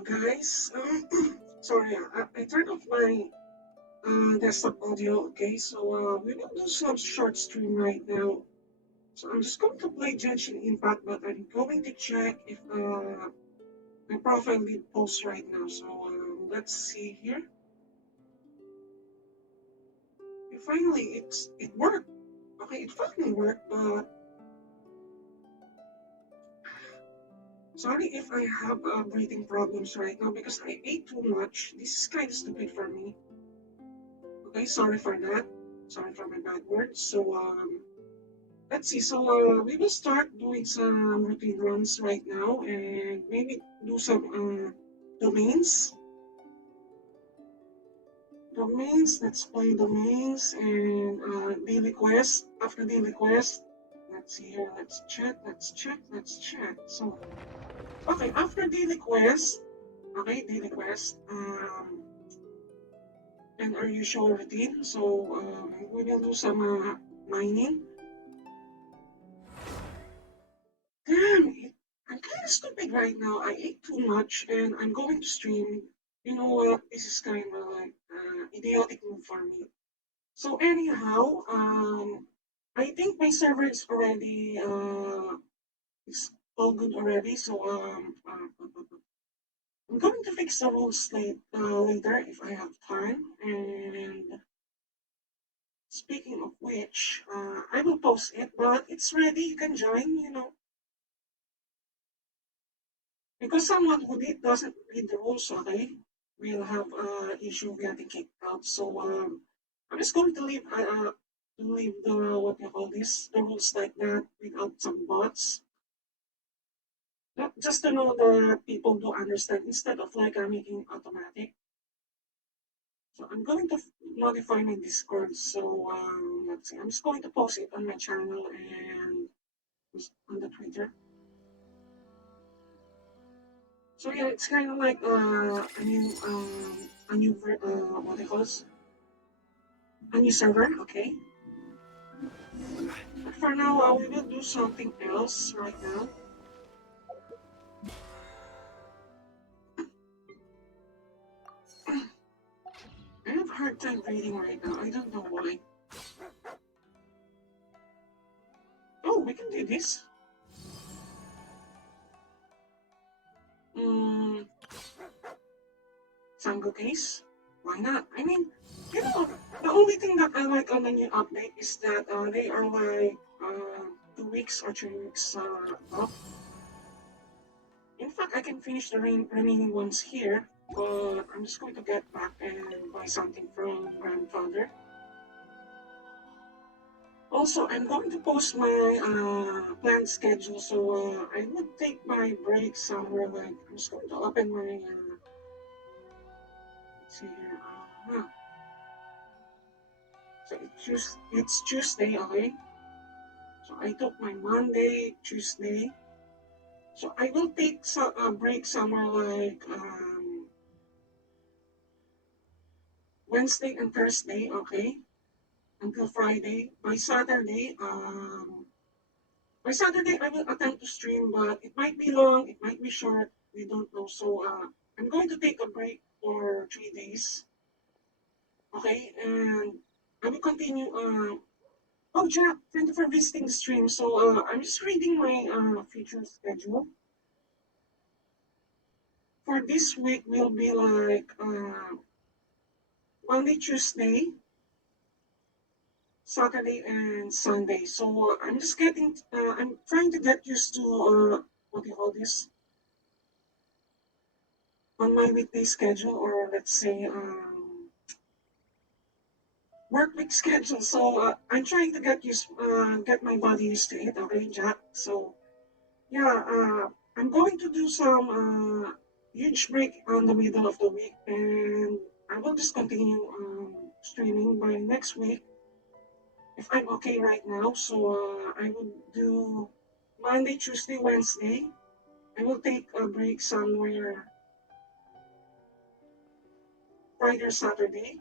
Guys, sorry, I turned off my desktop audio. Okay, so we will do some short stream right now. So I'm just going to play Genshin Impact, but I'm going to check if my profile did post right now. So let's see here. Finally, it worked. Okay, it finally worked, but sorry if I have breathing problems right now because I ate too much. This is kind of stupid for me. Okay, sorry for that. Sorry for my bad words. So let's see. So we will start doing some routine runs right now, and maybe do some domains. Domains. Let's play domains and daily quest. After daily quest, let's see here. Let's check. Let's check. Let's check. So okay, after daily quest. Okay, daily quest. And our usual routine. So we will do some mining. Damn it. I'm kind of stupid right now. I ate too much and I'm going to stream. You know what? This is kind of like idiotic move for me. So anyhow, I think my server is already it's all good already. So I'm going to fix the rules later if I have time. And speaking of which, I will post it, but it's ready. You can join. Because someone who doesn't read the rules, okay, will have issue getting kicked out. So I'm just going to leave the what you call this the rules like that without some bots. Just to know that people do understand instead of like making automatic. So I'm going to modify my Discord. So let's see. I'm just going to post it on my channel and on the Twitter. So yeah, it's kind of like what they call this a new server, okay? But for now, we will do something else right now. I have a hard time breathing right now. I don't know why. Oh, we can do this. Mm, Sango case? Why not? I mean, the only thing that I like on the new update is that they are like 2 weeks or 3 weeks up. In fact, I can finish the remaining ones here, but I'm just going to get back and buy something from grandfather. Also, I'm going to post my planned schedule, so I would take my break somewhere like I'm just going to open my let's see here. So it's Tuesday, okay? So I took my Monday, Tuesday. So I will take a break somewhere like Wednesday and Thursday, okay? Until Friday. By Saturday I will attempt to stream, but it might be long, it might be short, we don't know. So I'm going to take a break for 3 days, okay? And I will continue. Oh, Jack, thank you for visiting the stream. So I'm just reading my future schedule. For this week will be like Monday, Tuesday, Saturday, and Sunday. So I'm trying to get used to what do you call this on my weekday schedule, or let's say work week schedule. So I'm trying to get my body used to it. Okay, Jack. So yeah, I'm going to do some huge break on the middle of the week, and I will just continue streaming by next week if I'm okay right now. So I will do Monday, Tuesday, Wednesday. I will take a break somewhere Friday or Saturday,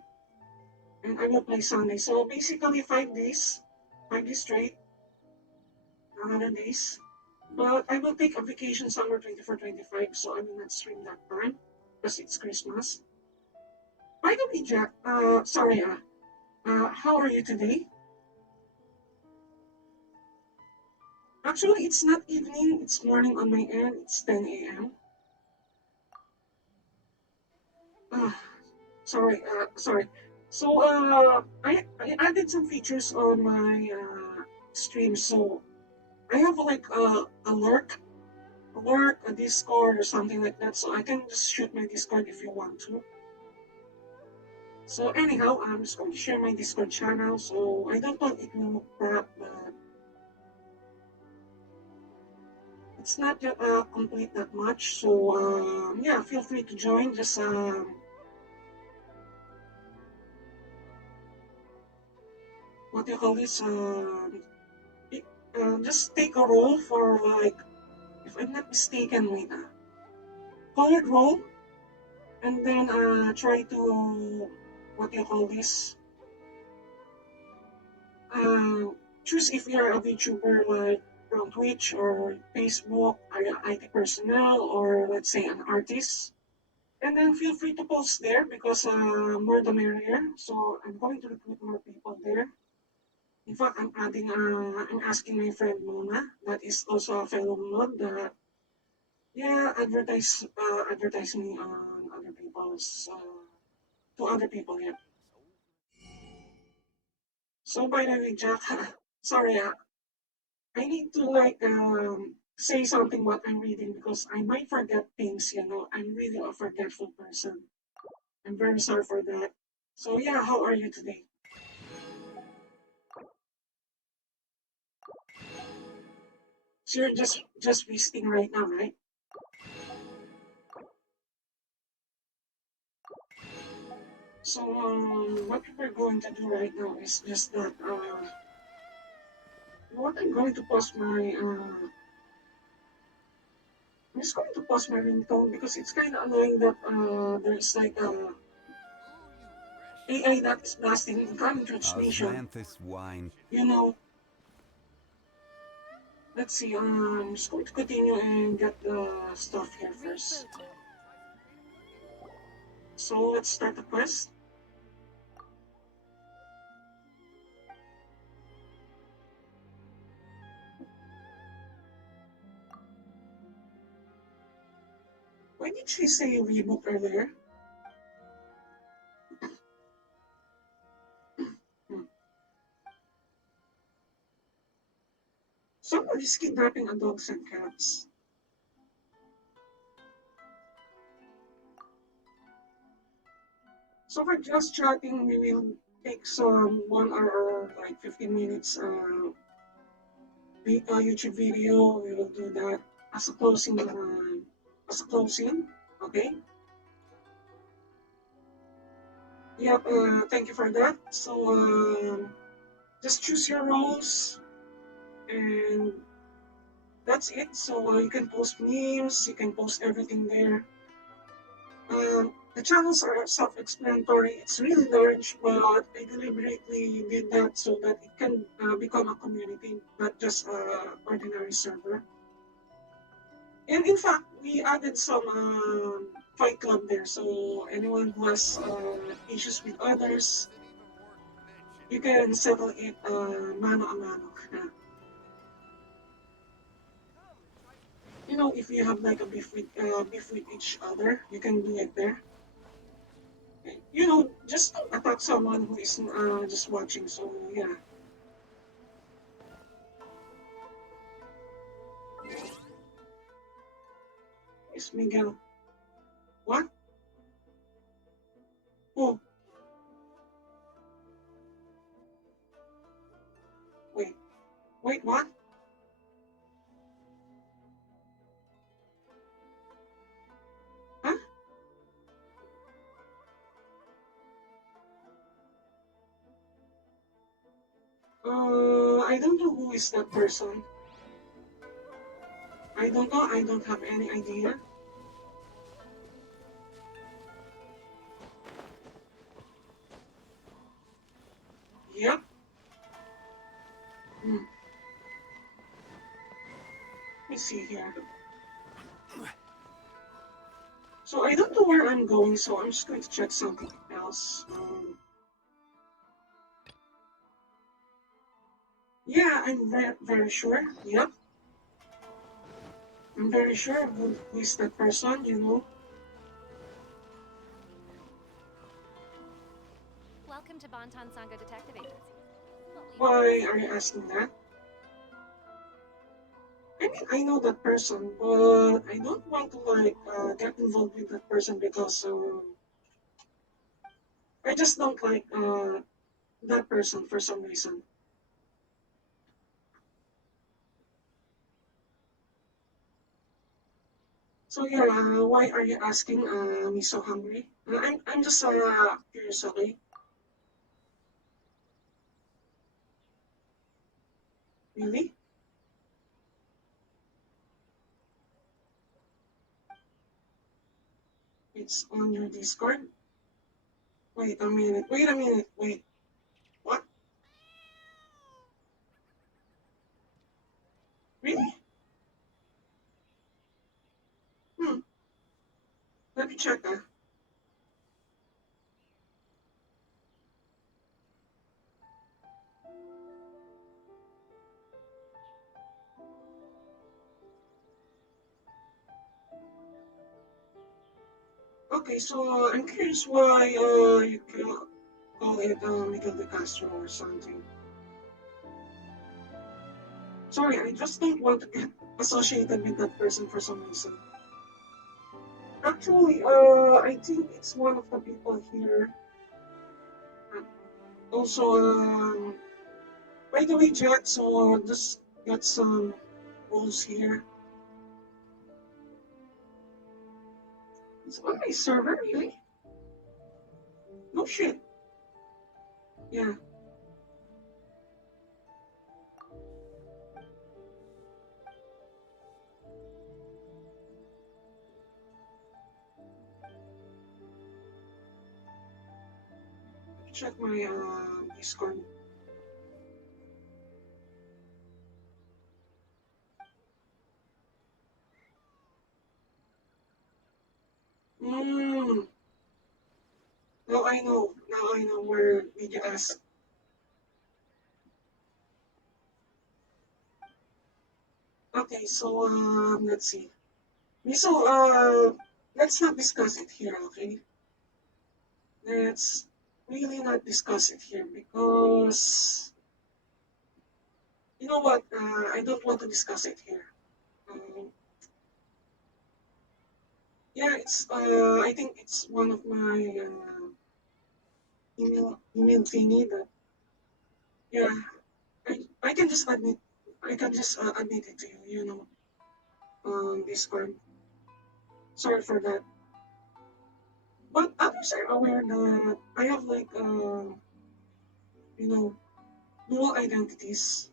and I will play Sunday. So basically 5 days, 5 days straight, 100 days. But I will take a vacation summer 24-25, so I will not stream that time because it's Christmas. By the way, Jack, sorry, how are you today? Actually, it's not evening, it's morning on my end, it's 10 a.m. Uh, sorry. So, I added some features on my stream, so I have like a Discord or something like that, so I can just shoot my Discord if you want to. So anyhow, I'm just going to share my Discord channel, so I don't know if it will look bad, but it's not yet complete that much, so yeah, feel free to join, just what do you call this, it, just take a role for like, if I'm not mistaken, wait, colored role, and then try to, what do you call this, uh, choose if you're a VTuber like from Twitch or Facebook, are you IT personnel, or let's say an artist. And then feel free to post there because more the merrier. So I'm going to recruit more people there. In fact, I'm asking my friend Mona, that is also a fellow mod, that yeah, advertise me on other people's, to other people, yeah. So by the way, Jack, sorry, I need to like say something what I'm reading because I might forget things, you know. I'm really a forgetful person. I'm very sorry for that. So yeah, how are you today? So you're just visiting right now, right? So what we're going to do right now is just that what I'm going to pause my I'm just going to pause my ringtone because it's kind of annoying that there's like a AI that is blasting incoming transmission. Osmanthus wine. You know, let's see. I'm just going to continue and get the stuff here first. So let's start the quest. Why did she say reboot earlier? Hmm. Somebody's kidnapping a dogs and cats. So for just chatting, we will take some 1 hour or like 15 minutes YouTube video. We will do that as a closing. Okay. Yep. Thank you for that. So just choose your roles, and that's it. So you can post memes. You can post everything there. The channels are self-explanatory. It's really large, but I deliberately did that so that it can become a community, not just an ordinary server. And in fact, we added some fight club there, so anyone who has issues with others, you can settle it mano a mano. You know, if you have like a beef with each other, you can do it there. You know, just attack someone who is just watching. So yeah, it's Miguel. What? Oh, wait, wait, what? Huh? I don't know who is that person. I don't know. I don't have any idea. Yep. Hmm. Let me see here. So I don't know where I'm going, so I'm just going to check something else. Yeah, I'm very sure. Yep, I'm very sure who is that person, you know. Welcome to Bonton Sangha Detective Agency. Why are you asking that? I mean, I know that person, but I don't want to like get involved with that person because I just don't like that person for some reason. So yeah, why are you asking me so hungry? I'm just curious, okay? Really? It's on your Discord? Wait a minute, wait a minute, wait. What? Really? Hmm, let me check that. Okay, so I'm curious why you call it Miguel de Castro or something. Sorry, I just don't want to get associated with that person for some reason. Actually, I think it's one of the people here. Uh, Also, by the way, Jack, so just got some rules here. It's on my server, really? No shit. Yeah, check my Discord. Hmm. Now I know. Now I know where did you ask. Okay, so let's see. So let's not discuss it here, okay? Let's really not discuss it here because you know what? I don't want to discuss it here. Um, yeah, it's I think it's one of my email thingy that yeah I can just admit I can just admit it to you, you know, Discord. Sorry for that. But others are aware that I have like you know dual identities.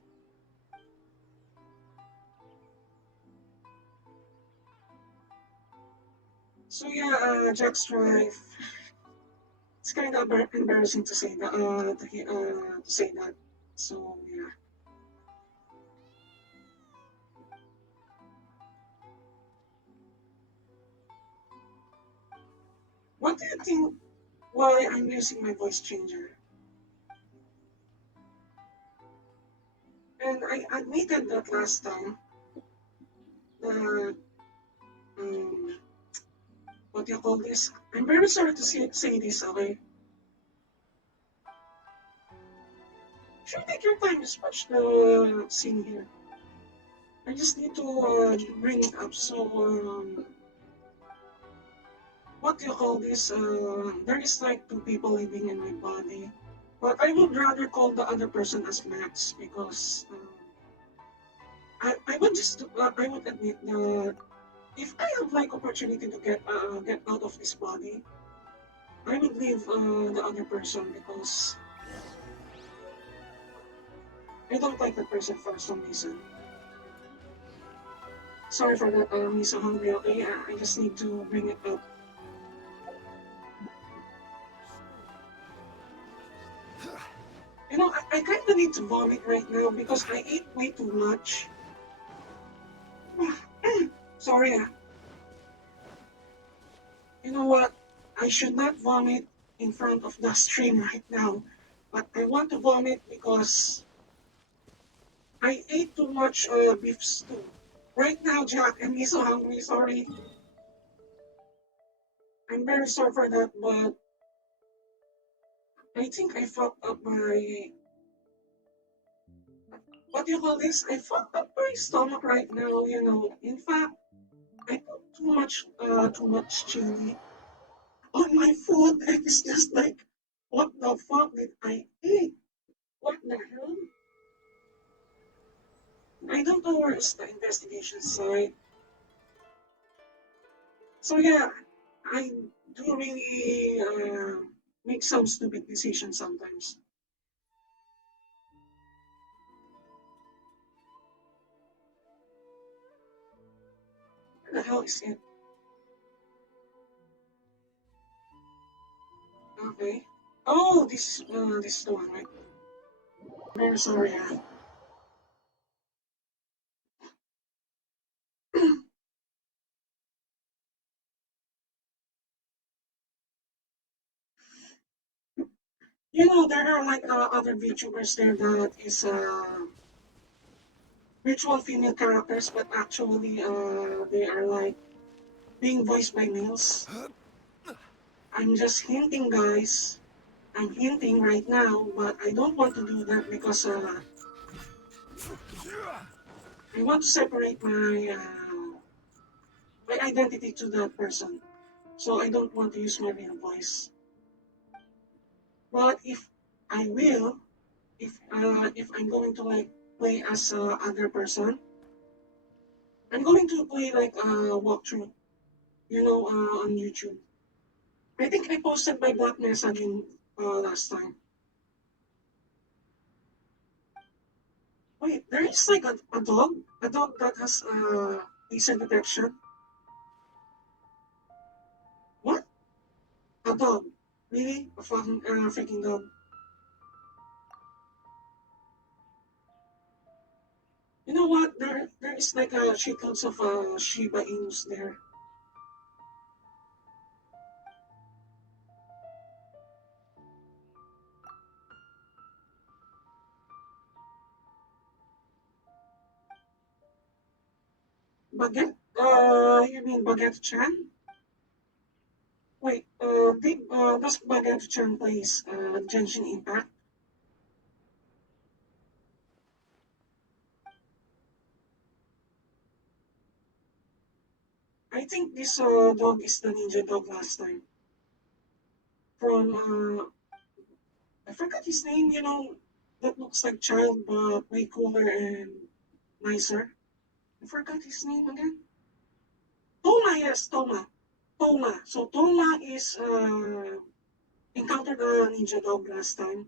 So yeah, Jack's Drive. It's kind of embarrassing to say that to say that. So yeah. What do you think? Why I'm using my voice changer? And I admitted that last time that um, what do you call this? I'm very sorry to say this, okay? Should take your time, just watch the scene here. I just need to bring it up. So, what do you call this? There is like two people living in my body, but I would rather call the other person as Max because I would just I would admit that if I have like opportunity to get out of this body, I would leave the other person because I don't like that person for some reason. Sorry for that, he's so hungry, okay? I just need to bring it up. You know, I kind of need to vomit right now because I ate way too much. Sorry, you know what? I should not vomit in front of the stream right now, but I want to vomit because I ate too much beef stew. Right now, Jack, I'm so hungry. Sorry. I'm very sorry for that, but I think I fucked up my, what do you call this? I fucked up my stomach right now, you know. In fact, I put too much chili on my food. And it's just like, what the fuck did I eat? What the hell? I don't know where is the investigation side. So yeah, I do really make some stupid decisions sometimes. Where the hell is it? Okay. Oh, this is the one, right? Very sorry. You know, there are like other VTubers there that is virtual female characters, but actually they are like being voiced by males. I'm just hinting, guys. I'm hinting right now, but I don't want to do that because I want to separate my identity to that person. So I don't want to use my real voice. But if I will, if I'm going to like play as other person, I'm going to play like a walkthrough, you know, on YouTube. I think I posted my black mesa again last time. Wait, there is like a dog that has decent detection. What? A dog? Really? A fucking freaking dog? You know what? There is like a shitloads of Shiba Inus there. Baguette? You mean Baguette Chan? Wait, does Baguette Chan plays Genshin Impact? I think this dog is the ninja dog last time. From, I forgot his name, you know, that looks like child but way cooler and nicer. I forgot his name again. Toma, yes, Toma. Toma. So Toma is encountered a ninja dog last time.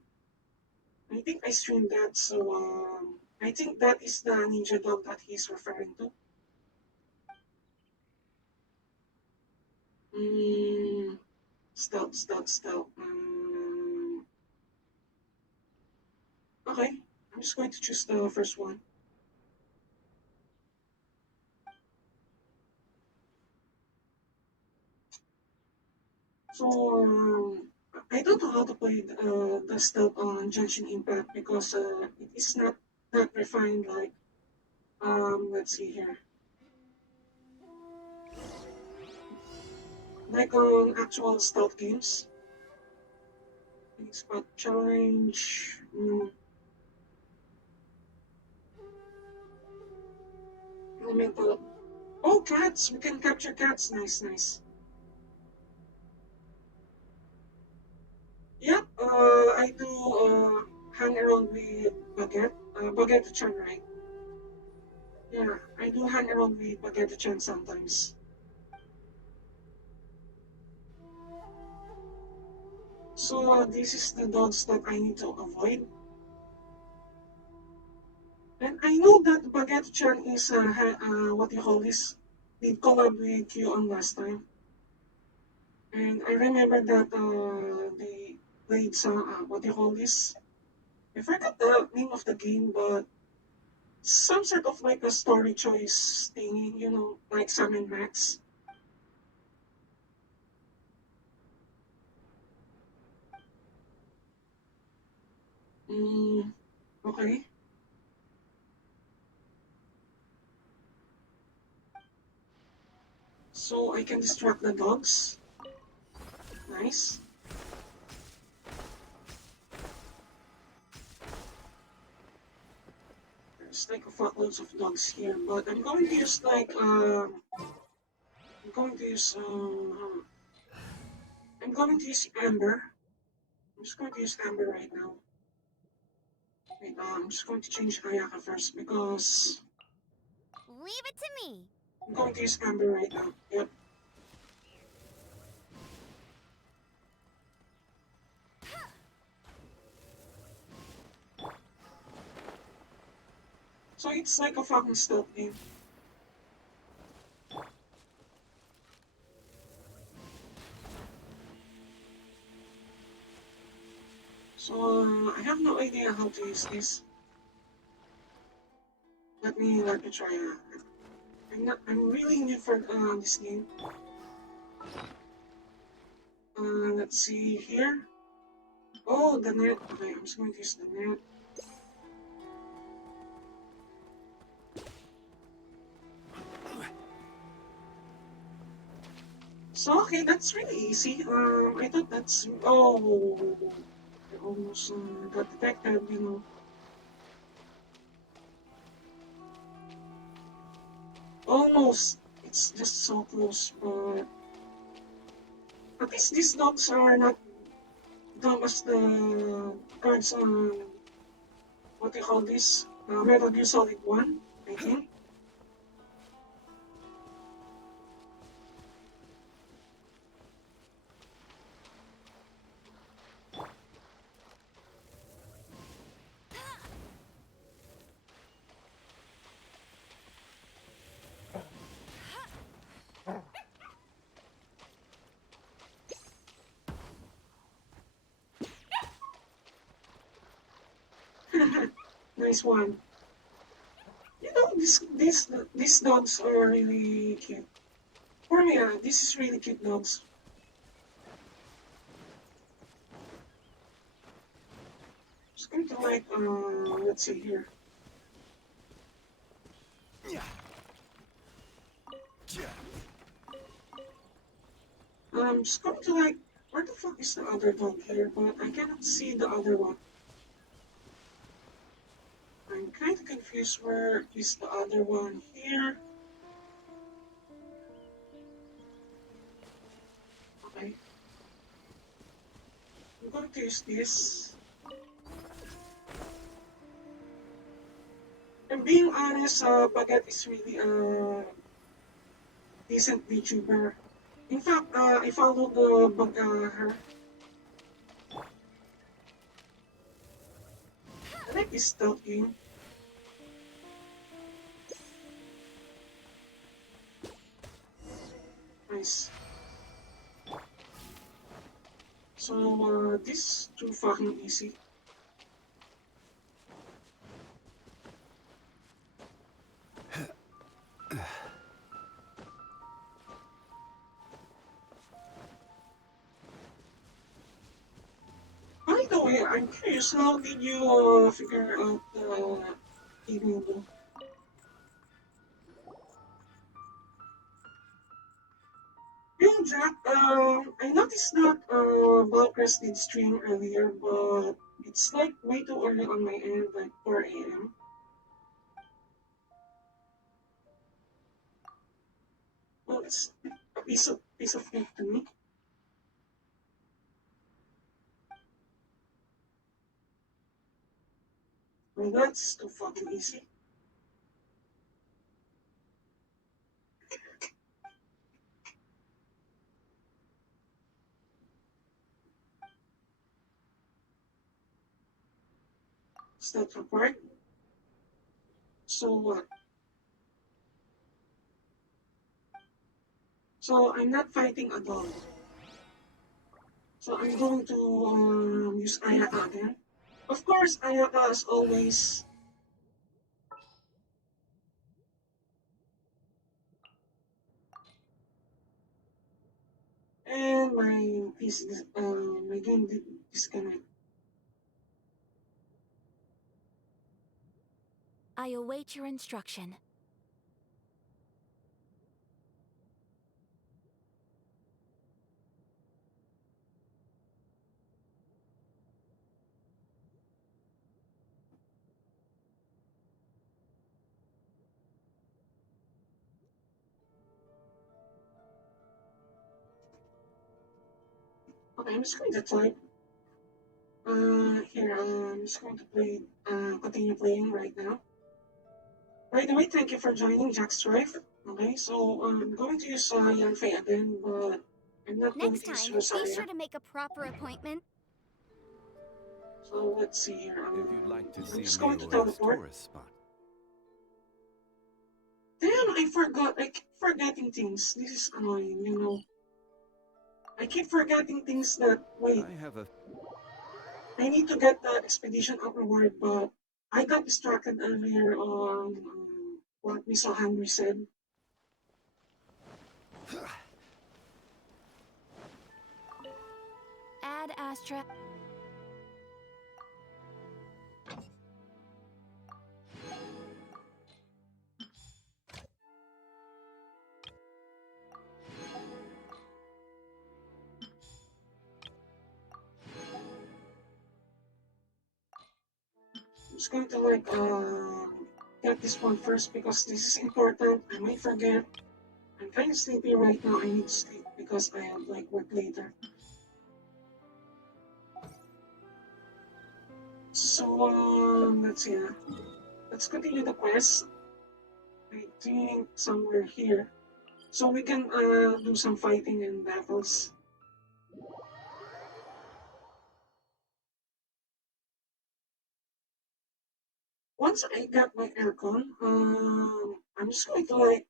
I think I streamed that, so I think that is the ninja dog that he's referring to. Mm, stealth. Okay, I'm just going to choose the first one. So I don't know how to play the stealth on Genshin Impact because it is not that refined like let's see here, like on actual stealth games. It's about challenge. Elemental. Oh, cats! We can capture cats. Nice, nice. Yep. I do hang around with Baguette Chan, right? Yeah, I do hang around with Baguette Chan sometimes. So this is the dogs that I need to avoid. And I know that Baguette Chan is what you call this? Did collab with Q on last time, and I remember that they played some what you call this? I forgot the name of the game, but some sort of like a story choice thingy, like Sam and Max. Mm, okay. So I can distract the dogs. Nice. There's like a fuckloads of dogs here, but I'm going to use I'm going to use I'm going to use Amber. I'm just going to use Amber right now. Wait, I'm just going to change Ayaka first because Leave it to me. I'm going to use Amber right now. Yep. So it's like a fucking stealth game. So I have no idea how to use this. Let me try. I'm really new for this game. Let's see here. Oh, the net. Okay, I'm just going to use the net. So okay, that's really easy. I thought that's I almost got detected. Almost. It's just so close, but at least these dogs are not dumb as the cards on what do you call this? Metal Gear Solid 1, I think. Nice one. These dogs are really cute. For me, this is really cute dogs. Just going to like, let's see here. I'm just going to like, where the fuck is the other dog here? But I cannot see the other one. I'm kind of confused. Where is the other one here? Okay, I'm going to use this. And being honest, Bagat is really a decent VTuber. In fact, I follow her. I like this stealth game. Nice. So, this is too fucking easy. By the way, I'm curious, how did you figure out the email? Yo, Jack, I noticed that Valkyries did stream earlier, but it's like way too early on my end, like 4 a.m. Well, it's a piece of cake to me. Well, that's too fucking easy. It's not required. So what? So I'm not fighting a dog. So I'm going to use Ayaka again. Of course, Ayaka as always my PC, my game did disconnect. I await your instruction. Okay, I'm just going to type. Here, I'm just going to play, continue playing right now. By the way, thank you for joining Jack's Strife. Okay, so I'm going to use Yanfei again, but I'm not going Next to use time, be Rosaria. sure to make a proper appointment. So let's see here. If you'd like to I'm see just going to Liyue's teleport. tourist spot. Damn, I forgot. I keep forgetting things. This is annoying, you know. I keep forgetting things that, wait, I have a I need to get the expedition up reward, but I got distracted earlier on what Miss Henry said. Add Astra. I'm just going to like get this one first because this is important. I might forget. I'm kind of sleepy right now. I need to sleep because I have like work later. So let's see. Let's continue the quest. I think somewhere here, so we can do some fighting and battles. Once I got my aircon, I'm just going to like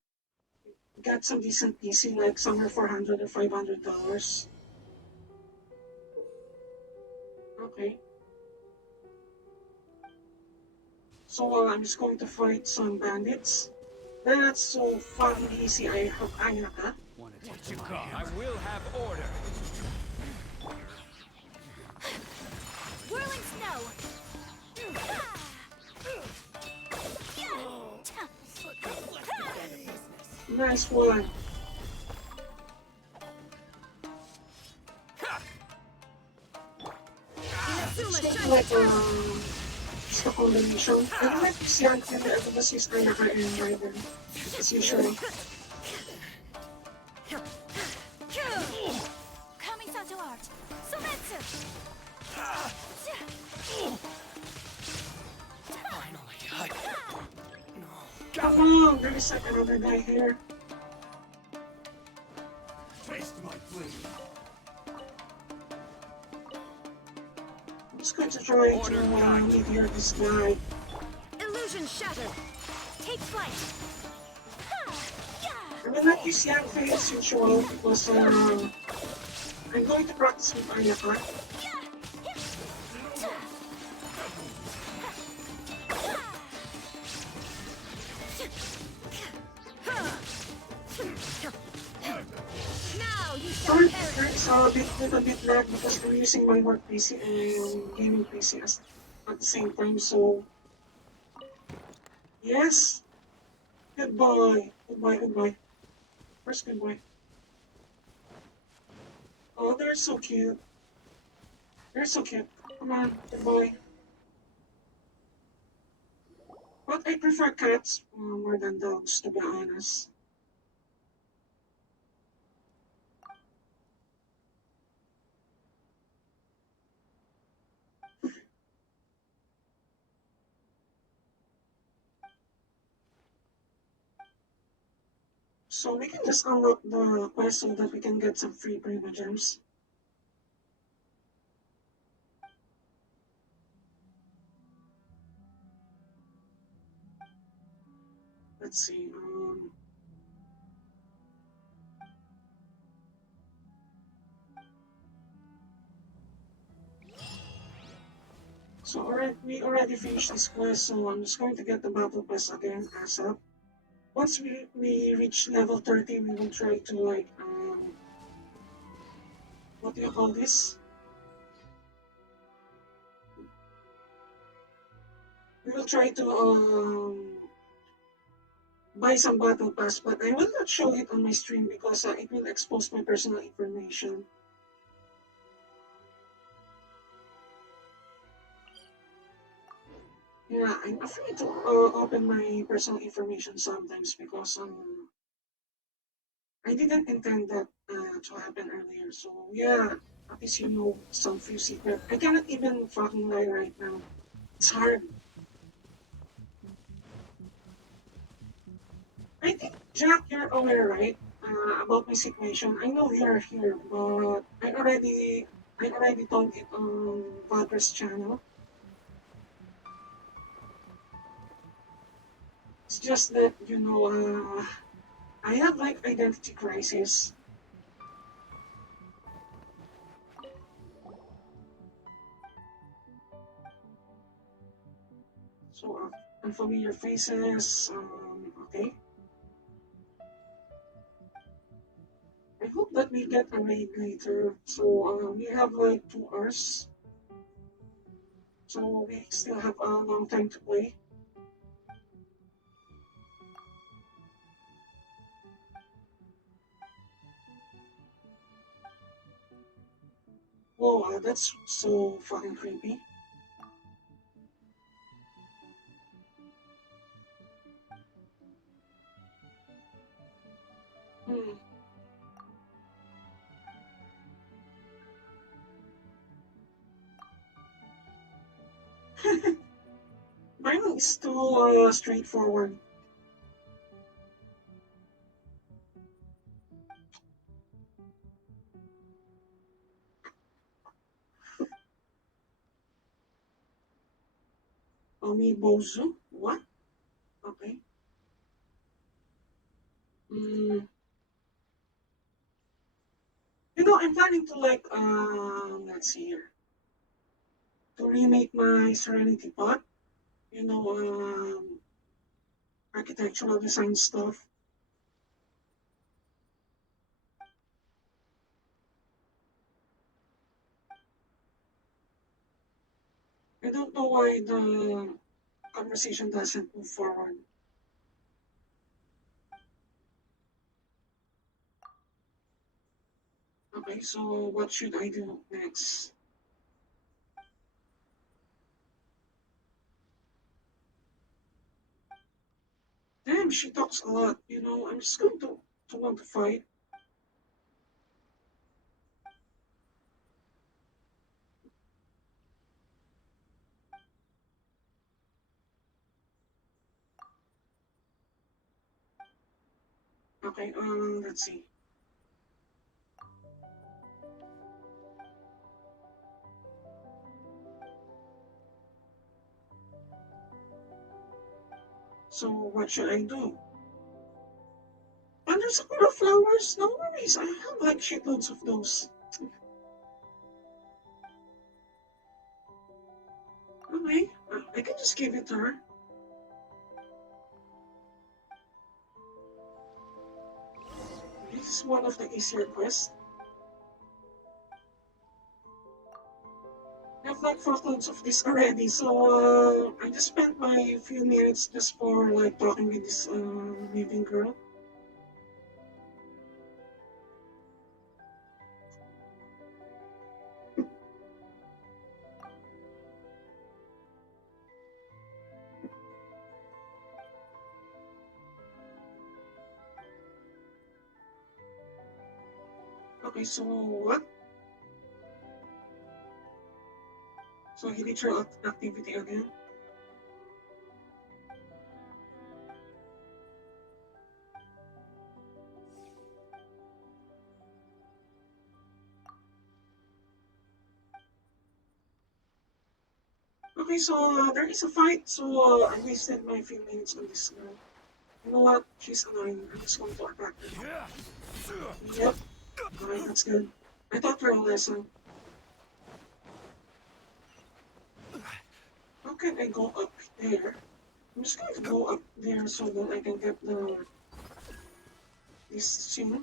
get some decent PC, like somewhere $400 or $500. Okay. So I'm just going to fight some bandits. That's so fucking easy. I have Ayaka. What you call? I will have order. Whirling snow. Nice one. It's not like just a combination. I don't like this young kid that everybody sees Ayaka and Raiden. As usual. Kamisato art. Sumetsu. Come on, there is like another guy here. Taste my blade. I'm just going to try to meteor this guy. Illusion shattered. Take flight. I will not use Yanfei as usual because I'm going to practice with Ayaka. Now you shall Sorry, perish. there's a bit lag because I'm using my work PC and gaming PC at the same time, so yes, goodbye, goodbye, goodbye. First goodbye. Oh, they're so cute. They're so cute. Come on, goodbye. But I prefer cats more than dogs, to be honest. So we can just unlock the quest so that we can get some free Prima Gems. Let's see. So we already finished this quest, so I'm just going to get the battle pass again ASAP. Once we reach level 30, we will try to like what do you call this? We will try to buy some battle pass, but I will not show it on my stream because it will expose my personal information. Yeah, I'm afraid to open my personal information sometimes because I didn't intend that to happen earlier. So yeah, at least you know some few secret. I cannot even fucking lie right now. It's hard. I think Jack, you're aware, right? About my situation. I know you're here, but I already told it on Vadra's channel. It's just that I have like identity crisis. So unfamiliar faces. Okay. I hope that we get a raid later. So we have like 2 hours. So we still have a long time to play. Whoa, that's so fucking creepy. Hmm. Mine is too straightforward. Omibozu? What? Okay. Mm. I'm planning to like, let's see here, to remake my Serenity Pot. You know, architectural design stuff. I don't know why the conversation doesn't move forward. Okay, so what should I do next? Damn, she talks a lot. I'm just going to want to fight. Okay, let's see. So what should I do? And there's a lot of flowers. No worries, I have like shitloads of those. Okay, I can just give it to her. This is one of the easier quests. I've like photos of this already, so I just spent my few minutes just for like talking with this living girl. Okay, so what? So he did your activity again. Okay, so there is a fight, so I wasted my few minutes on this girl. You know what? She's annoying. I'm just going to attack her. Yep. Alright, that's good. I taught her a lesson. How can I go up there? I'm just going to go up there so that I can get this thing.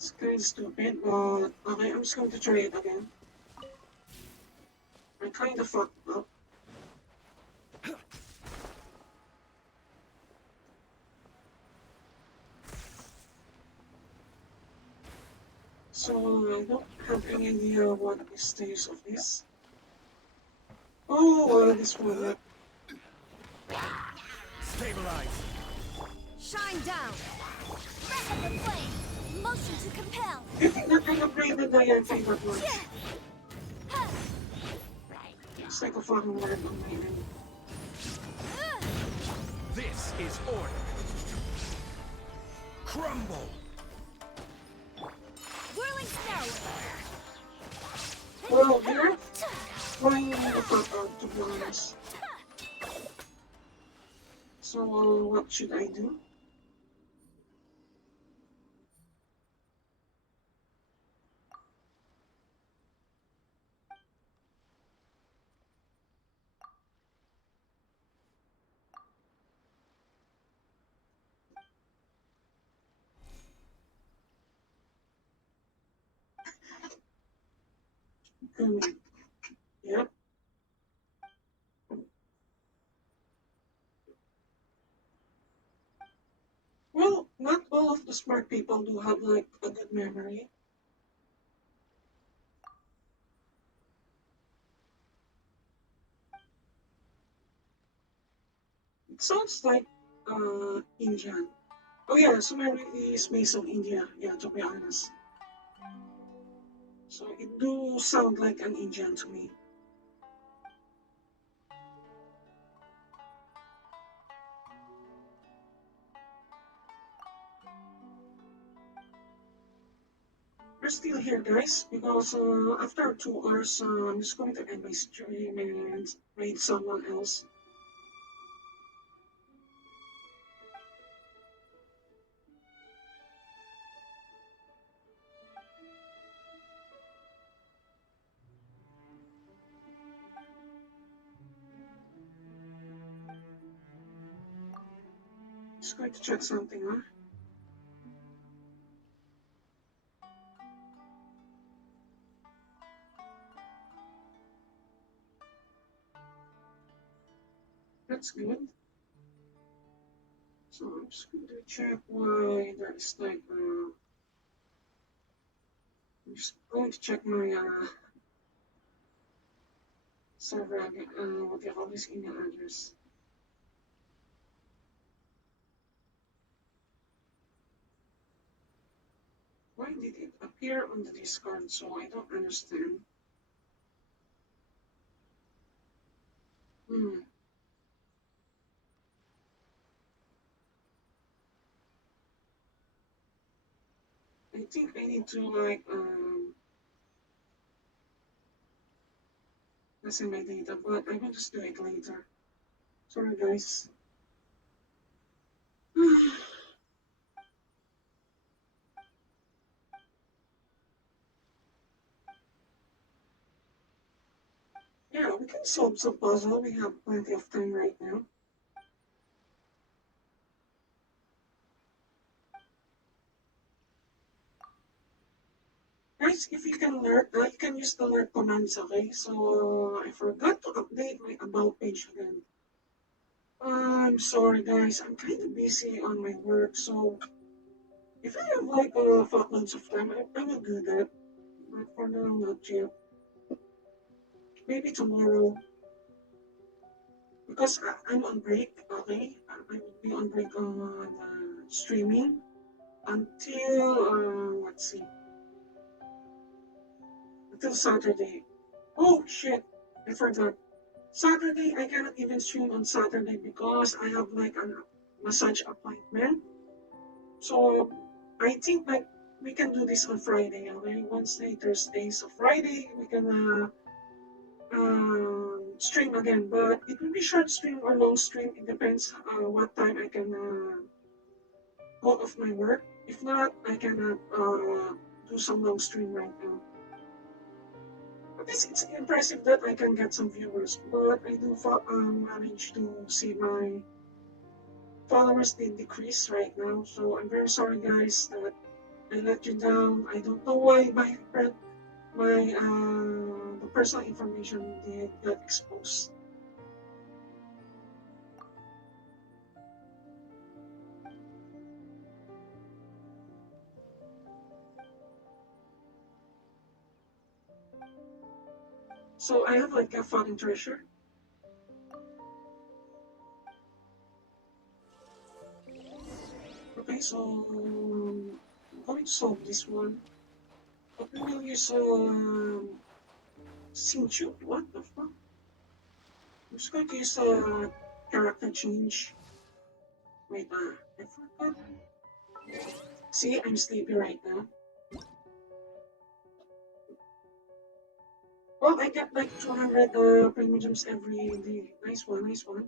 It's kind of stupid, but okay, I'm just going to try it again. I kind of fucked up. So I don't have any idea what is the use of this. Oh, this one, yeah. Stabilize. Shine down. Breath of the flame. Motion to compel. I think that I upgraded my favorite one. It's like a fucking word on my end. This is order. Crumble. Whirling snow. Well, they're trying to fuck out, to be honest. So, what should I do? Hmm. Yep. Well, not all of the smart people do have like a good memory. It sounds like Indian. Oh yeah, Sumeru is based on India. Yeah, to be honest. So it do sound like an Indian to me. We're still here, guys, because after 2 hours, I'm just going to end my stream and raid someone else. Just going to check something, huh? That's good. So I'm just going to check why there's like, I'm just going to check my server again, what do you call this email address. Why did it appear on the Discord? So I don't understand. Hmm. I think I need to like listen my data, but I will just do it later. Sorry guys. Yeah, we can solve some puzzle. We have plenty of time right now. Guys, if you can learn, you can use the learn commands, okay? So I forgot to update my about page again. I'm sorry guys, I'm kind of busy on my work, so if I have like fuckloads of time, I will do that. But for now, not yet. Maybe tomorrow. Because I'm on break, okay? I will be on break on streaming until, let's see, until Saturday. Oh shit, I forgot. Saturday, I cannot even stream on Saturday because I have like a massage appointment. So I think like we can do this on Friday, okay? Wednesday, Thursday, so Friday we can stream again, but it will be short stream or long stream. It depends what time I can go off my work. If not, I cannot do some long stream right now. But it's impressive that I can get some viewers, but I do manage to see my followers did decrease right now. So I'm very sorry, guys, that I let you down. I don't know why the personal information did get exposed. So I have like a fun treasure. Okay, so I'm going to solve this one. But we will use Sinchu. What the fuck? I'm just going to use character change. Wait, I forgot. See, I'm sleepy right now. Well, I get like 200 premium gems every day. Nice one, nice one.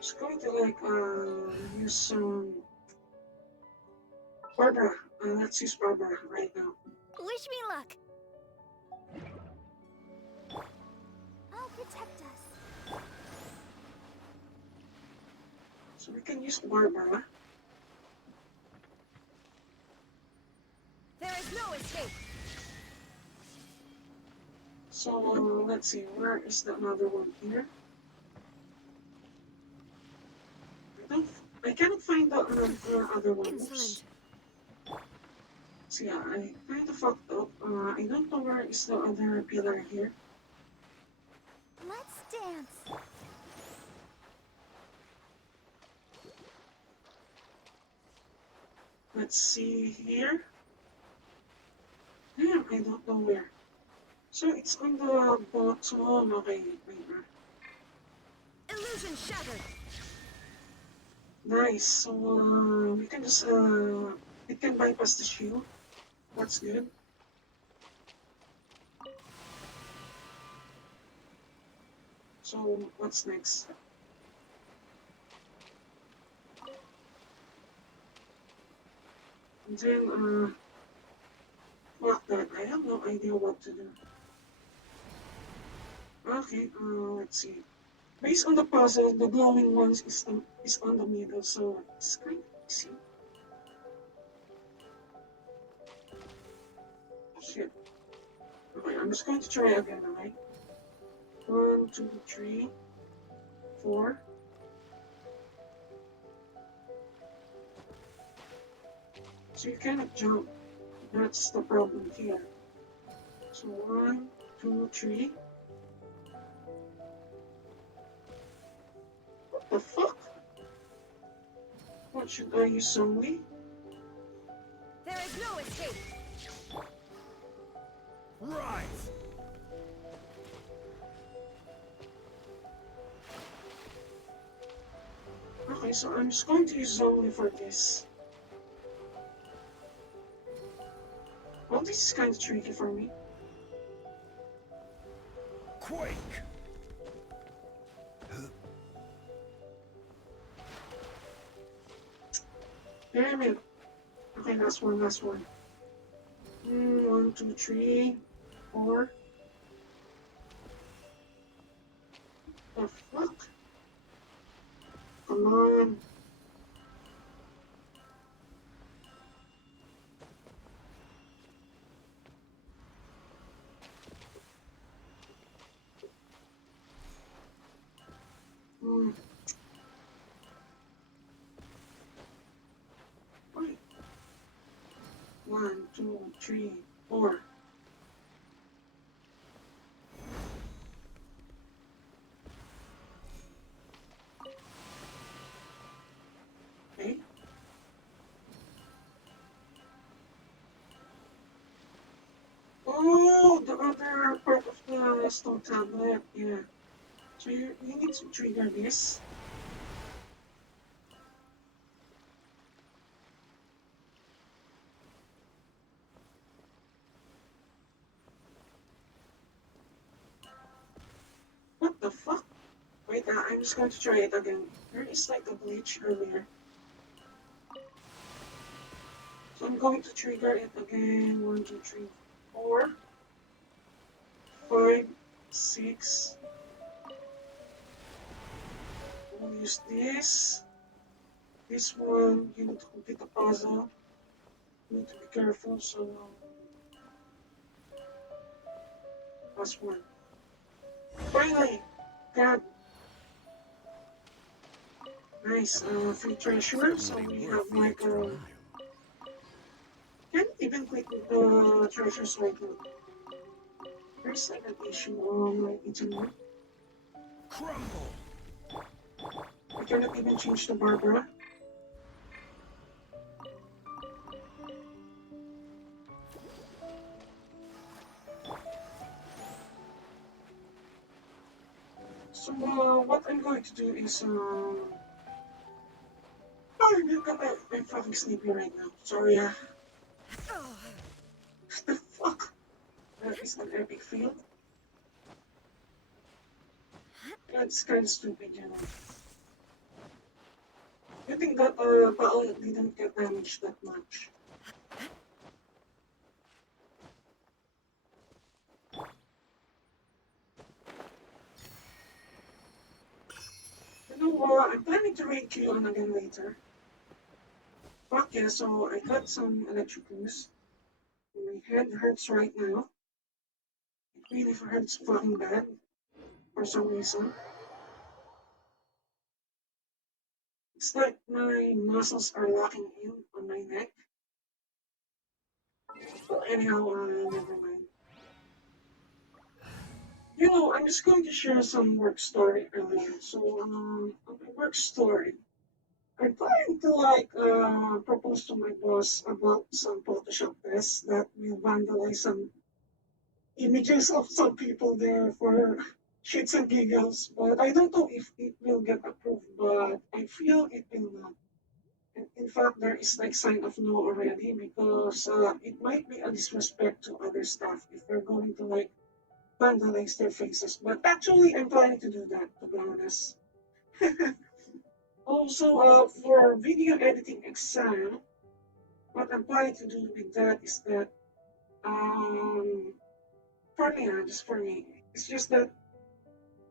Just going to like use some Barbara. Let's use Barbara right now. Wish me luck. I'll protect us. So we can use Barbara. There is no escape. So let's see, where is the another one here? I don't, I cannot find the other one. Oops. Insolent. So yeah, I kind of fucked up. I don't know where is the other pillar here. Let's dance. Let's see here. Yeah, I don't know where. So it's on the bottom. Okay, wait. Illusion shattered. Nice. So we can just it can bypass the shield. That's good. So what's next? And then fuck that. I have no idea what to do. Okay, let's see. Based on the puzzle, the glowing ones is on the middle, so it's kind of easy. Shit. Okay, I'm just going to try again, alright? 1, 2, 3, 4. So you cannot jump. That's the problem here. So 1, 2, 3. What the fuck? What should I use only? There is no escape. Rise! Okay, so I'm just going to use only for this. Well, this is kind of tricky for me. Quake! Damn it. Okay, last one, last one. 1, 2, 3, 4. The fuck? Come on. Hmm. Wait. 1, 2, 3, 4. Okay. Oh, the other part of the stone tablet. Yeah. So you need to trigger this. What the fuck? Wait, I'm just going to try it again. There is like a glitch earlier. So I'm going to trigger it again. 1, 2, 3, 4, 5, 6. We'll use this. This one, you need to complete the puzzle. Need to be careful. So last one. Finally, God, nice. Free treasure. So Certainly we have worth the like extra mile. can't even click the treasures right now. There's like an issue on my internet. Crumble! I cannot even change the Barbara. So what I'm going to do is I'm fucking sleepy right now. Sorry. What the fuck? That is an epic field. That's kind of stupid, you know. I think that Baal didn't get damaged that much. You know what? I'm planning to raid you on again later. Fuck yeah, so I got some electric boost. My head hurts right now. It really hurts fucking bad for some reason. It's like my muscles are locking in on my neck. But anyhow, never mind. You know, I'm just going to share some work story earlier. So, on my work story, I'm trying to propose to my boss about some Photoshop tests that will vandalize some images of some people there for shits and giggles. But I don't know if it will get approved, but I feel it will not. And in fact, there is like sign of no already because it might be a disrespect to other staff if we're going to like vandalize their faces. But actually, I'm planning to do that, to be honest. Also, for video editing exam, what I'm planning to do with that is that, for me, just for me, it's just that,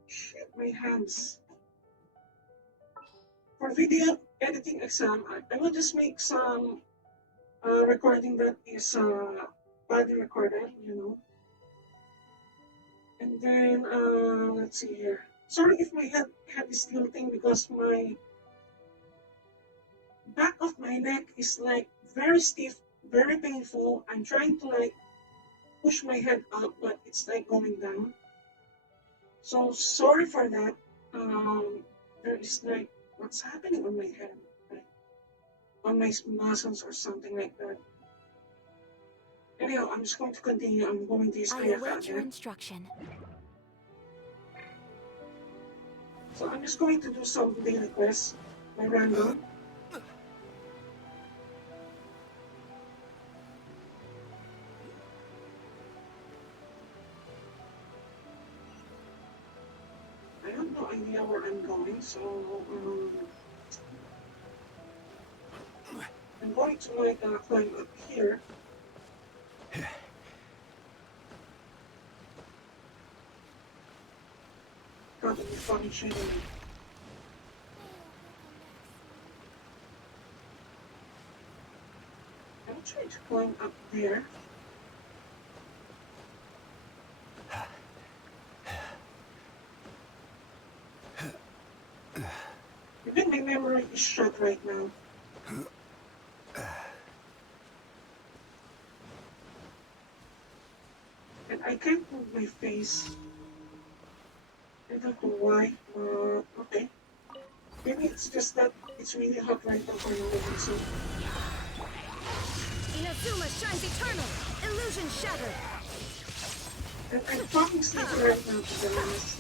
shit, my hands. For video editing exam, I will just make some recording that is body recorded, you know. And then, let's see here. Sorry if my head is tilting because my back of my neck is like very stiff, very painful. I'm trying to like push my head up, but it's like going down. So sorry for that. There is like what's happening on my head, like on my muscles or something like that. Anyhow, I'm just going to continue. I'm going to use I Kayaka await your again. instruction. So I'm just going to do some daily quests by random. I have no idea where I'm going, so I'm going to like climb up here. Gotta be fucking shitting me. I'm trying to climb up there. Even my memory is shot right now. And I can't move my face. I don't know why, but okay. Maybe it's just that it's really hot right now for no reason. Inazuma shines eternal! Illusion shattered! And I'm fucking sleepy right now, to be honest.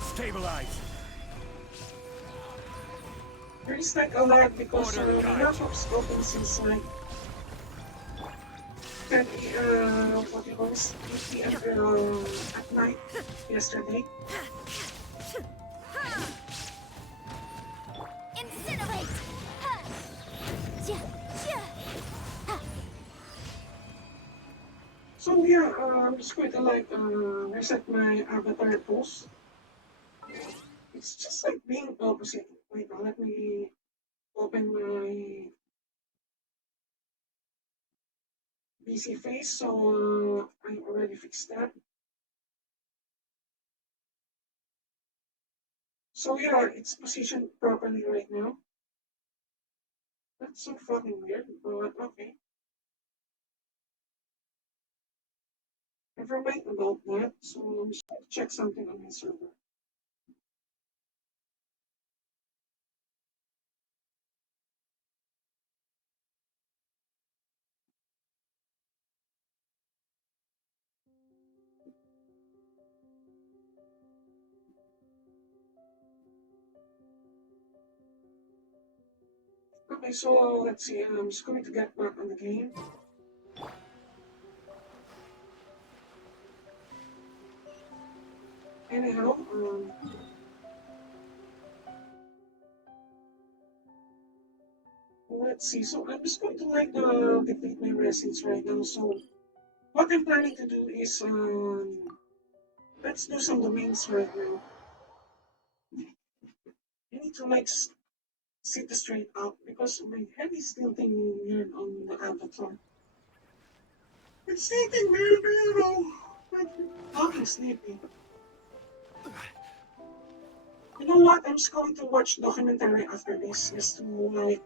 Stabilize! There is like a lag because Order my guide laptop's open since like 10 what do you call this, 8 p.m. At night yesterday. Incinerate! So yeah, I'm just going to like reset my avatar pose. It's just like being opposite. Wait, let me open my PC face. So I already fixed that. So yeah, it's positioned properly right now. That's so fucking weird, but okay. Never mind about that. So I'm just going to check something on my server. Okay, so let's see. I'm just going to get back on the game. Anyhow, let's see. So I'm just going to like deplete my resins right now. So what I'm planning to do is let's do some domains right now. I need to like sit straight up because my head is tilting weird on the avatar. It's tilting weird, you know. Like fucking sleepy. You know what? I'm just going to watch documentary after this just to like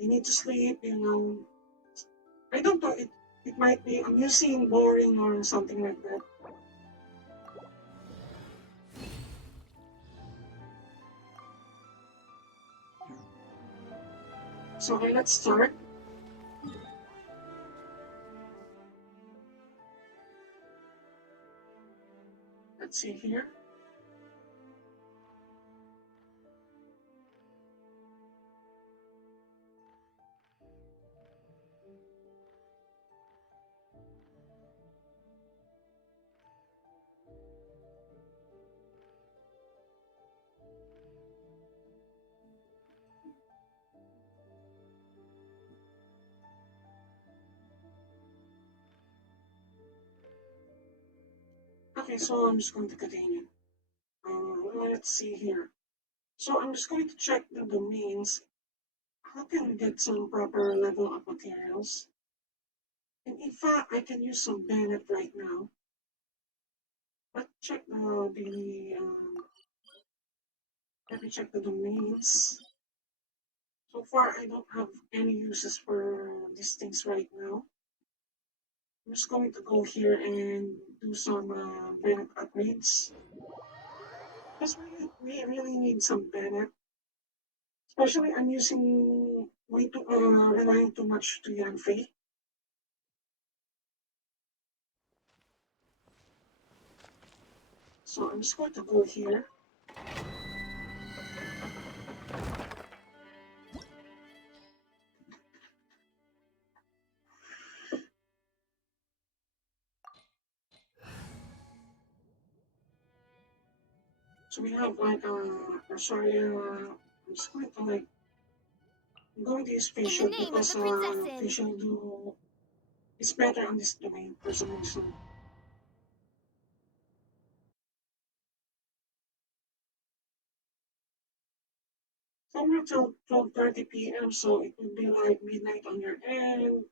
I need to sleep, you know. I don't know, it might be amusing, boring or something like that. So okay, let's start. Let's see here. Okay, so I'm just going to continue. Let's see here. So I'm just going to check the domains. How can we get some proper level of materials? And in fact, I can use some Bennett right now. Let's check let me check the domains. So far, I don't have any uses for these things right now. I'm just going to go here and do some Bennett upgrades. Because we really need some Bennett. Especially I'm using way too relying too much to Yanfei. So I'm just going to go here. So we have like I'm just going to like I'm going to use In the facial name of because the Princess Inn. facial do is better on this domain for some reason. Somewhere till 12:30 p.m. So it would be like midnight on your end. You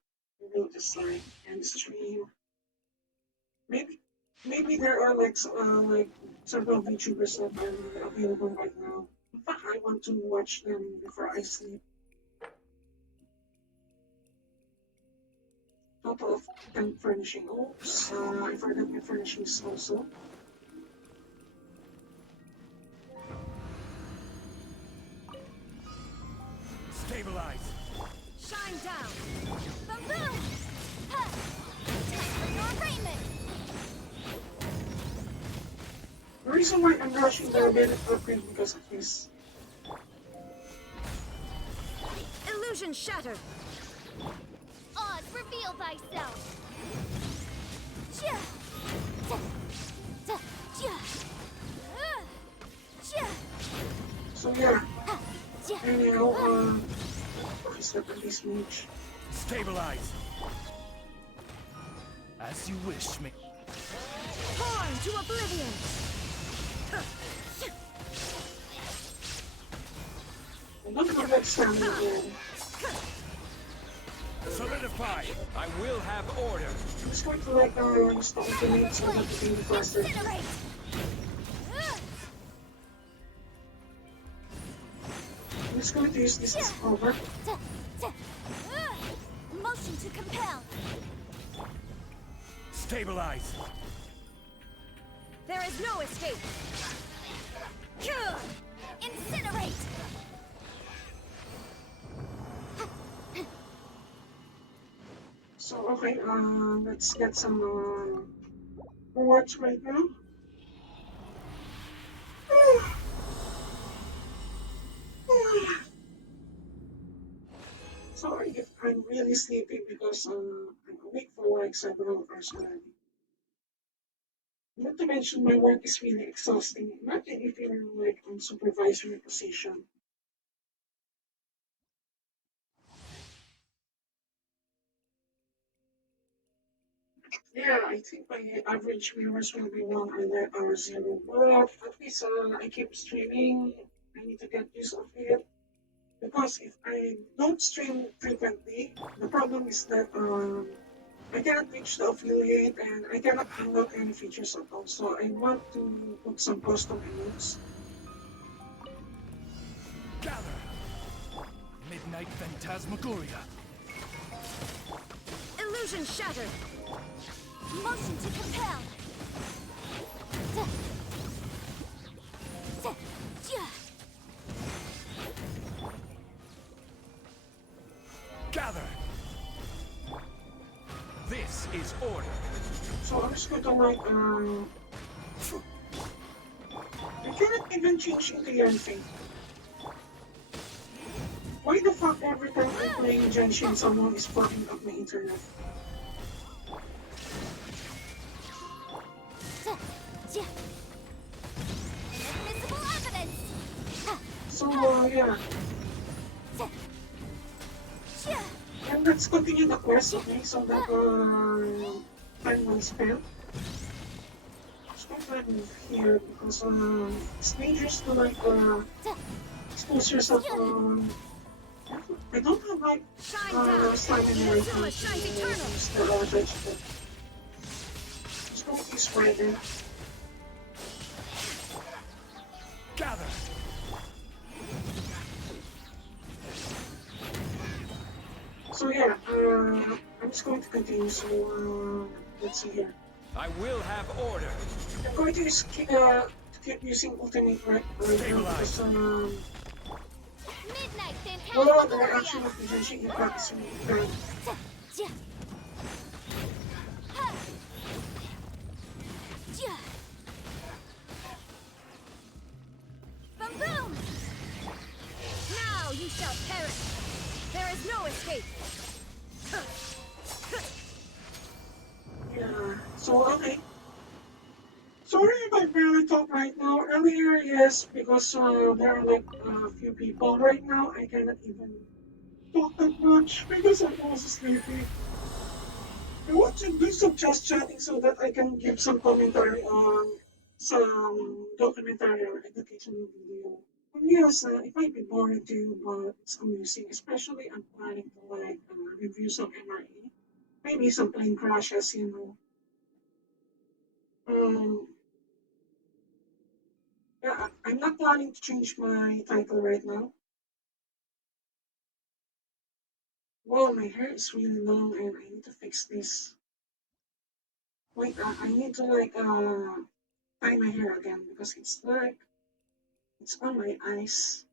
will just like end stream. Maybe maybe there are like several VTubers that are available right now. In fact, I want to watch them before I sleep. Total of 10 furnishing. Oops, I forgot my furnishings also. Stabilize. Shine down. Boom boom. Huh. Time for your arraignment. The reason why I'm rushing the Bennett upgrade because of this. Illusion shattered. Oz, reveal thyself. Chia. Chia. Chia. So yeah, Chia. anyhow, okay, step on this mage. Stabilize. As you wish, me. Torn to oblivion. I don't have that stamina again. Solidify. I will have order. I'm just going to like use the ultimate so that it can be faster. Incinerate! I'm just going to use this as cover. Motion to compel. Stabilize. There is no escape. Incinerate! So okay, let's get some rewards right now. Sorry if I'm really sleepy because I'm awake for like several hours already. Not to mention my work is really exhausting. Imagine if you're like on supervisory position. Yeah, I think my average viewers will be 1 hour 0. But at least I keep streaming. I need to get used of it. Because if I don't stream frequently, the problem is that I cannot reach the affiliate and I cannot unlock any features at all. So I want to put some custom emotes. Gather. Midnight Phantasmagoria. Illusion shattered. Motion to compel. Gather. This is order. So I'm just going to like I cannot even change into anything. Why the fuck every time I'm playing Genshin someone is fucking up my internet? Inadmissible evidence. So yeah. And let's continue the quest, okay? So that time will spend. Let's go back here because it's dangerous to like expose yourself I don't have like Shine down. stamina right now Zuma shines eternal. use the vegetable. Let's go with this spider. Gather. So yeah, I'm just going to continue. So let's see here. I will have order. I'm going to keep using ultimate right now because Midnight well, the Phantasmagoria. action of the Genshin Impact is really good. Boom boom! Now you shall perish. There is no escape. Yeah. So okay. Sorry if I barely talk right now. Earlier, yes, because there are like a few people right now. I cannot even talk that much because I'm also sleepy. I want to do some just chatting so that I can give some commentary on some documentary or educational video. And yes, it might be boring to you, but it's amusing. Especially, I'm planning to like review some MRE, maybe some plane crashes. Um, yeah, I'm not planning to change my title right now. Well, my hair is really long and I need to fix this. Wait, I need to like tie my hair again because it's like it's on my eyes.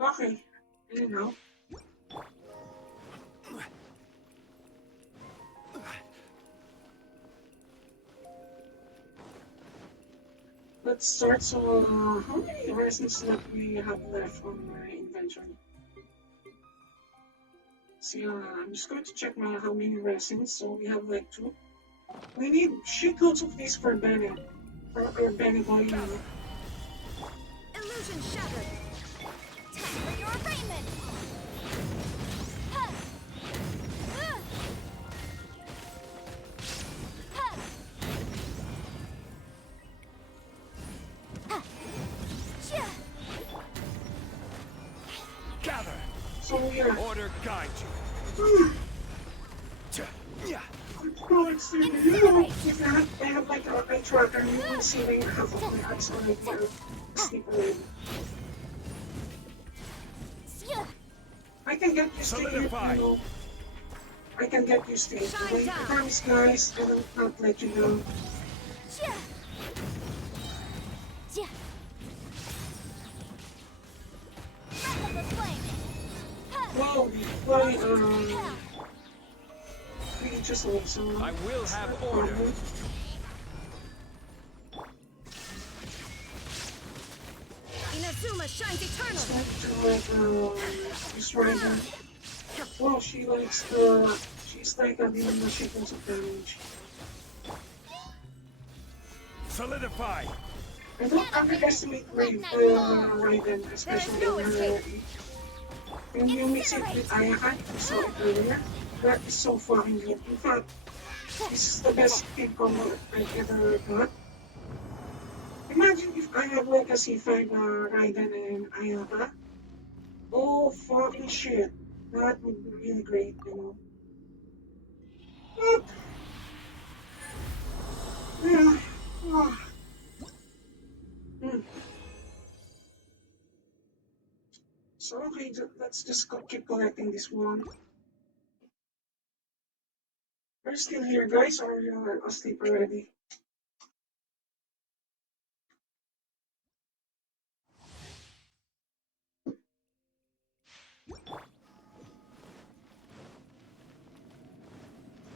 Okay, you know. Let's start. So, how many resins that we have left on my inventory? So yeah, I'm just going to check my how many resins. So we have like two. We need shitloads of these for Bennett. Or Benny boy, you know. Gather. Illusion shattered. Time for your arraignment. Huh. Uh. Huh. Huh. Yeah. Gather. So yeah. Order guide you. Yeah. Well, it's you know, if I have like a eye tracker, you will see like half of my eyes already are asleep already. Yeah. I can get used to it, you Solidify. know. I can get used to it. Shine Okay? I down. promise, guys, I will not let you down. Yeah. Yeah. Breath of the flame. Huh. Whoa, why, Compel. we just like so. I will have Not a order. problem. Inazuma shines Just eternal. like to like this rider. Well, she likes the. She's like a demon that she pulls of damage. Solidify. I don't underestimate Raiden, There is especially no in escape. when you mix it with Incinerate. Ayahan, I saw it earlier. That is so fucking good. In fact, this is the best team combo I've ever got. Imagine if I had like a C5 Raiden and Ayaha. Oh fucking shit. That would be really great, you know. But, yeah. ah, hmm. So okay, let's just keep collecting this one. Are you still here, guys, or you're asleep already?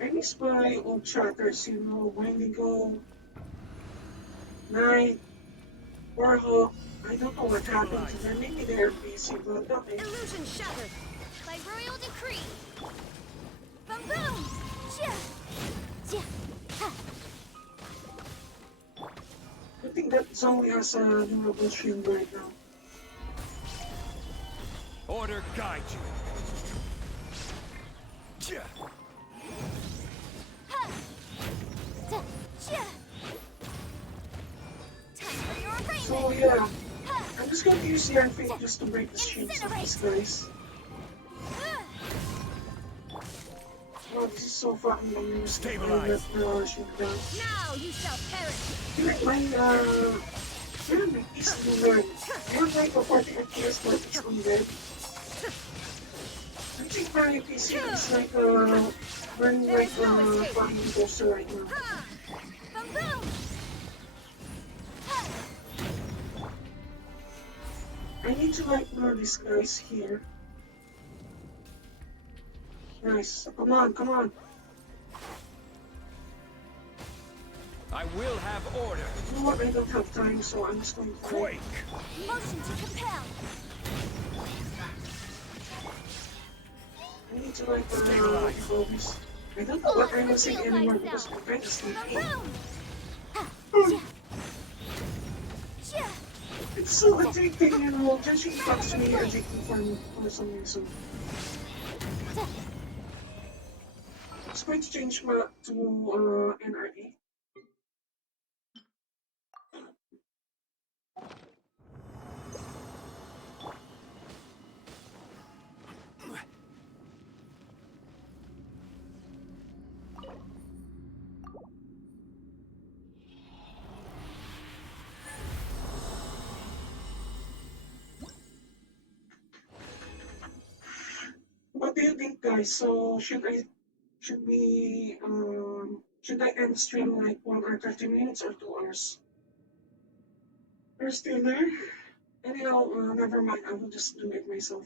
I miss my old chatters, you know, Wendigo, Knight, Warhawk. I don't know what happened to Stabilize. them. Maybe they're busy, but okay. Illusion shattered. By royal decree. Boom boom. Yeah. Yeah. Huh. I think that Zoe has a durable shield right now. Order guide you. Yeah. Huh. Duh. Yeah. Time for your So arraignment. yeah, Huh. I'm just going to use Iron Fate just to break the shields of these Incinerate. guys. Oh, this is so fucking dangerous. I let Stabilize. the shield down. Now you shall perish. You're my easily learn. You're like a 40 FPS but it's undead. I think my PC is like running There like is no escape. fucking toaster right now. Ha! Boom boom. Ha! I need to like lure these guys here. Nice. Come on, come on. I will have order. You know what? I don't have time, so I'm just going to like, Quake. Motion to compel. I need to like Stabilize. control this. I don't know what I will say Shield anymore thyself. because I'm kind of Boom sleepy. boom. Ha! Yeah. Yeah. It's so addicting, you know. Genshin Impact's really addicting for me for some reason. It's going to change my to NRA. What do you think, guys? So should I end stream like 1 hour 30 minutes or 2 hours? You're still there? Anyhow, never mind. I will just do it myself.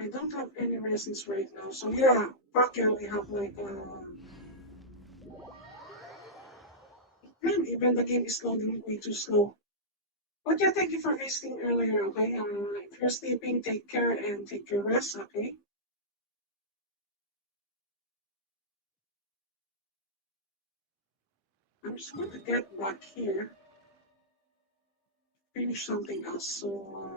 I don't have any resins right now, so yeah. Fuck yeah, we have like man, even the game is loading way too slow. But yeah, thank you for visiting earlier, okay? If you're sleeping, take care and take your rest, okay? I'm just going to get back here, finish something else. So,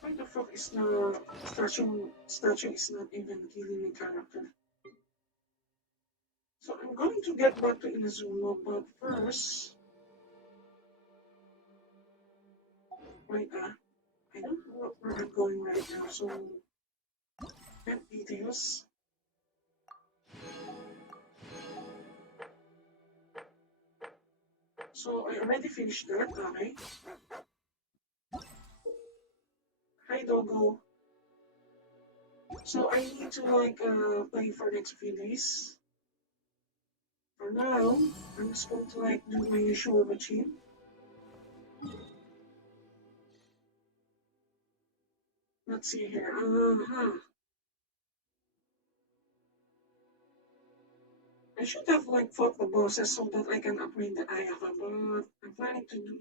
why the fuck is the statue is not even healing my character? So I'm going to get back to Inazuma, but first, wait, I don't know where I'm going right now, so get details. So I already finished that, okay? Hi, Doggo. So I need to like play for next few days. For now, I'm just going to like do my usual routine. Let's see here. I should have like fought the bosses so that I can upgrade the Ayaka, but I'm planning to do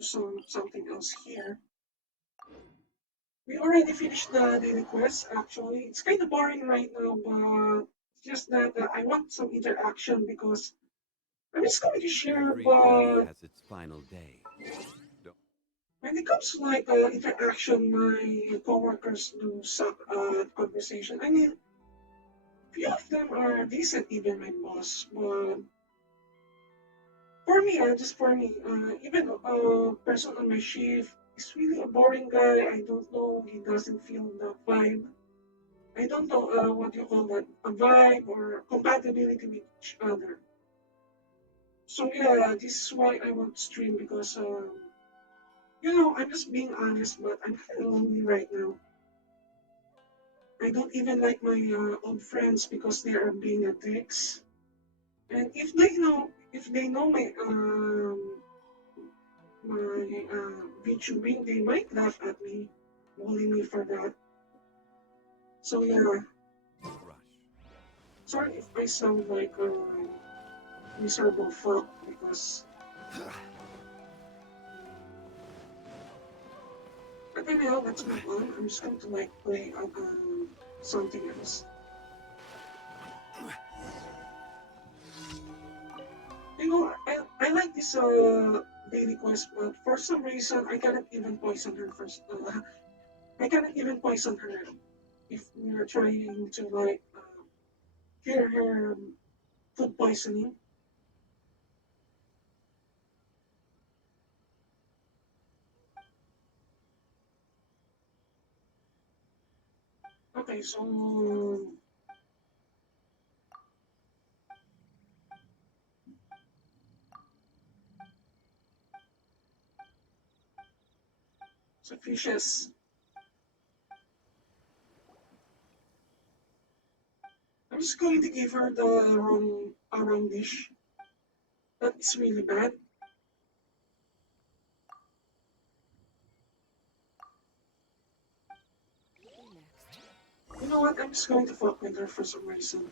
something else here. We already finished the daily quest. Actually, it's kind of boring right now, but it's just that I want some interaction because I'm just going to share. Every journey But has its final day. Don't when it comes to like interaction, my coworkers do suck at conversation. I mean, few of them are decent, even my boss. But for me, just for me, even a person on my shift is really a boring guy. I don't know. He doesn't feel the vibe. I don't know what you call that, a vibe or compatibility with each other. So yeah, this is why I want to stream because I'm just being honest, but I'm kind of lonely right now. I don't even like my old friends because they are being a dicks. And if they know my VTubing, they might laugh at me, bully me for that. So yeah, rush. sorry if I sound like a miserable fuck because. But anyhow, let's move on. I'm just going to like play something else. I like this daily quest, but for some reason I cannot even poison her first. I cannot even poison her if we are trying to like cure her food poisoning. Okay, so fishes. I'm just going to give her the wrong dish. That is really bad. Next. You know what? I'm just going to fuck with her for some reason.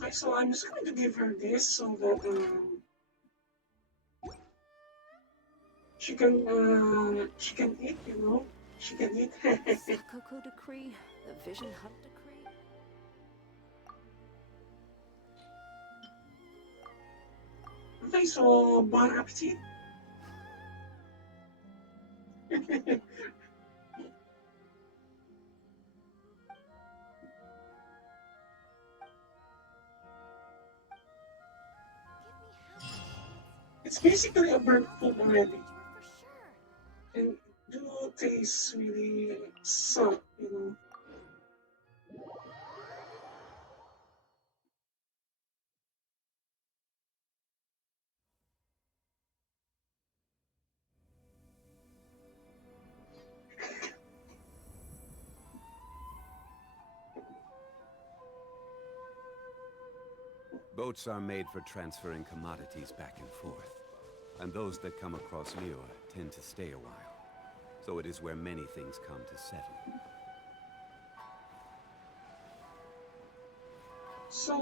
Okay, so I'm just going to give her this so that she can eat, she can eat. Coco decree, the Vision Hut decree. Okay, so bon appetit. Give me half a chance. It's basically a burnt I'll food give you already, adventure for sure. and do taste really suck. Boats are made for transferring commodities back and forth. And those that come across Lure tend to stay a while. So it is where many things come to settle. So,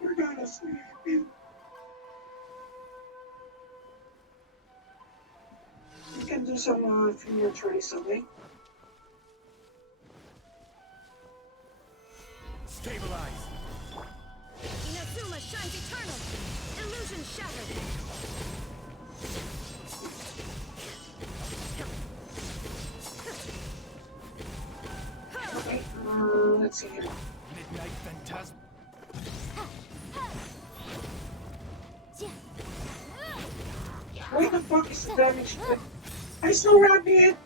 we're gonna sleep. You can do some few tries, okay? Stabilize! Inazuma shines eternal! Illusion shattered! Okay, let's see here. Midnight Phantasm. Why the fuck is the damage? I saw Rabbit!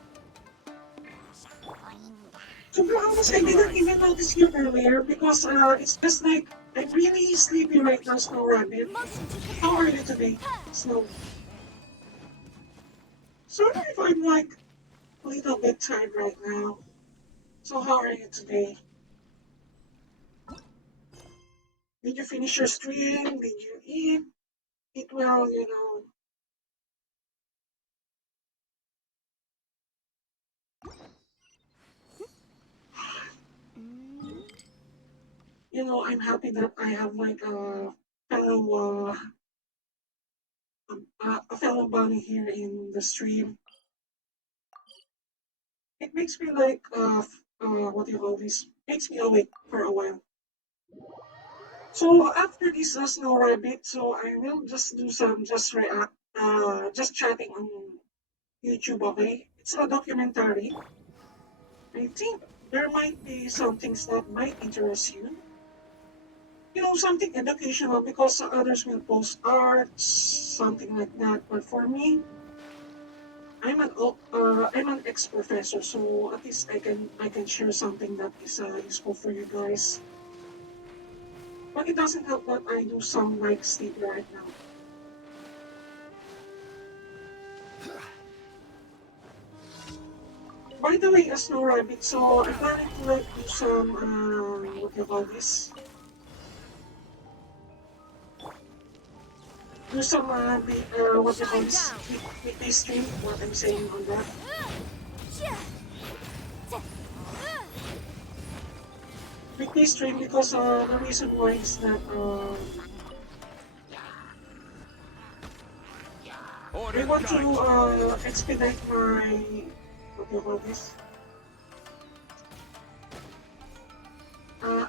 To be honest, I didn't even notice you earlier because it's just like I'm really sleepy right now, Snow Rabbit. Motion to How are prepare! you today, Snow? Sorry if I'm like a little bit tired right now. So how are you today? Did you finish your stream? Did you eat? Eat well, you know. You know, I'm happy that I have like a fellow bunny here in the stream. It makes me like what do you call this? Makes me awake for a while. So after this Snow Rabbit, so I will just do some just chatting on YouTube, okay? It's a documentary. I think there might be some things that might interest you. You know, something educational because others will post arts, something like that. But for me, I'm an ex-professor, so at least I can share something that is useful for you guys. But it doesn't help that I do some like sleep right now. By the way, Snow Rabbit, so I'm planning to like do some what do you call this? Do some what do you call Shine this? down! Weekday stream. What I'm saying on that. Weekday stream because the reason why is that I Order want to guide you. expedite my what do you call this?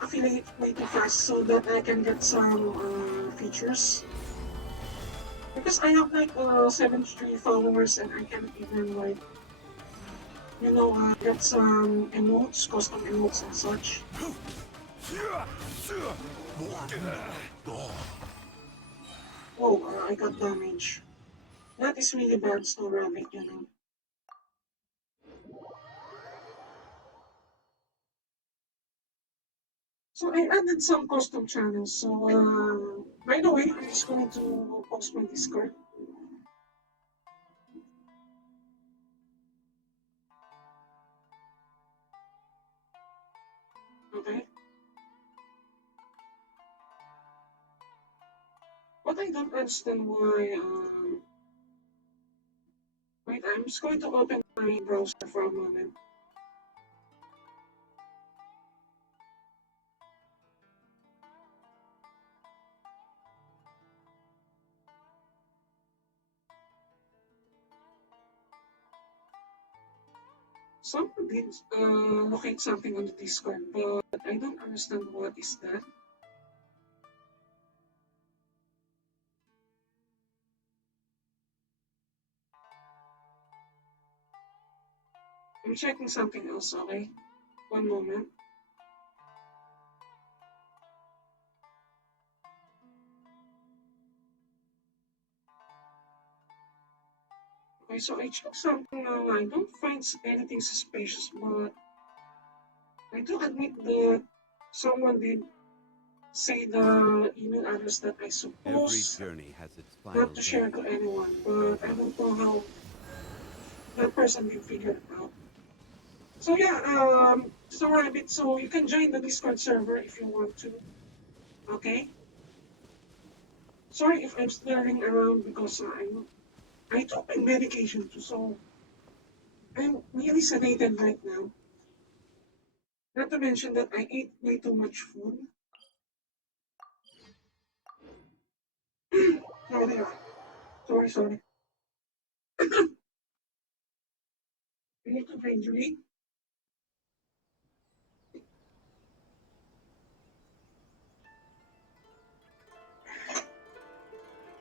Affiliate way too fast so that I can get some features. Because I have like 73 followers and I can even like get some emotes, custom emotes and such. Oh, I got damage. That is really bad, Snow Rabbit, you know. So I added some custom channels. So by the way, I'm just going to post my Discord. Okay. But I don't understand why. Wait, I'm just going to open my browser for a moment. Someone did locate something on the Discord, but I don't understand what is that. I'm checking something else, okay? One moment. Okay, so I checked something now. I don't find anything suspicious, but I do admit that someone did say the email address that I Every suppose journey has its final not to day. share to anyone, Don't but I rush. don't know how that person did figure it out. So yeah, So Rabbit, so you can join the Discord server if you want to. Okay. Sorry if I'm staring around because I took my medication too, so I'm really sedated right now. Not to mention that I ate way too much food. Sorry, sorry. I need to hydrate.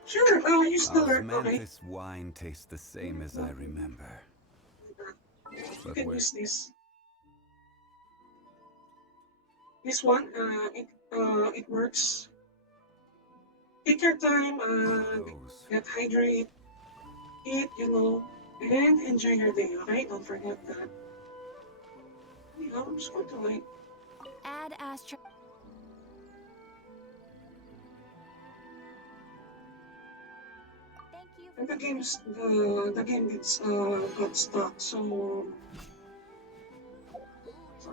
Sure, use the lurk. Okay. Osmanthus wine tastes the same as I remember. You But can where... use this. This one, it works. Take your time, Those... get hydrate, eat, and enjoy your day, okay? Don't forget that. I'm just going to like, Add astro. Thank you and for the game gets got stuck, so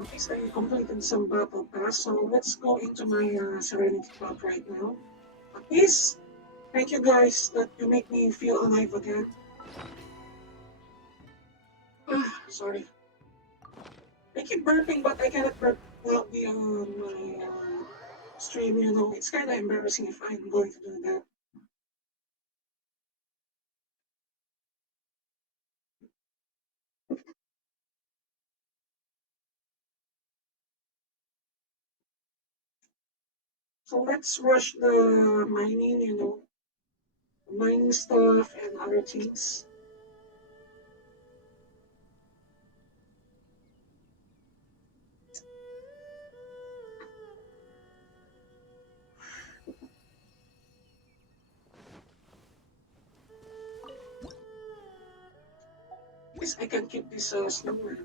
at least I completed some battle pass. So let's go into my Serenity Club right now. At least, thank you guys that you make me feel alive again. Sorry. I keep burping, but I cannot burp without be on my stream, It's kind of embarrassing if I'm going to do that. So let's rush the mining, mining stuff and other things. At least I can keep this slower.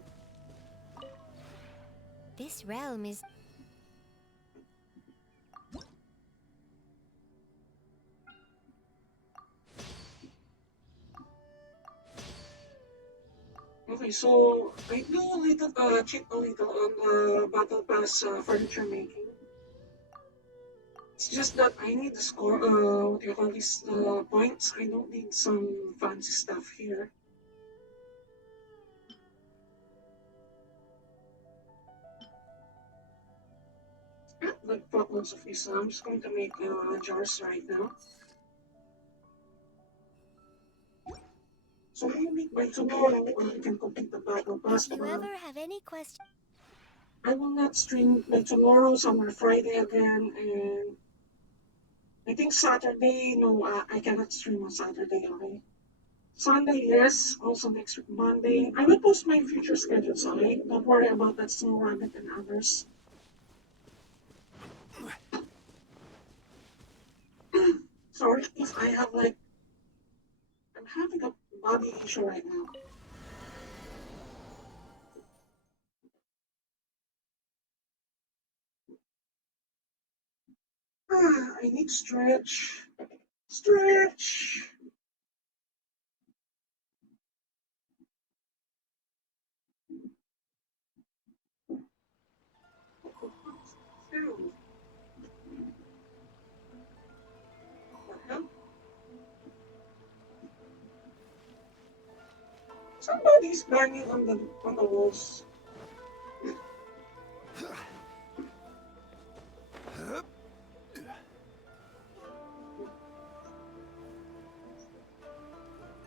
this realm is. Okay, so I do a little, cheat a little on the Battle Pass furniture making. It's just that I need the score, what do you call this, points. I don't need some fancy stuff here. Yeah, like buckles of this. I'm just going to make jars right now. So maybe by tomorrow we can complete the battle pass. If you ever have any questions. I will not stream by tomorrow, somewhere Friday again, and I think Saturday. No, I cannot stream on Saturday. Okay. Sunday, yes. Also next week, Monday. I will post my future schedules. Okay. Don't worry about that. Snow Rabbit and others. Sorry if I have like I'm having a body issue right now. I need stretch. Stretch. Sound. What the hell? Somebody's banging on the walls.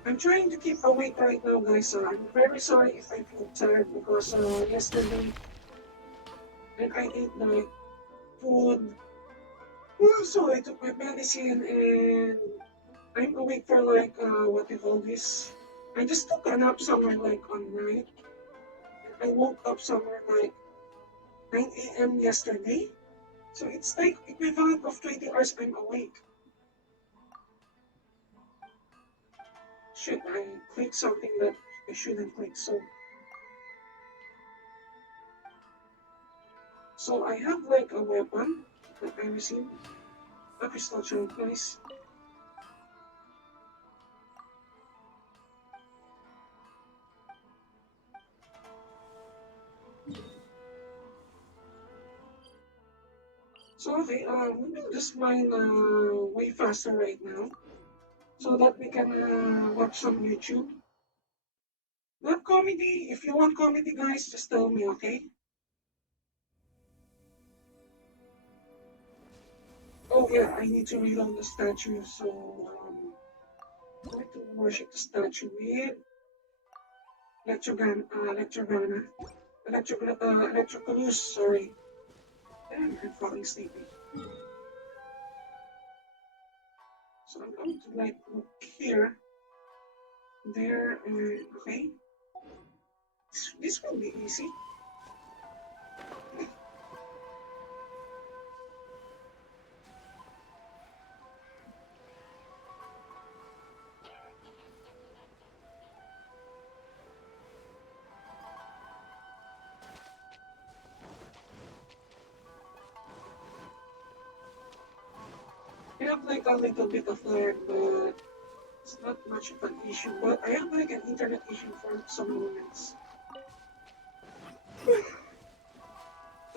I'm trying to keep awake right now, guys. I'm very sorry if I feel tired because yesterday when I ate my food, so I took my medicine and I'm awake for like what do you call this? I just took a nap somewhere like on night. And I woke up somewhere like 9 a.m. yesterday. So it's like equivalent of 20 hours I'm awake. Shit, I clicked something that I shouldn't click. So I have like a weapon that I received. A crystal giant, guys. Okay, we will just mine way faster right now so that we can watch some YouTube. Not comedy. If you want comedy, guys, just tell me, okay? Oh yeah, I need to reload the statue, so I'm going to worship the statue with Electrogana, Electroculus, sorry. Damn, I'm fucking sleepy. So I'm going to like look here, there, okay. This will be easy. I have like a little bit of lag, but it's not much of an issue. But I have like an internet issue for some moments.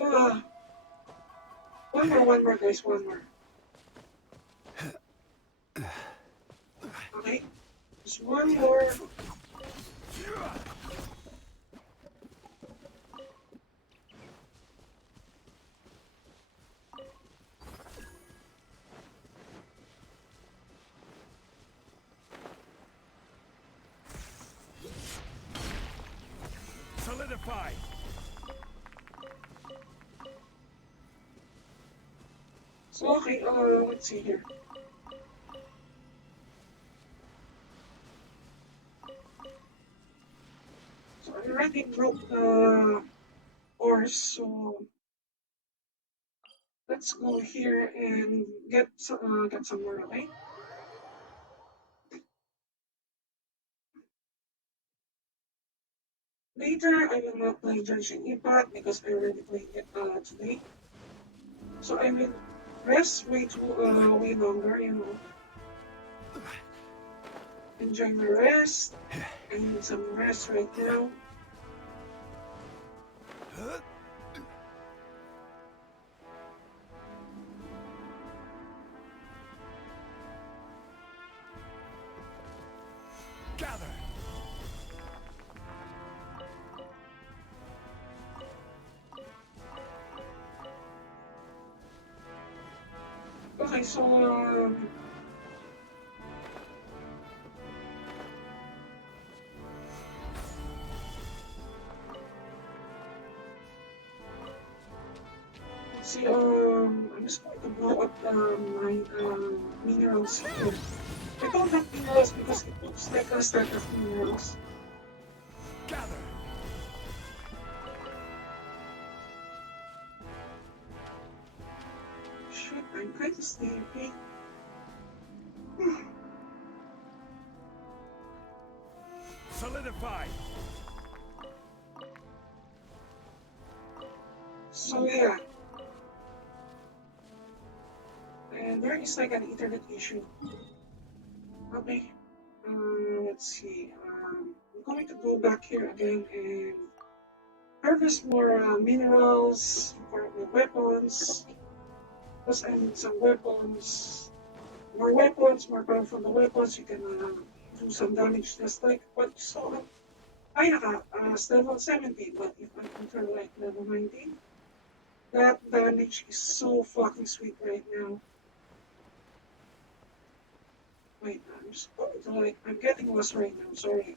Uh, one more, guys, one more. Okay, just one more. Solidify. So okay, let's see here. So I already broke the ores, so let's go here and get some more, okay? Later, I will not play Genshin Impact because I already played it today. So I will rest way longer, you know. Enjoy my rest. I need some rest right now. Gather. Okay, so see, I'm just going to blow up my minerals here. I don't have minerals because it looks like a stack of minerals. Gather. Shit, I'm kind of sleepy. Solidify. So yeah, and there is like an internet issue. Okay, let's see. I'm going to go back here again and harvest more minerals for my weapons. Because I need some weapons. More powerful the weapons. You can do some damage just like what you saw. I level 70, but if I enter like level 19, that damage is so fucking sweet right now. Wait, I'm just going to like, I'm getting lost right now, sorry.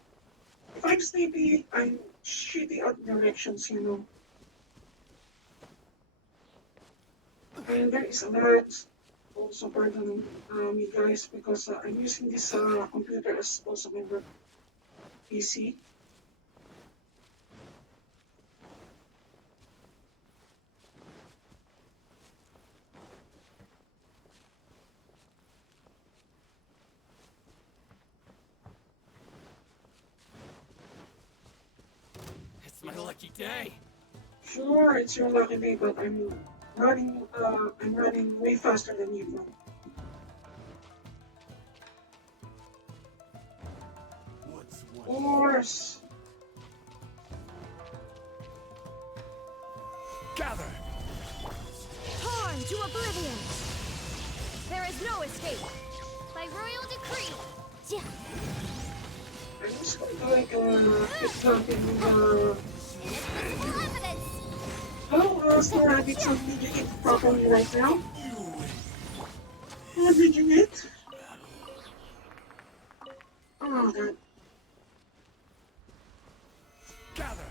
If I'm sleepy, I'm shitty at directions, you know. And there is a lag. Also, pardon me guys, because I'm using this computer as also my work PC. It's my lucky day. Sure, it's your lucky day, but I'm running way faster than you, bro. What's Of course. Gather. Torn! fallen to oblivion. There is no escape. By royal decree. Yeah. I'm just going to like keep jumping Inadmissible evidence. hello, Snow Rabbit, so did you eat properly right now? What did you eat? Oh god. Gather.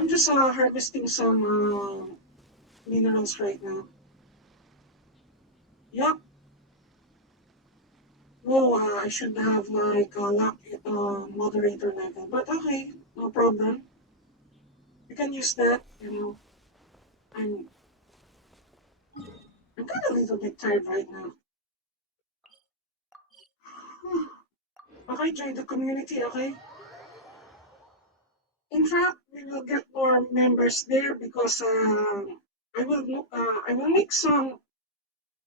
I'm just harvesting some minerals right now. Yup. Oh, I should have like locked it on moderator level, but okay, no problem. You can use that. I'm I'm kind of a little bit tired right now. Okay, join the community. Okay. In fact, we will get more members there because I will make some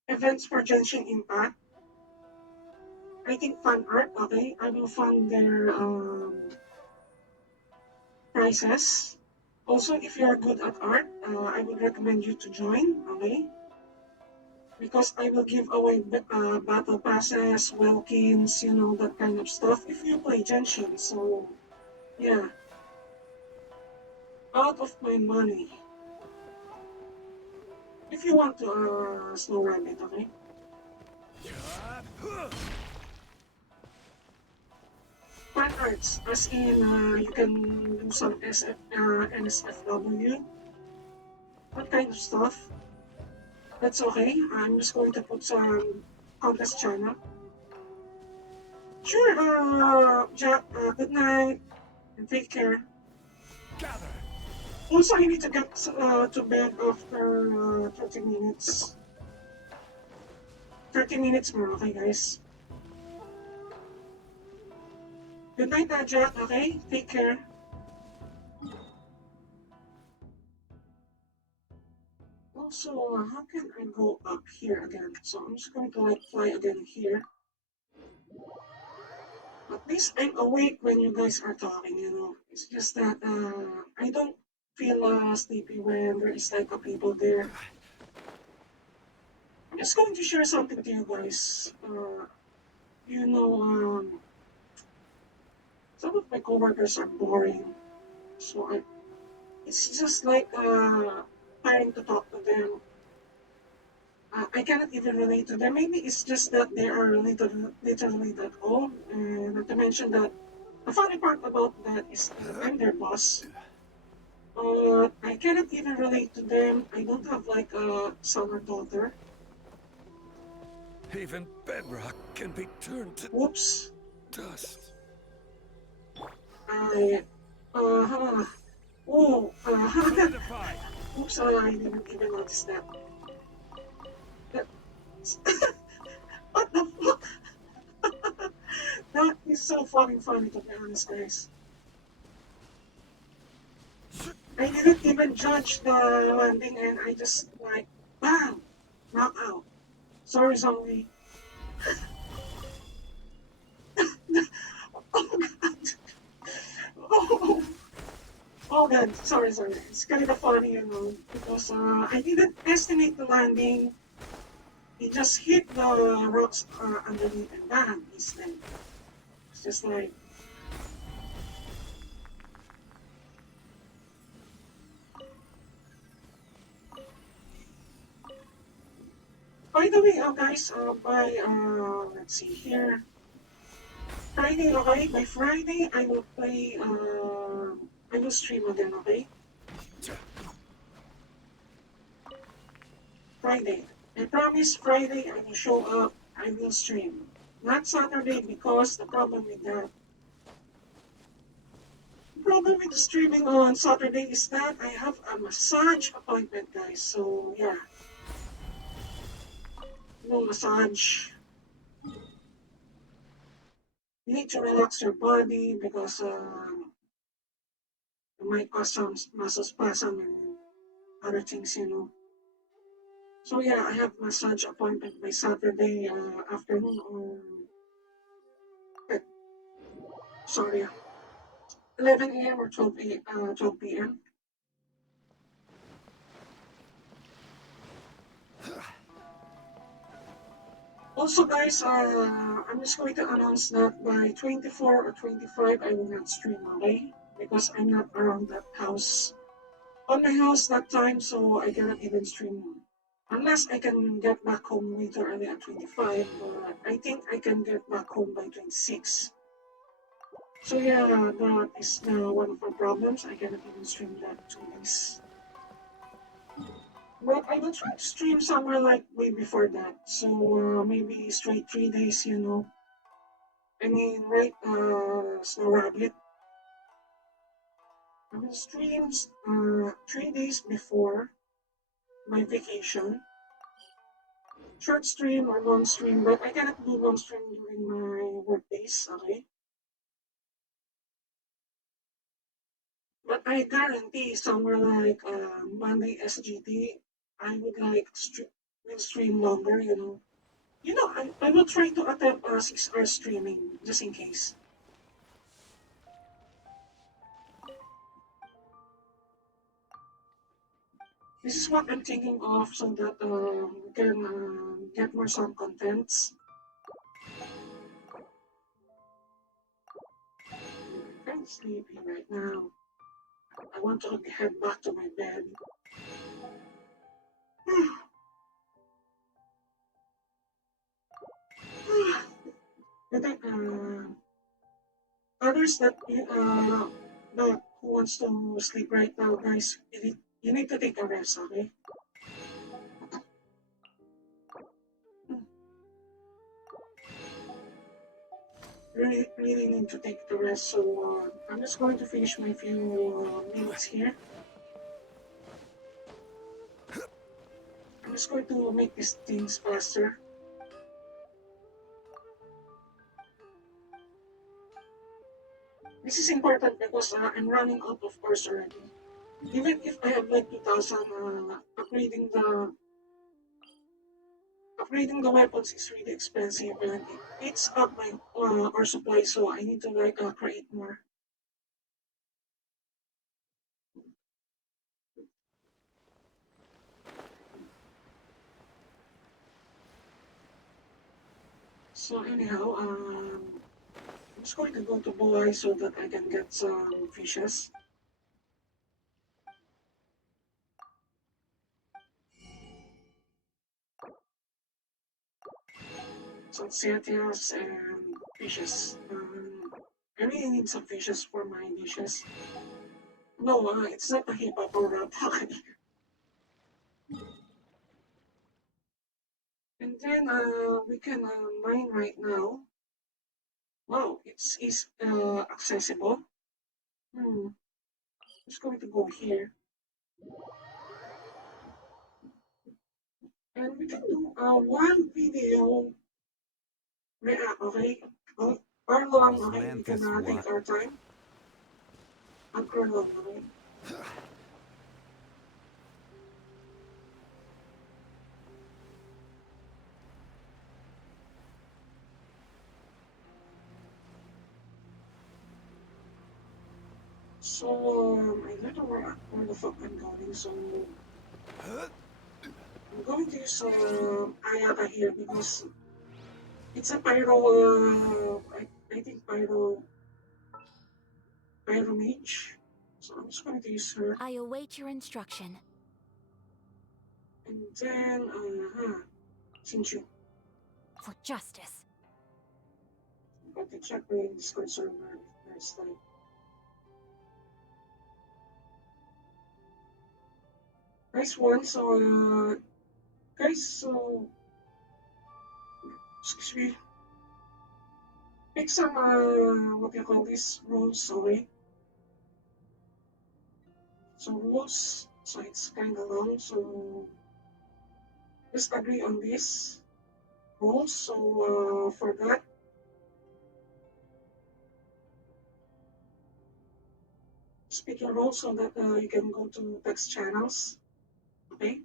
events for Genshin Impact. I think fan art. Okay, I will fund their prizes. Also, if you are good at art, I would recommend you to join. Okay, because I will give away battle passes, welkins, that kind of stuff if you play Genshin. So yeah, out of my money. If you want to Snow Rabbit, okay? Fan arts, as in you can do some NSFW, that kind of stuff. That's okay. I'm just going to put some contest channel. Sure, Jack, good night and take care. Gather. Also, I need to get to bed after 30 minutes. 30 minutes more, okay, guys? Good night, Jack, okay? Take care. Also, how can I go up here again? So I'm just going to like fly again here. At least I'm awake when you guys are talking. It's just that I don't feel sleepy when there is like a people there. I'm just going to share something to you guys. You know, some of my coworkers are boring, so it's just like tiring to talk to them. I cannot even relate to them. Maybe it's just that they are literally that old, and not to mention that the funny part about that is that I'm their boss. I cannot even relate to them. I don't have like a son or daughter. Even bedrock can be turned to Whoops. dust. I uh, oh Solidified. oops, I didn't even notice that. That what the fuck? That is so fucking funny to be honest, guys. I didn't even judge the landing and I just like bam, knock out. Sorry, zombie. Oh god. Oh, oh god. Sorry. It's kind of funny, because I didn't estimate the landing. He just hit the rocks underneath and bam, he's dead. It's just like, by the way, guys, let's see here. Friday, okay? By Friday, I will play, I will stream again, okay? Friday. I promise Friday I will show up, I will stream. Not Saturday because the problem with the streaming on Saturday is that I have a massage appointment, guys. So yeah, no massage. You need to relax your body because it might cause some muscle spasm and other things. So yeah, I have massage appointment by Saturday afternoon or eh, sorry, 11 a.m. or 12 p.m. Also, guys, I'm just going to announce that by 24 or 25, I will not stream, okay? Because I'm not around that house. On my house that time, so I cannot even stream. Unless I can get back home later early at 25, but I think I can get back home by 26. So yeah, that is one of our problems. I cannot even stream that 2 days. But I will try to stream somewhere like way before that. So maybe straight 3 days, you know. I mean, right, Snow Rabbit. I will stream 3 days before my vacation. Short stream or long stream, but I cannot do long stream during my work days, okay? But I guarantee somewhere like Monday SGT, I would like will stream longer, you know. You know, I will try to attempt 6 hours streaming just in case. This is what I'm thinking of so that we can get more some contents. I'm kind of sleepy right now. I want to head back to my bed. I think others that who wants to sleep right now, guys, you need to take a rest, okay? Really need to take the rest. So I'm just going to finish my few minutes here. I'm just going to make these things faster. This is important because I'm running out of course already. Even if I have like 2,000, upgrading the weapons is really expensive and it eats up my our supply. So I need to like create more. So anyhow, I'm just going to go to Boy so that I can get some fishes. Some cereals and fishes. I really need some fishes for my dishes. No, it's not a hip hop or rap. And then we can mine right now. Wow, it's accessible. Hmm, just going to go here. And we can do one video react, okay? Our long, Is okay? We can Manthus take what? our time. Anchor long, okay? So, I don't know where the fuck I'm going, so I'm going to use Ayaka here because it's a I think pyro mage. So I'm just going to use her. I await your instruction. And then, Shinchu. For justice. Got to check my Discord server if there's like. Nice one, so, guys, so, excuse me, pick some, what do you call this, rules, okay? So rules, so it's kind of long, so just agree on this rules. So for that, speak your rules so that you can go to text channels. Okay,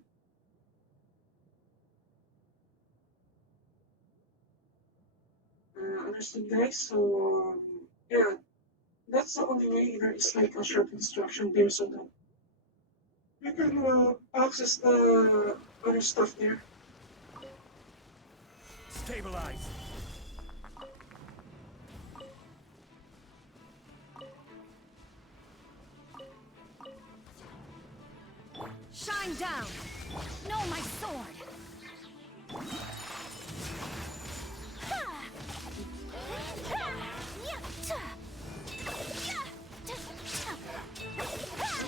understood, guys. So yeah, that's the only way. There is like a short instruction there so that you can access the other stuff there. Stabilize. Shine down! No, my sword!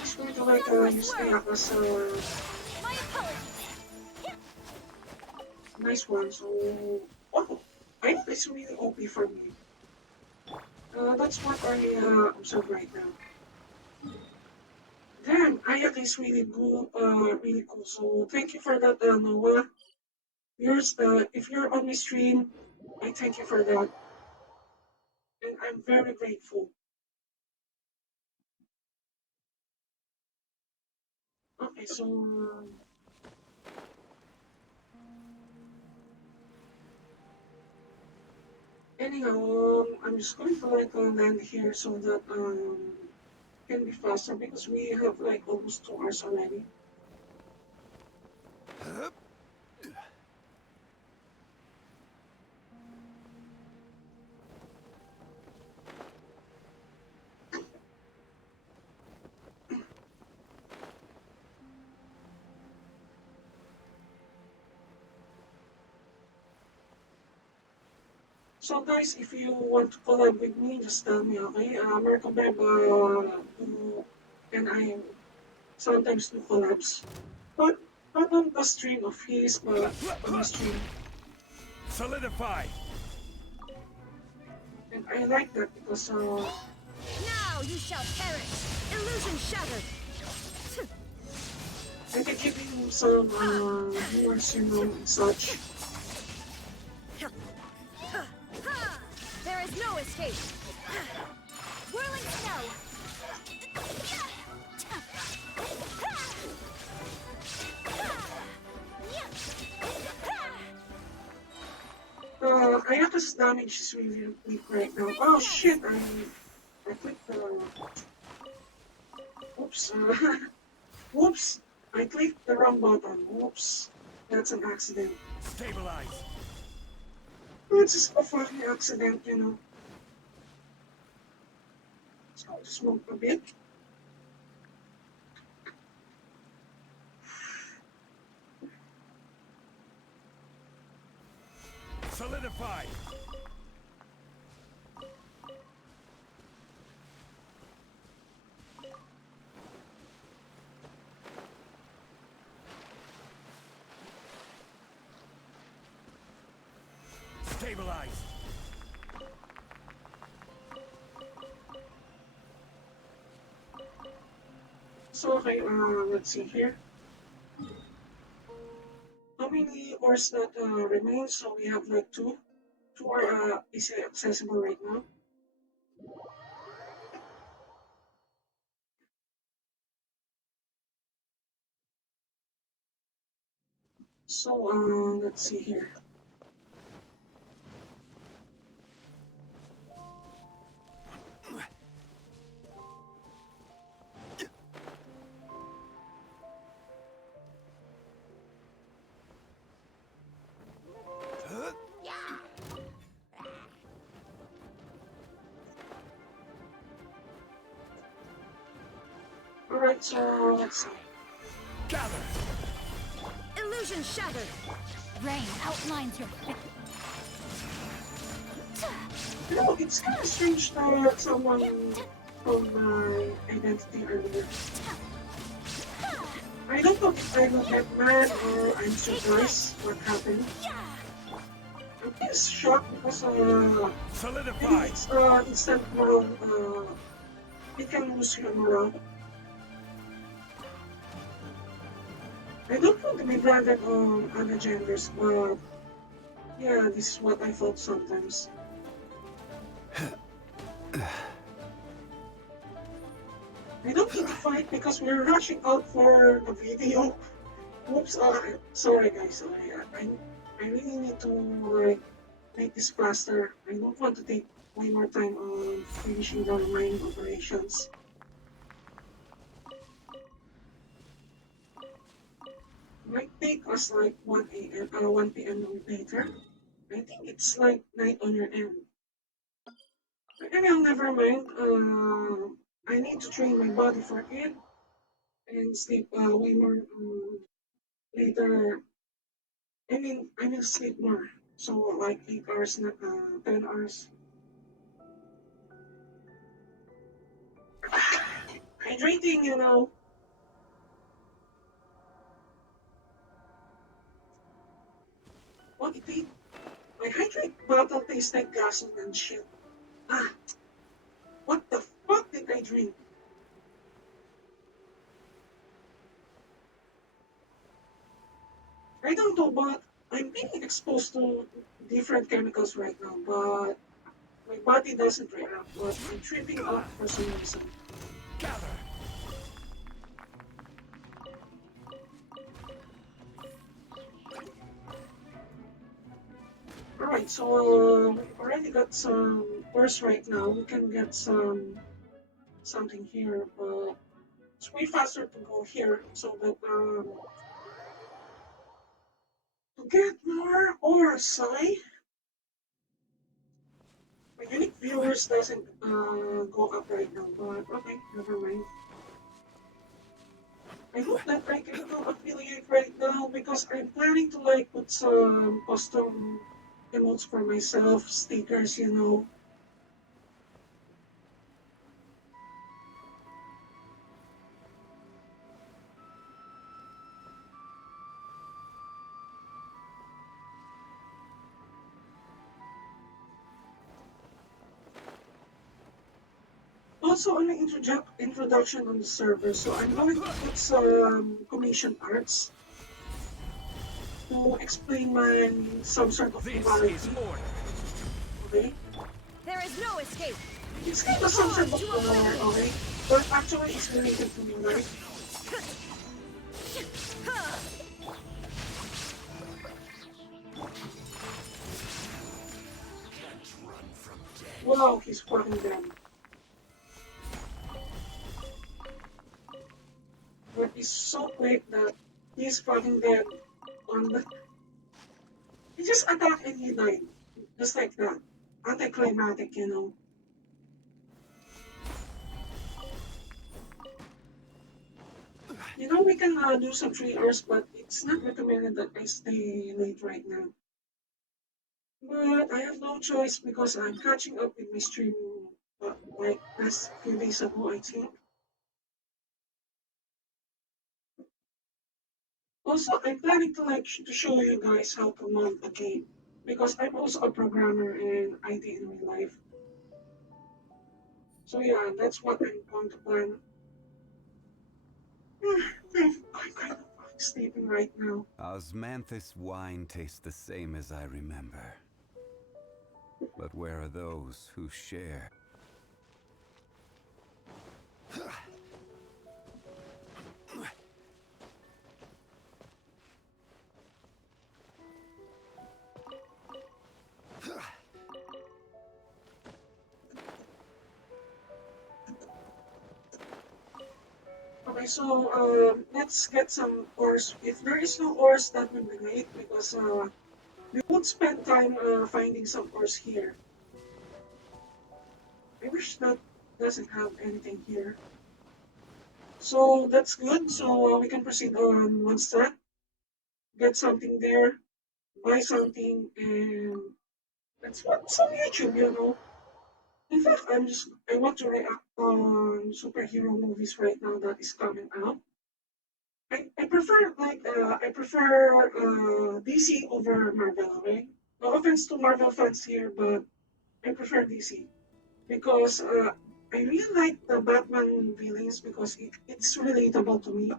It's going to like use the as My apologies! nice one. So, oh, I think it's really OP for me. That's what I observe right now. Damn, Ayak is really cool. Really cool. So thank you for that, Noah. Yours, if you're on my stream, I thank you for that, and I'm very grateful. Okay, so anyhow, I'm just going to like land here so that can be faster because we have like almost 2 hours already. So guys, if you want to collab with me, just tell me, okay? Marco Beb, and I sometimes do collabs, but not on the stream of his, but on the stream. Solidify. And I like that because Now you shall perish! Illusion shattered! I can give you some viewers, and such. There is no escape! Whirling snow! Ayaka's damage is really weak right now. Oh shit, I clicked oops, whoops, I clicked the wrong button. Whoops, that's an accident. Stabilize. It's just a fucking accident. So I'll just smoke a bit. Solidify. Stabilize. So okay, let's see here. How many ores that remain? So we have like two. Two are easily accessible right now. So let's see here. Alright, so let's see. Gather. Illusion shattered! Rain outlines your It's kind of strange that someone told my identity earlier. I don't know if I will get mad or I'm surprised what happened. I'm just shocked because maybe Solidify. it's instant morale, it can lose your morale. I don't want to be branded on other genders, but yeah, this is what I thought sometimes. I don't need to fight because we're rushing out for the video. Oops, sorry guys, sorry. I really need to like make this faster. I don't want to take way more time on finishing the mining operations. Might take us like 1 p.m. later. I think it's like night on your end. Anyhow, never mind. I need to train my body for it and sleep way more later. I mean sleep more. So like 8 hours, not 10 hours. Hydrating, you know. What it did? My hydrate bottle tastes like gasoline and shit. Ah, what the fuck did I drink? I don't know, but I'm being exposed to different chemicals right now, but my body doesn't react, but I'm tripping up for some reason. Gather. Alright, so we already got some ores right now. We can get something here, but it's way faster to go here so that to get more ores, I my unique viewers doesn't go up right now, but okay, never mind. I hope that I can do affiliate right now because I'm planning to like put some custom emotes for myself, stickers, you know. Also, an introduction on the server, so I'm going to put some commission arts to explain my some sort of This is duality. order. Okay, There is no escape. it's kind Move of some sort on of to lore, oblivion. okay, but actually it's related to me, right? Wow, he's fucking dead. But he's so quick that he's fucking dead on the. He just attacked and he died, just like that. Anticlimactic, you know. You know, we can do some 3 hours, but it's not recommended that I stay late right now. But I have no choice because I'm catching up with my stream like last few days ago, I think. Also, I'm planning to like to show you guys how to mod a game because I'm also a programmer and IT in real life. So yeah, that's what I'm going to plan. I'm kind of sleeping right now. Osmanthus wine tastes the same as I remember. But where are those who share? Okay, so let's get some ores. If there is no ores, that would be great because we would spend time finding some ores here. I wish that doesn't have anything here. So that's good. So we can proceed on one step, get something there, buy something, and let's watch some YouTube, you know. In fact, I want to react on superhero movies right now that is coming out. I prefer DC over Marvel, okay? No offense to Marvel fans here, but I prefer DC because I really like the Batman villains because it's relatable to me.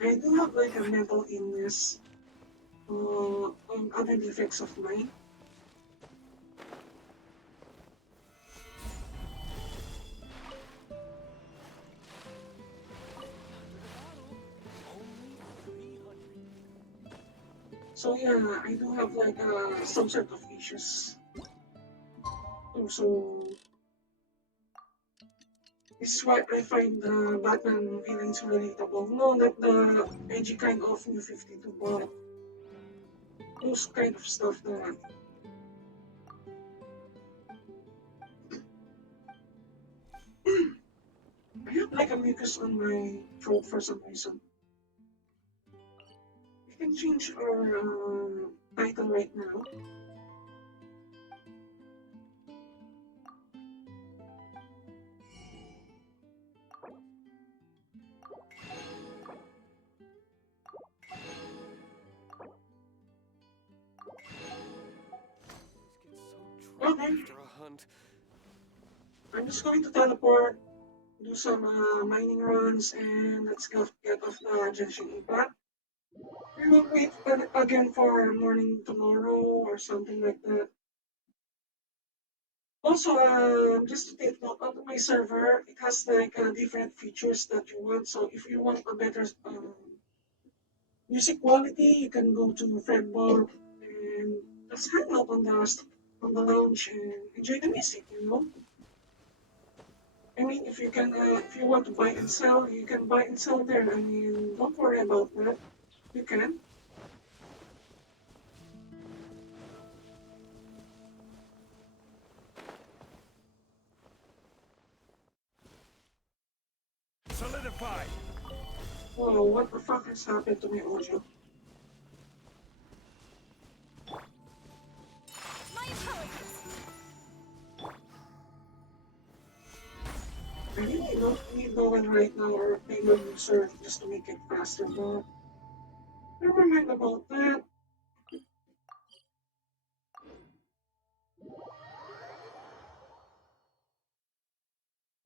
I do have like a mental illness on other defects of mine. So yeah, I do have like some sort of issues. So this is why I find the Batman villains relatable. No, not the edgy kind of New 52, but those kind of stuff that. have like a mucus on my throat for some reason. We can change our title right now. Okay, After a hunt. I'm just going to teleport, do some mining runs, and let's go get off the Genshin Impact. We will wait again for morning tomorrow or something like that. Also, just to take note of my server, it has like different features that you want. So if you want a better music quality, you can go to Fredboard and just hang out on the lounge and enjoy the music. You know, I mean, if you can, if you want to buy and sell, you can buy and sell there. I mean, don't worry about that. You can. Solidified. Whoa, what the fuck has happened to my audio? My apologies. I really don't need no one right now or a payment user just to make it faster, but never mind about that.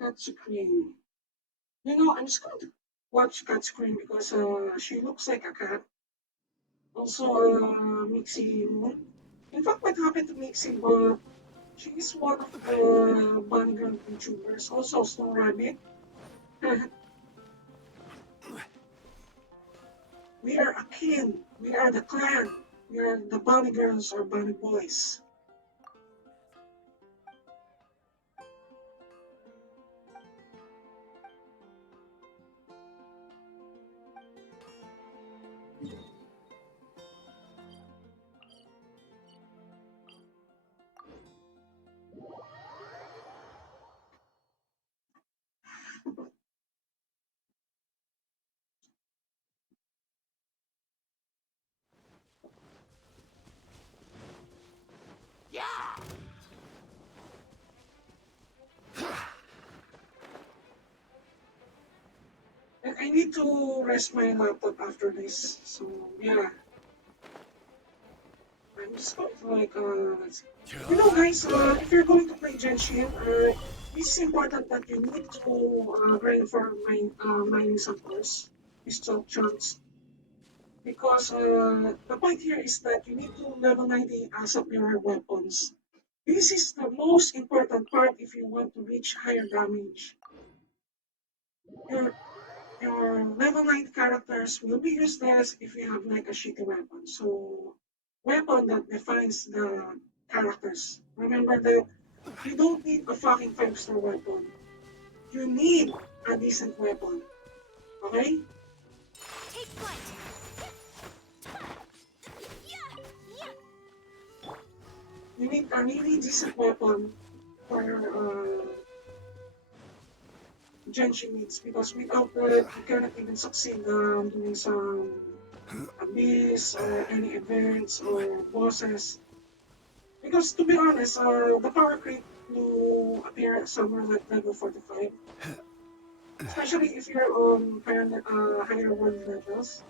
Cat scream. You know, I'm just going to watch Cat scream because she looks like a cat. Also, Mixie Moon. In fact, what happened to Mixie, but she is one of the bunny girl YouTubers. Also, Snow Rabbit. We are a kin. We are the clan. We are the bunny girls or bunny boys. And I need to rest my laptop after this. So yeah, I'm just going to like let's see. You know, guys, if you're going to play Genshin, it's important that you need to grind for mining some ores, crystal chunks, because the point here is that you need to level 90 as up your weapons. This is the most important part if you want to reach higher damage. Your your level 9 characters will be useless if you have like a shitty weapon. So, weapon that defines the characters. Remember that you don't need a fucking 5-star weapon. You need a decent weapon. Okay? Take flight. Yeah, yeah. You need a really decent weapon for your Genshin needs because without that, you cannot even succeed doing some abyss or any events or bosses. Because to be honest, the power creep to appear somewhere like level 45, especially if you're on higher world levels,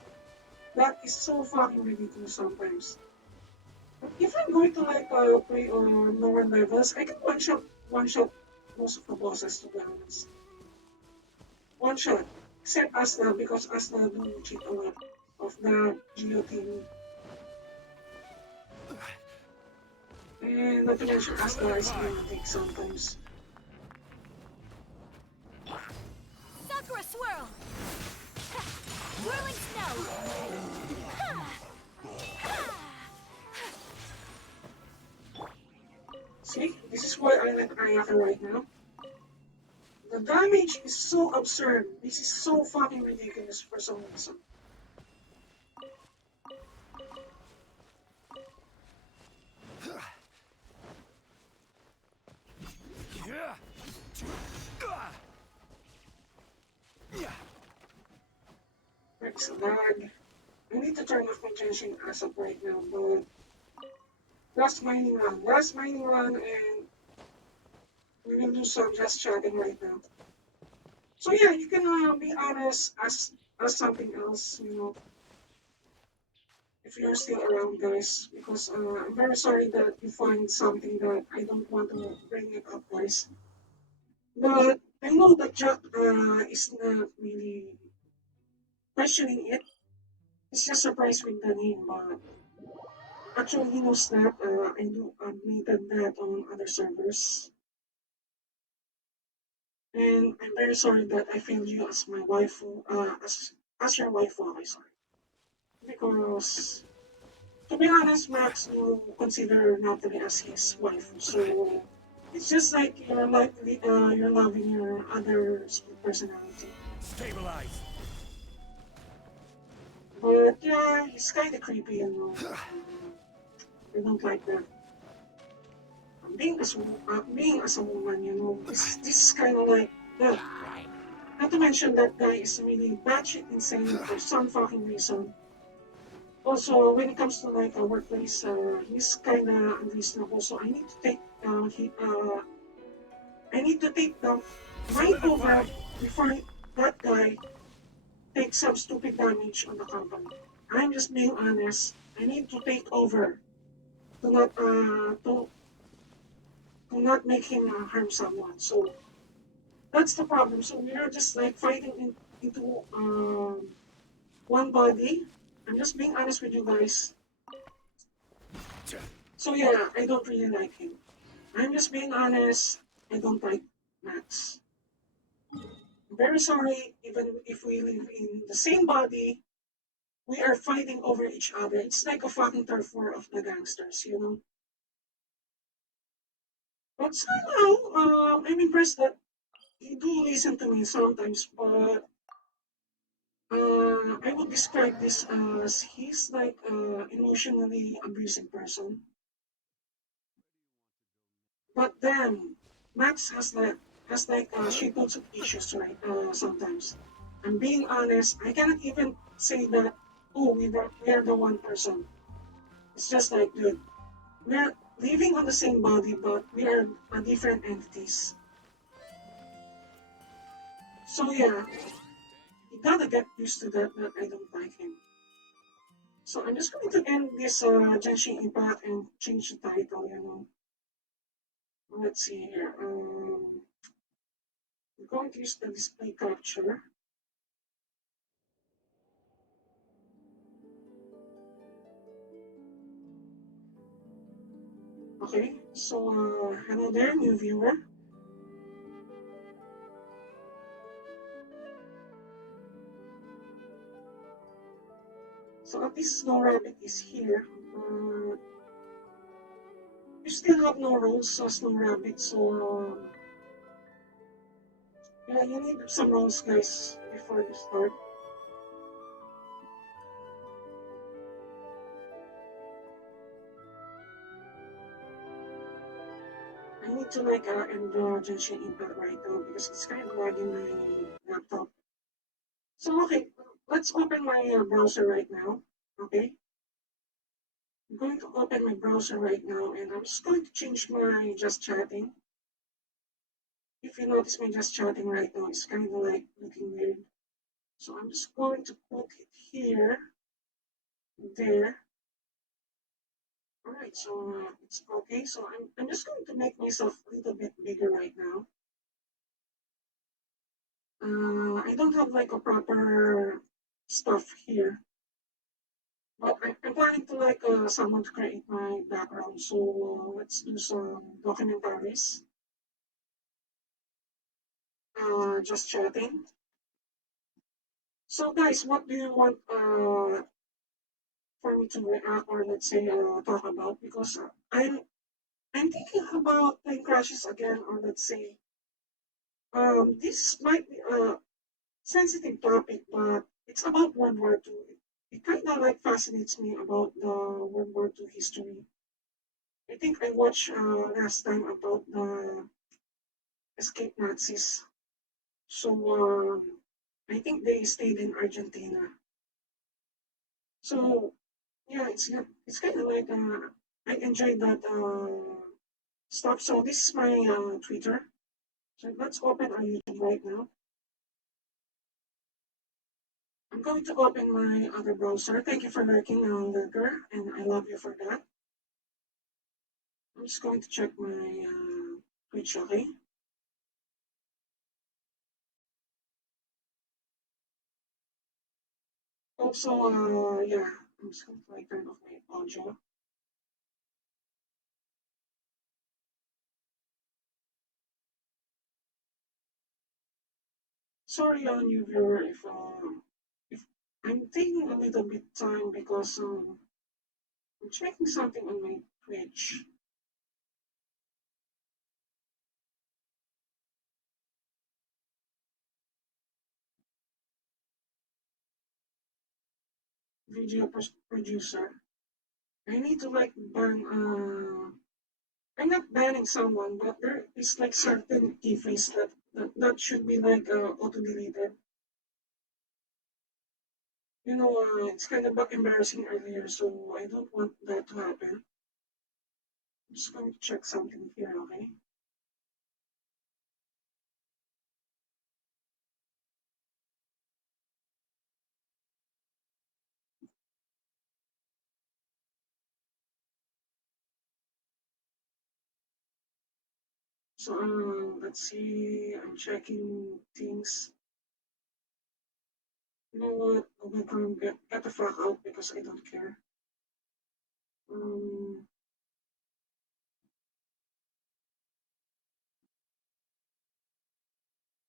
that is so fucking ridiculous sometimes. But if I'm going to like play on lower levels, I can one shot most of the bosses to be honest. One shot. Except Asna because Asna do cheat a lot of the guillotine. And not to mention Asna is lunatic sometimes. Sakura swirl. Ha! Whirling snow. Ha! Ha! See, this is why I like Ayaka right now. The damage is so absurd. This is so fucking ridiculous for some reason. Yeah. it's a lag. I need to turn off my Genshin as of right now, but last mining run, and we will do some just chatting right now. So yeah, you can be honest as something else, if you're still around, guys, because I'm very sorry that you find something that I don't want to bring it up, guys. But I know that Jack is not really questioning it. He's just surprised with the name, but actually he knows that I do admitted that on other servers. And I'm very sorry that I failed you as my waifu, as your waifu, I'm sorry. Because to be honest, Max will consider Natalie as his wife. So it's just like you're loving your other split personality. Stabilize. But yeah, he's kind of creepy, I don't like that. Being as a woman, this is kind of like ugh. Not to mention that guy is really batshit insane for some fucking reason. Also, when it comes to like a workplace, he's kind of unreasonable. So I need to take the mind Solidify. over before that guy takes some stupid damage on the company. I'm just being honest. I need to take over to not make him harm someone. So that's the problem. So we are just like fighting into one body. I'm just being honest with you guys. So yeah, I don't really like him. I'm just being honest. I don't like Max. I'm very sorry. Even if we live in the same body, we are fighting over each other. It's like a fucking turf war of the gangsters. But somehow, I'm impressed that he do listen to me sometimes. But I would describe this as he's like emotionally abusive person. But then Max has like shitloads of issues, right? Sometimes. I'm being honest. I cannot even say that. Oh, we are the one person. It's just like, dude, we're living on the same body, but we are different entities. So yeah, you gotta get used to that. That I don't like him. So I'm just going to end this Genshin Impact and change the title. Let's see here. We're going to use the display capture. Okay, so hello there, new viewer. So at least Snow Rabbit is here. You still have no rolls, Snow Rabbit, so yeah, you need some rolls, guys, before you start. I need to like end Genshin Impact right now because it's kind of lagging my laptop. So okay, let's open my browser right now. Okay, I'm going to open my browser right now, and I'm just going to change my just chatting. If you notice my just chatting right now, it's kind of like looking weird. So I'm just going to put it here, there. All right, so it's okay. So I'm just going to make myself a little bit bigger right now. I don't have like a proper stuff here, but I'm planning to like someone to create my background. So let's do some documentaries. Just chatting. So guys, what do you want for me to react or let's say talk about? Because I'm thinking about plane crashes again, or let's say this might be a sensitive topic, but it's about World War II. It kind of like fascinates me about the World War II history. I think I watched last time about the escaped Nazis. So I think they stayed in Argentina. So yeah, it's kind of like I enjoyed that stuff. So this is my Twitter. So let's open our YouTube right now. I'm going to open my other browser. Thank you for liking Lurker, and I love you for that. I'm just going to check my Twitch, okay? Also, yeah, I'm just going to like turn off my audio. Sorry on you viewer if I'm taking a little bit time because I'm checking something on my Twitch. Producer. I need to like ban I'm not banning someone, but there is like certain keyphrase that should be like auto deleted. You know, it's kind of embarrassing earlier, so I don't want that to happen. I'm just going to check something here, okay? So let's see. I'm checking things. You know what? Google Chrome, get the fuck out because I don't care. Um,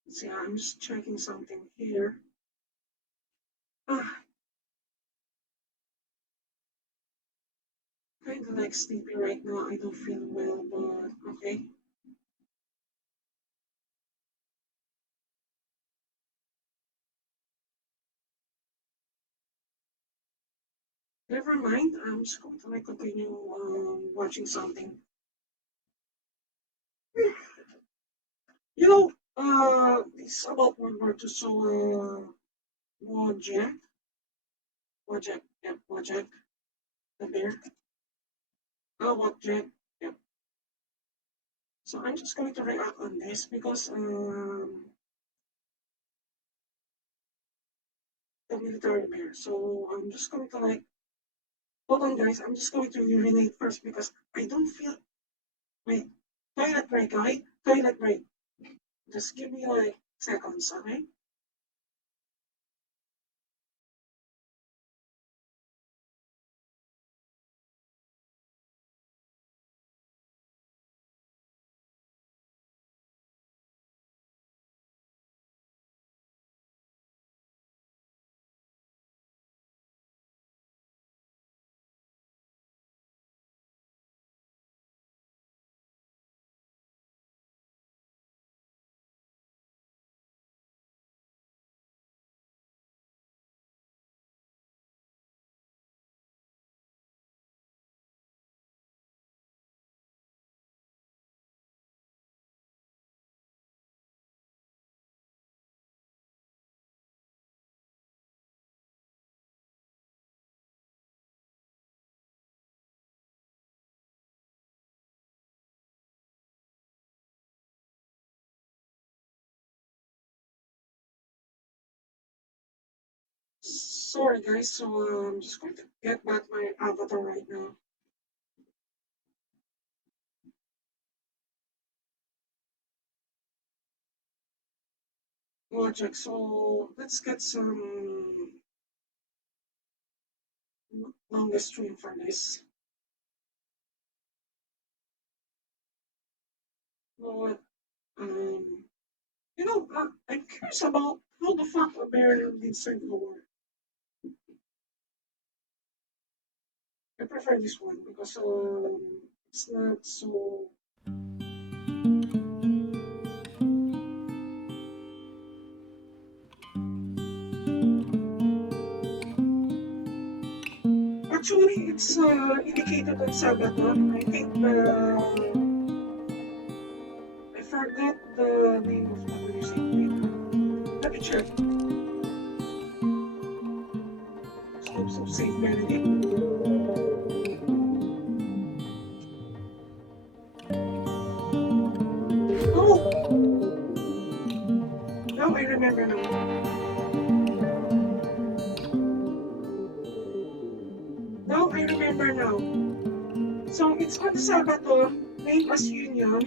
let's see. I'm just checking something here. Ah, kind of like sleepy right now. I don't feel well, but okay. Never mind. I'm just going to like continue watching something. You know, it's about World War II. So, Wojak, Wojak, the bear. Wojak, yep. So I'm just going to react on this because the military bear. So I'm just going to like, hold on, guys. I'm just going to urinate first because I don't feel. Wait, toilet break, okay? Toilet break. Just give me like seconds, okay? Sorry, guys. So I'm just going to get back my avatar right now. Logic. So let's get some longest stream for this. You know what? Um, I'm curious about how the fuck a bear did survive the war. I prefer this one because it's not so. Actually, it's indicated on Sabaton. I think I forgot the name of the music. Wait, let me check. Stop. Saint Benedict. Oh, now I remember now. Now I remember now. So it's on Sabaton, named as Union,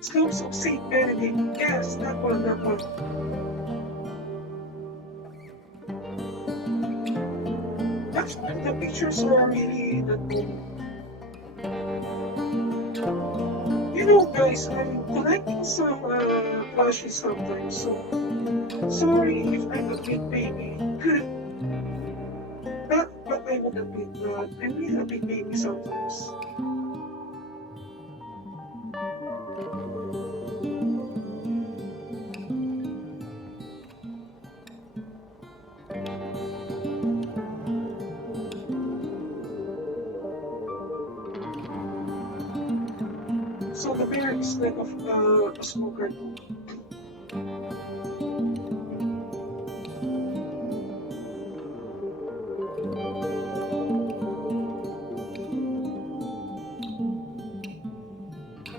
Slopes of Saint Benedict. Yes, that one, that one. Actually, the pictures are really that good. You know, guys, I'm collecting some plushies sometimes, so sorry if I'm a big baby. But I would admit that I'm really a big baby sometimes. So the bear is like a smoker too.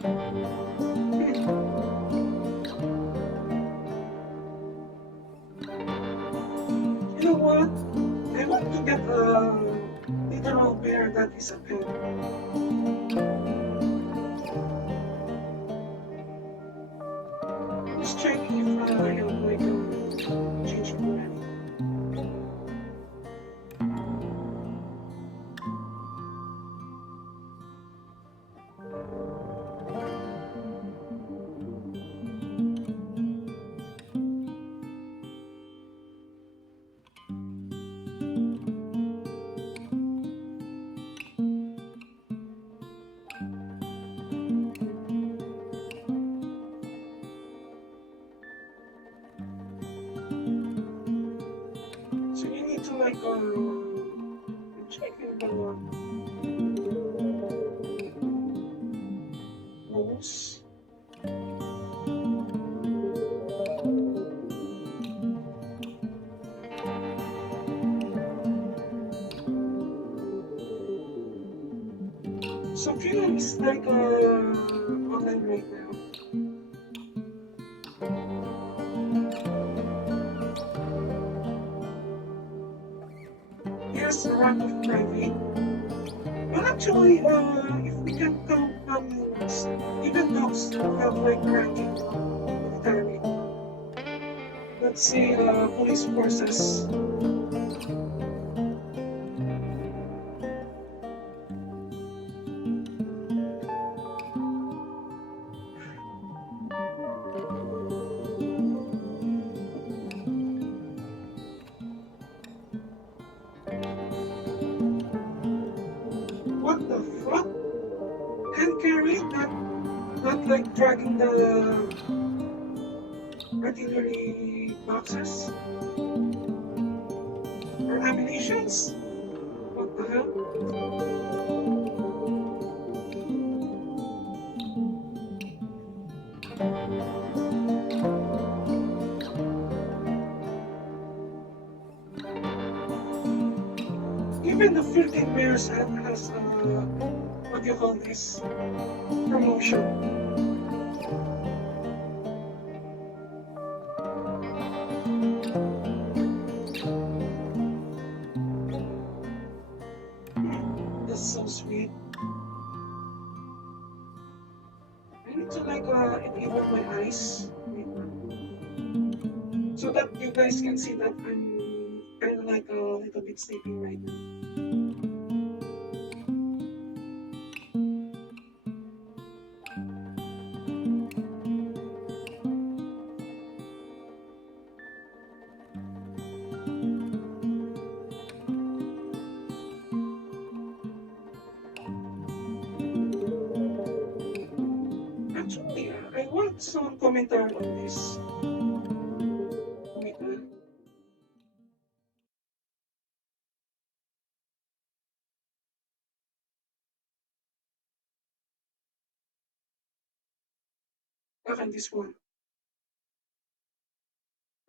Hmm. You know what? I want to get a literal bear that is a pet. I'm just checking if I have like change already. So you need to like I'm checking the rules. So Freedom is like online right now. Yes, a rank of private. Well, actually, if we can count animals, even dogs have like ranking military. Let's say police forces. What the fuck? Hand carry? Not like dragging the artillery boxes or ammunitions? What the hell? Even the 15 bears has what do you call this? Promotion. That's so sweet. I need to like enable my eyes. Wait, so that you guys can see that I'm kind of like a little bit sleeping right now. Actually, I want some commentary on this. Wait, okay, this one.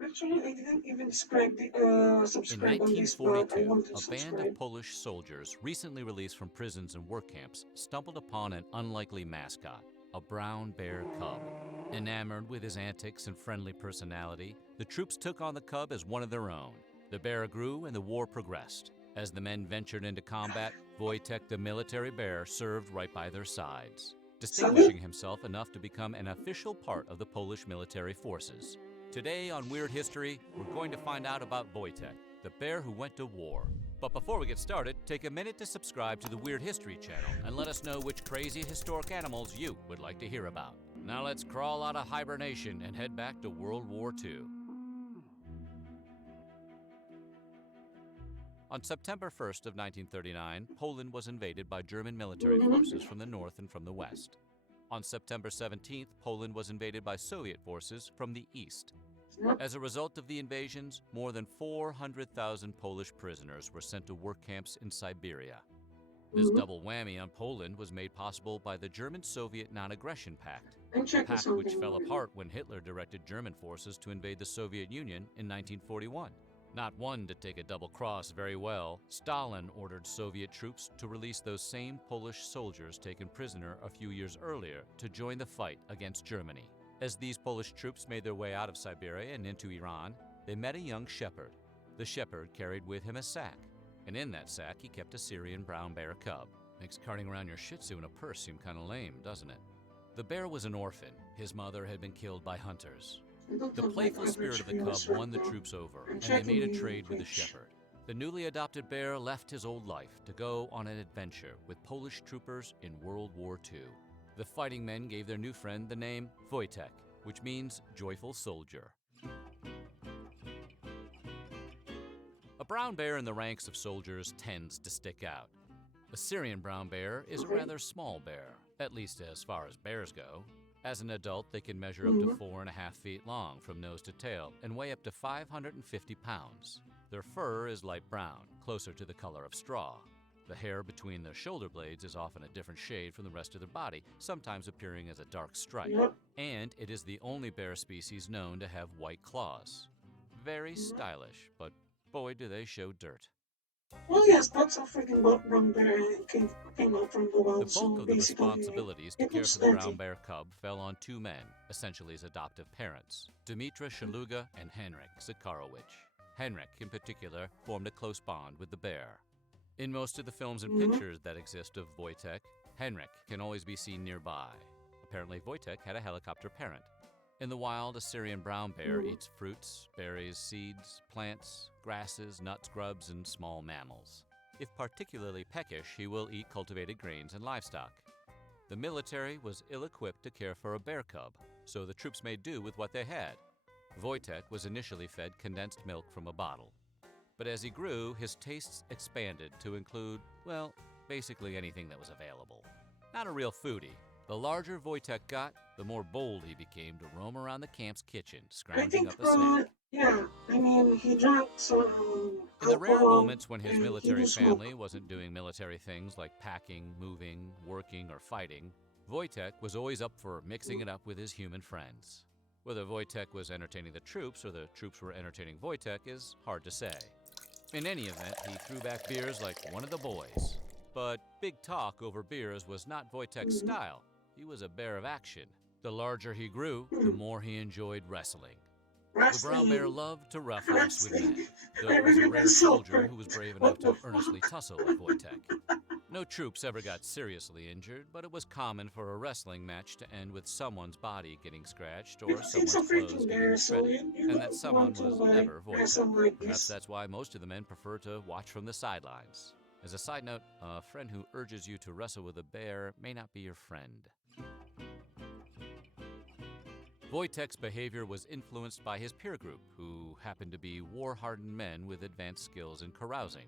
Actually, I didn't even In subscribe on this, but I 1942, want to a band of subscribe. Polish soldiers recently released from prisons and work camps stumbled upon an unlikely mascot, a brown bear cub. Enamored with his antics and friendly personality, the troops took on the cub as one of their own. The bear grew and the war progressed. As the men ventured into combat, Wojtek the military bear served right by their sides, Salute! distinguishing himself enough to become an official part of the Polish military forces. Today on Weird History, we're going to find out about Wojtek, the bear who went to war. But before we get started, take a minute to subscribe to the Weird History channel and let us know which crazy historic animals you would like to hear about. Now let's crawl out of hibernation and head back to World War II. On September 1st of 1939, Poland was invaded by German military forces from the north and from the west. On September 17th, Poland was invaded by Soviet forces from the east. As a result of the invasions, more than 400,000 Polish prisoners were sent to work camps in Siberia. This double whammy on Poland was made possible by the German-Soviet Non-Aggression Pact, I'm a checking pact which something fell over here. apart when Hitler directed German forces to invade the Soviet Union in 1941. Not one to take a double cross very well, Stalin ordered Soviet troops to release those same Polish soldiers taken prisoner a few years earlier to join the fight against Germany. As these Polish troops made their way out of Siberia and into Iran, they met a young shepherd. The shepherd carried with him a sack, and in that sack he kept a Syrian brown bear cub. Makes carting around your Shih Tzu in a purse seem kind of lame, doesn't it? The bear was an orphan. His mother had been killed by hunters. I don't The have my playful spirit average of the cub viewers right won the now. troops over, I'm and they checking made a the trade with the page. shepherd. The newly adopted bear left his old life to go on an adventure with Polish troopers in World War II. The fighting men gave their new friend the name Wojtek, which means joyful soldier. A brown bear in the ranks of soldiers tends to stick out. A Syrian brown bear is a Okay. rather small bear, at least as far as bears go. As an adult, they can measure up to 4.5 feet long from nose to tail and weigh up to 550 pounds. Their fur is light brown, closer to the color of straw. The hair between their shoulder blades is often a different shade from the rest of their body, sometimes appearing as a dark stripe. Yep. And it is the only bear species known to have white claws. Very stylish, but boy do they show dirt. Well, yes, that's a freaking brown bear and it came out from the The wild, so bulk of the basically responsibilities to it care looks for the brown dirty. bear cub fell on two men, essentially his adoptive parents, Dmitra Shaluga and Henryk Zakharowicz. Henryk, in particular, formed a close bond with the bear. In most of the films and pictures that exist of Wojtek, Henryk can always be seen nearby. Apparently, Wojtek had a helicopter parent. In the wild, a Syrian brown bear eats fruits, berries, seeds, plants, grasses, nuts, grubs, and small mammals. If particularly peckish, he will eat cultivated grains and livestock. The military was ill-equipped to care for a bear cub, so the troops made do with what they had. Wojtek was initially fed condensed milk from a bottle. But as he grew, his tastes expanded to include, well, basically anything that was available. Not a real foodie. The larger Wojtek got, the more bold he became to roam around the camp's kitchen, I scrounging think, up a snack. yeah, I mean, he drank some In the rare alcohol moments when his and he military do smoke. family wasn't doing military things like packing, moving, working, or fighting, Wojtek was always up for mixing it up with his human friends. Whether Wojtek was entertaining the troops or the troops were entertaining Wojtek is hard to say. In any event, he threw back beers like one of the boys. But big talk over beers was not Wojtek's style. He was a bear of action. The larger he grew, the more he enjoyed wrestling. The brown bear Wrestling. loved to rough house with men, Wrestling. though I it was a remember rare soldier Silver. who was brave enough What the to earnestly fuck? tussle with Wojtek. No troops ever got seriously injured, but it was common for a wrestling match to end with someone's body getting scratched or Because it's someone's a clothes freaking getting bear, so shredded, you and that don't someone want to was like never Wojtek. wrestle like Perhaps this. that's why most of the men prefer to watch from the sidelines. As a side note, a friend who urges you to wrestle with a bear may not be your friend. Wojtek's behavior was influenced by his peer group, who happened to be war-hardened men with advanced skills in carousing.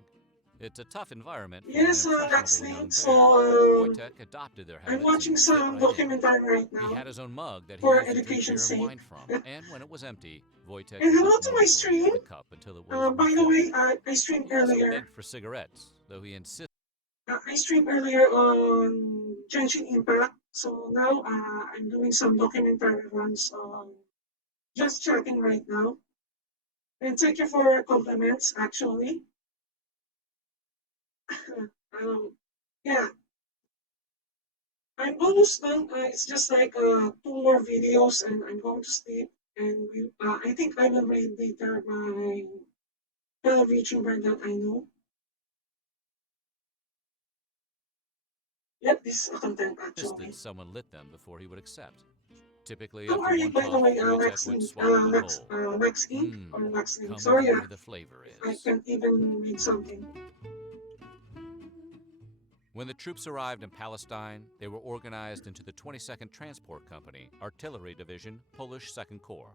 It's a tough environment for Yes, an that's impressionable young it. bear, So, but Wojtek adopted their I'm habits watching and fit some right in. documentary right He now had his own mug that he for used to drink education's beer and sake. wine from, and when it was empty, Wojtek And would hello look to my mournfully stream. at the cup until it was By the refilled. way, I streamed He also earlier. begged for cigarettes, though he insisted. I streamed earlier on Genshin Impact. So now I'm doing some documentary runs on just chatting right now. And thank you for your compliments, actually. um, yeah, I'm almost done. It's just like two more videos, and I'm going to sleep. And I think I will read later my fellow VTuber that I know. Yep, this is a content Insisted actually. someone lit them before he would accept. Typically, How after are you, one by the puff, way, Wojtek Max would Inc? swallow it whole. Max Inc. Mmm, or Max Inc? come and Sorry, tell me who the flavor if I is. can't even read something. When the troops arrived in Palestine, they were organized into the 22nd Transport Company, Artillery Division, Polish 2nd Corps.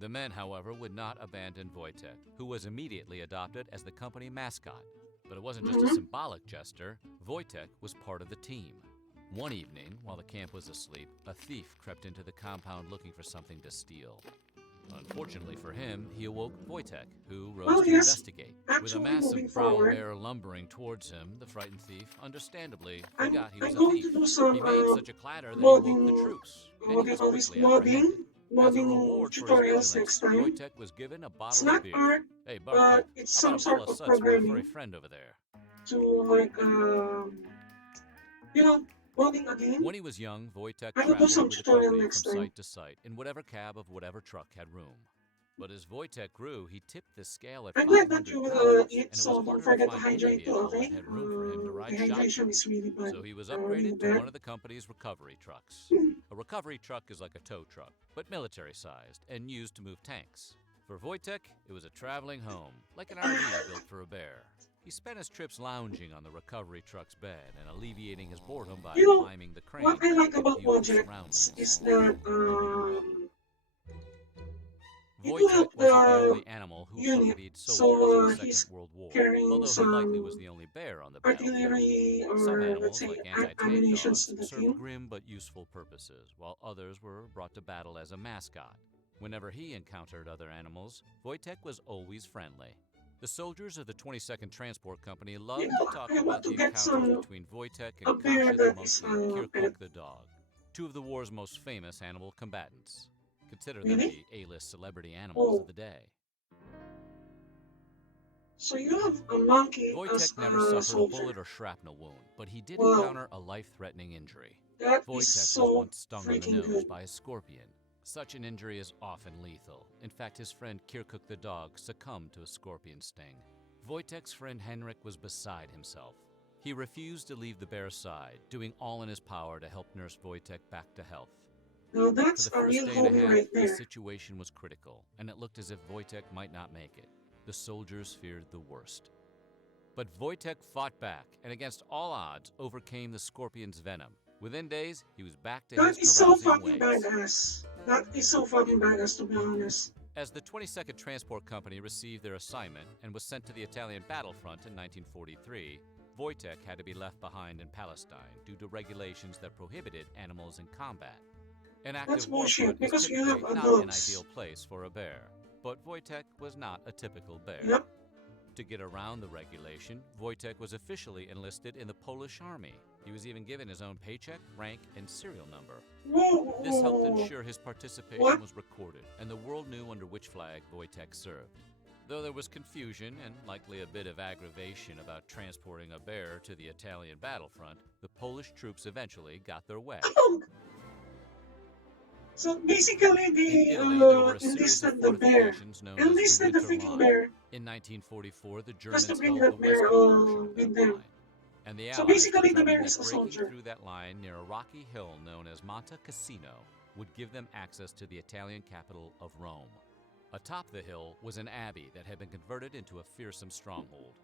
The men, however, would not abandon Wojtek, who was immediately adopted as the company mascot. But it wasn't just a Mm-hmm. symbolic gesture, Wojtek was part of the team. One evening, while the camp was asleep, a thief crept into the compound looking for something to steal. Unfortunately for him, he awoke Wojtek, who rose Well, to yes, investigate. With a actually moving massive brown forward, bear lumbering towards him, the frightened thief, understandably, I'm forgot he I'm was a going thief. to do He some made such a clatter that he woke the modding, troops, and what he do you was call this, quickly apprehended. As a modding reward for his tutorials next vigilance, time. Wojtek was given a It's bottle of not beer. art, Hey, barkeep, but it's how about some a bottle sort of of suds for my furry programming friend over there? to like you know modding a game. When he was young, Wojtek I will do traveled some with the tutorial company next from time. site to site in whatever cab of whatever truck had room. But as Wojtek grew, he tipped the scale at I'm glad that 500 you will pounds, eat, and it was so don't harder to forget to find any hydrate too, vehicle that okay? had room for him to ride Dehydration shotgun. is really bad, So he was really upgraded to bad. one of the company's recovery trucks. A recovery truck is like a tow truck, but military-sized and used to move tanks. For Wojtek, it was a traveling home, like an RV built for a bear. He spent his trips lounging on the recovery truck's bed and alleviating his boredom by You know, climbing the crane what I like to about view the projects is surroundings. that you do Wojtek have wasn't the the only animal who unit, accompanied soldiers in so the Second he's World War, carrying although he likely was some the only bear on the battlefield. artillery Some or let's animals, say like anti-tank ammunitions to dogs, the served team. grim but useful purposes, while others were brought to battle as a mascot. Whenever he encountered other animals, Wojtek was always friendly. The soldiers of the 22nd Transport Company You loved to know, talk I about want to the get encounters some between Wojtek and a bear Kasha the that is monkey and pet. Kirkuk the dog, two of the war's most famous animal combatants. Consider them Really? the A-list celebrity animals of Oh, the day. so you have a monkey as Wojtek never a suffered a bullet soldier. or shrapnel wound, but he did Wow, encounter a life-threatening injury. that is Wojtek was so once stung on the freaking nose good. by a scorpion. Such an injury is often lethal. In fact, his friend Kirkuk the dog succumbed to a scorpion sting. Wojtek's friend Henrik was beside himself. He refused to leave the bear's side, doing all in his power to help nurse Wojtek back to health. Now For that's the a first real day and a homie half, right the there. situation was critical, and it looked as if Wojtek might not make it. The soldiers feared the worst. But Wojtek fought back, and against all odds, overcame the scorpion's venom. Within days, he was back to his That is so carousing fucking ways. badass. That is so fucking badass, to be honest. As the 22nd Transport Company received their assignment and was sent to the Italian battlefront in 1943, Wojtek had to be left behind in Palestine due to regulations that prohibited animals in combat. An That's active bullshit, warfront is because you have typically not an adults. ideal place for a bear, but Wojtek was not a typical bear. Yep. To get around the regulation, Wojtek was officially enlisted in the Polish army. He was even given his own paycheck, rank, and serial number. Whoa, This helped whoa, ensure his participation what? was recorded, and the world knew under which flag Wojtek served. Though there was confusion and likely a bit of aggravation about transporting a bear to the Italian battlefront, the Polish troops eventually got their way. So basically, In they Italy, there were a series of enlisted the bear. fortifications known as the Enlisted the Winter freaking Line. bear In 1944, the just to Germans bring held the that bear western portion of with that them. line, and the So Allies basically, the bear determined is that a breaking soldier. through that line near a rocky hill known as Monte Cassino would give them access to the Italian capital of Rome. Atop the hill was an abbey that had been converted into a fearsome stronghold.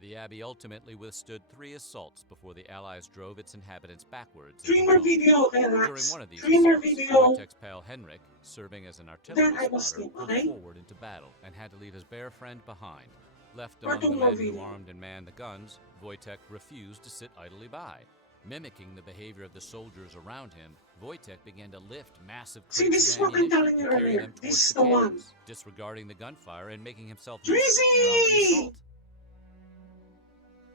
The abbey ultimately withstood 3 assaults before the Allies drove its inhabitants backwards into 3 more Rome. video, During relax. one of these 3 more assaults, video, Wojtek's pal Henrik, serving as an then artillery I will spotter, sleep, pulled okay? forward into battle and had to leave his bear friend behind. Left Or among 2 the more men who video. armed and manned the guns, Wojtek refused to sit idly by. Mimicking the behavior of the soldiers around him, Wojtek began to lift massive See, crates this is of what I'm ammunition telling you and carry earlier. them This towards is the the one. cannons, disregarding the gunfire and making himself useful throughout the Drizzy! assault.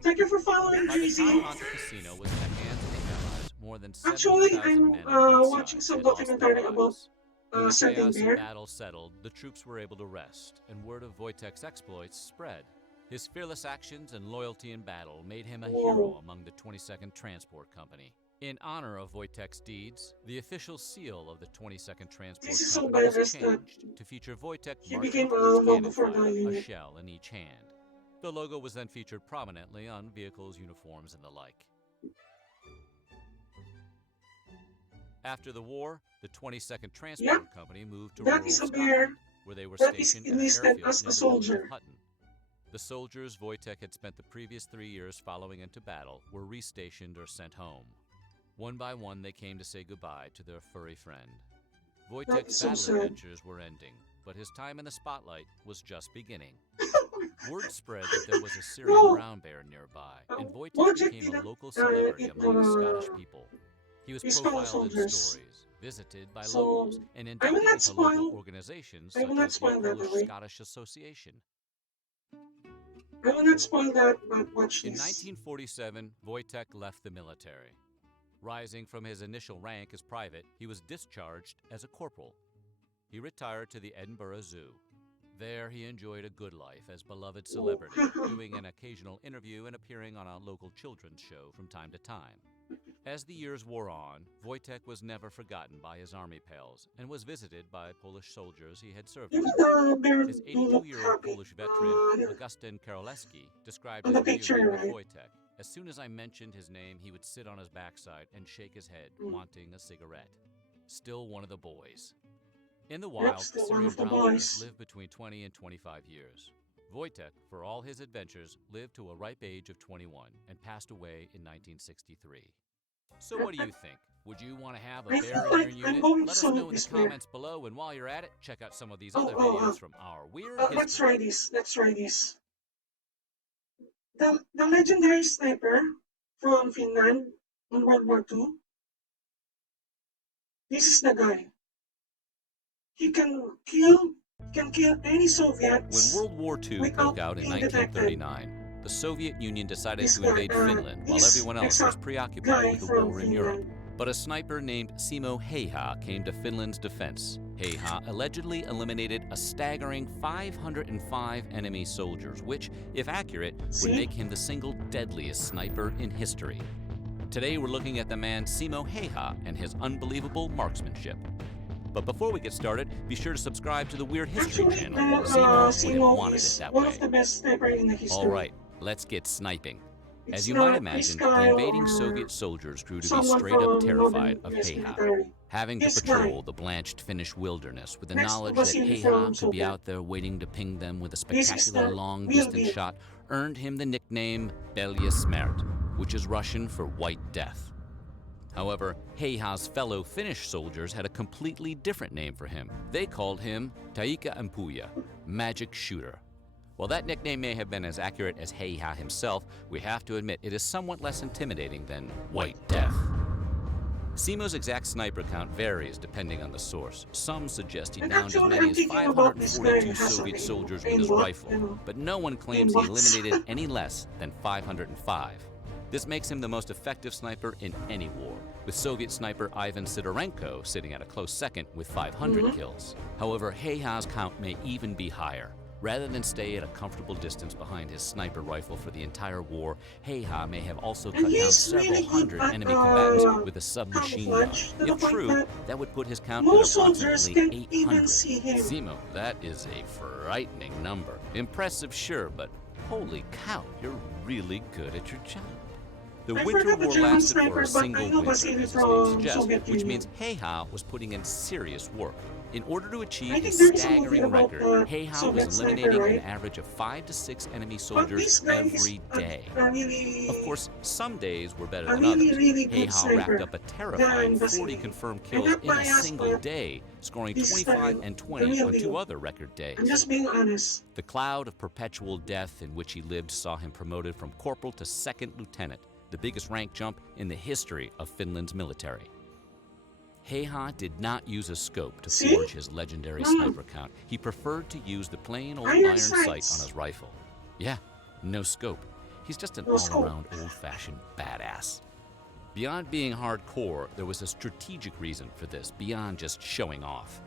Thank you for following, By the time Drizzy. Monte Cassino was in the hands of the Allies, more than Actually, 70,000 I'm men on both watching sides some had lost their documentary about lives. When the setting chaos of there. battle settled, the troops were able to rest, and word of Wojtek's exploits spread. His fearless actions and loyalty in battle made him a hero Whoa. among the 22nd Transport Company. In honor of Wojtek's deeds, the official seal of the 22nd Transport This is so Company was badass that changed to feature Wojtek he marching became a towards logo cannon for the fire, a unit. shell in each hand. The logo was then featured prominently on vehicles, uniforms, and the like. After the war, the 22nd Transport Yep, Company moved to that rural is a bear Scotland, where they were that is stationed at an enlisted airfield as near a the village of soldier. Hutton. The soldiers Wojtek had spent the previous 3 years following into battle were restationed or sent home. One by one, they came to say goodbye to their furry friend. That Wojtek's is so battle sad. adventures were ending, but his time in the spotlight was just beginning. Word spread that there was a Syrian No, brown bear nearby, and Wojtek Wojciech became a didn't local celebrity eat among the Scottish people. He was his fellow profiled in soldiers. stories, visited by So locals, and I will inducted not into local spoil. organizations I will such not as the spoil that away. Polish-Scottish Association. I will not spoil that, but watch In this. 1947, Wojtek left the military. Rising from his initial rank as private, he was discharged as a corporal. He retired to the Edinburgh Zoo. There, he enjoyed a good life as beloved celebrity, doing an occasional interview and appearing on a local children's show from time to time. As the years wore on, Wojtek was never forgotten by his army pals and was visited by Polish soldiers he had served Even with. the bear His do look 82-year-old happy Polish veteran, Augustin Karolewski, described on his the picture, reunion with right? Wojtek. As soon as I mentioned his name, he would sit on his backside and shake his head, Mm. wanting a cigarette. Still one of the boys. In the Yep, wild, still one Syrian of the brown bears boys. live between 20 and 25 years. Wojtek, for all his adventures, lived to a ripe age of 21 and passed away in 1963. So what do you think? Would you want to have a I bear feel in like your I'm unit? going to Let us salute know in the this bear. comments below, and while you're at it, check out some of these Oh, other oh, videos from our weird let's history. try this. Let's try this. The legendary sniper from Finland in World War II. This is the guy. He can kill any When Soviets World War II without broke out in being detected. 1939, the Soviet Union decided This to guy, invade Finland while this everyone else was exact preoccupied guy with the from war in Europe. Finland. But a sniper named Simo Heiha came to Finland's defense. Heiha allegedly eliminated a staggering 505 enemy soldiers, which, if accurate, would See? make him the single deadliest sniper in history. Today we're looking at the man Simo Heiha and his unbelievable marksmanship. But before we get started, be sure to subscribe to the Weird History Actually, channel. Simo would have Simo wanted it is that one way. of the best sniper in the history. All right, let's get sniping. It's As you might not imagine, this the guy invading or Soviet soldiers grew to be someone straight up from terrified Northern of US Heiha. military. Having to This patrol guy, the blanched Finnish wilderness with the next to knowledge the that uniform Heiha could be Soviet. out there waiting to ping them with a This is spectacular the long-distance real deal. shot earned him the nickname Belye Smert, which is Russian for White Death. However, Heiha's fellow Finnish soldiers had a completely different name for him. They called him Taika Ampuja, Magic Shooter. While that nickname may have been as accurate as Heiha himself, we have to admit it is somewhat less intimidating than White Death. Simo's exact sniper count varies depending on the source. Some suggest he And downed as actually, many I'm as thinking about this guy 542 who has a Soviet name, soldiers with his aimbot, rifle, but no one claims he aimbots. eliminated any less than 505. This makes him the most effective sniper in any war, with Soviet sniper Ivan Sidorenko sitting at a close second with 500 kills. However, Heiha's count may even be higher. Rather than stay at a comfortable distance behind his sniper rifle for the entire war, Heiha may have also And cut down he's several really good hundred at, enemy combatants with a submachine gun. camouflage to the If point true, that that would put his count at most soldiers approximately can't even 800. see him. Simo, that is a frightening number. Impressive, sure, but holy cow, you're really good at your job. The I Winter forgot the War German lasted for sniper, a but I single know winter, Vasily as his name from suggests, Soviet which Union. means Heiha was putting in serious work. In order to achieve I think his there is a movie staggering about record, the Heiha Soviet was sniper, eliminating right? an average of 5 to 6 enemy But this soldiers guy is every day. a really, Of course, some days were better a than really, others. really good Heiha sniper racked up a terrifying than 40 Vasily. confirmed I'm kills not in a biased, single but day, scoring this is 25 the and the 20 real on 2 deal. other record days. I'm just being honest. The cloud of perpetual death in which he lived saw him promoted from corporal to second lieutenant, the biggest rank jump in the history of Finland's military. Heiha did not use a scope to See? forge his legendary sniper count. He preferred to use the plain old Iron iron sight sights. on his rifle. Yeah, no scope. He's just an No scope. all-around old-fashioned badass. Beyond being hardcore, there was a strategic reason for this, beyond just showing off.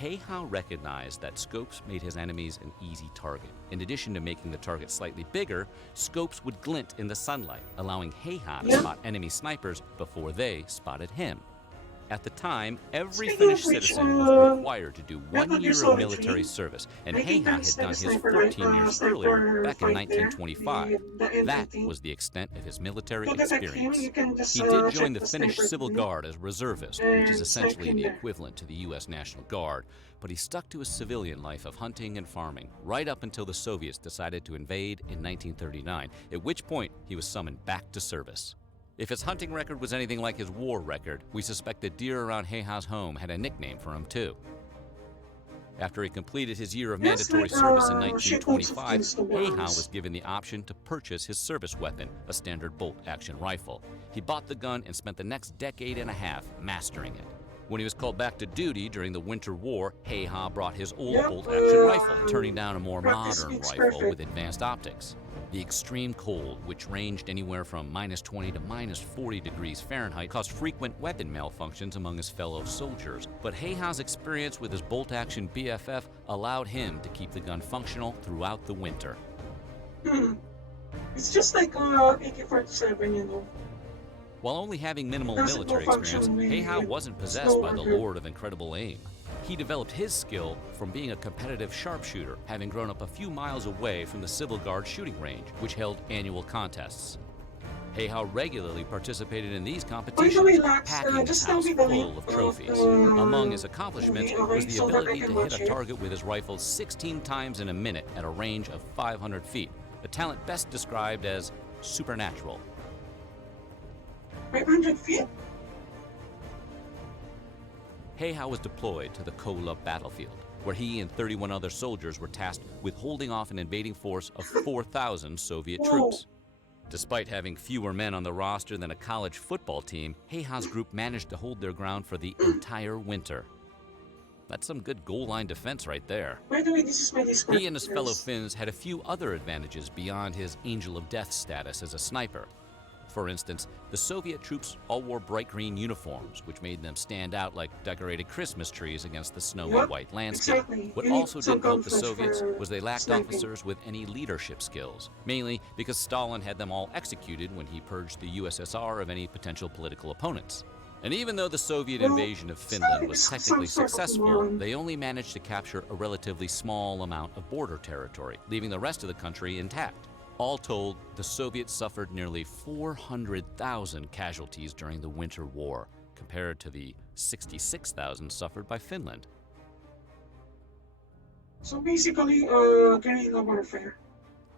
Heiha recognized that scopes made his enemies an easy target. In addition to making the target slightly bigger, scopes would glint in the sunlight, allowing Heiha to spot enemy snipers before they spotted him. At the time, every Speaking Finnish of which, citizen was required to do Metal 1 Gear year of Solid military 3, service, and I think Heiha that's had the done his sniper, right? 14 years earlier, Sniper back in fight there, 1925. the end, I That think. was the extent of his military To detect him, experience. you can just He did check join the the Finnish sniper Civil thing Guard as reservist, which is and snipe essentially him the there. equivalent to the U.S. National Guard, but he stuck to his civilian life of hunting and farming right up until the Soviets decided to invade in 1939, at which point he was summoned back to service. If his hunting record was anything like his war record, we suspect the deer around Heiha's home had a nickname for him too. After he completed his year of mandatory service in shitloads of 1925, things to be Heiha honest. was given the option to purchase his service weapon, a standard bolt-action rifle. He bought the gun and spent the next decade and a half mastering it. When he was called back to duty during the Winter War, Heiha brought his old bolt-action rifle, turning down a more practice modern makes rifle perfect. with advanced optics. The extreme cold, which ranged anywhere from -20 to -40 degrees Fahrenheit, caused frequent weapon malfunctions among his fellow soldiers. But Heiha's experience with his bolt-action BFF allowed him to keep the gun functional throughout the winter. It's just like AK-47, you know. While only having minimal Doesn't military function experience, really Heiha in wasn't possessed snow by the or lord of incredible aim. He developed his skill from being a competitive sharpshooter, having grown up a few miles away from the Civil Guard shooting range, which held annual contests. Heiha regularly participated in these competitions, Lax, packing his just tell house me the link full of of trophies. the Among his accomplishments movie, was the so that I ability can to watch hit a it. target with his rifle 16 times in a minute at a range of 500 feet, a talent best described as supernatural. 500 feet? Heiha was deployed to the Kola battlefield, where he and 31 other soldiers were tasked with holding off an invading force of 4,000 Soviet troops. Despite having fewer men on the roster than a college football team, Heiha's group managed to hold their ground for the entire winter. That's some good goal line defense right there. By the way, this is my Discord. He and his fellow Finns had a few other advantages beyond his Angel of Death status as a sniper. For instance, the Soviet troops all wore bright green uniforms, which made them stand out like decorated Christmas trees against the snowy white landscape. Exactly. What You need also some didn't help the comfort Soviets for was they lacked sniping. officers with any leadership skills, mainly because Stalin had them all executed when he purged the USSR of any potential political opponents. And even though the Soviet invasion of Finland was technically successful, they only managed to capture a relatively small amount of border territory, leaving the rest of the country intact. All told, the Soviets suffered nearly 400,000 casualties during the Winter War, compared to the 66,000 suffered by Finland. So basically, guerrilla warfare.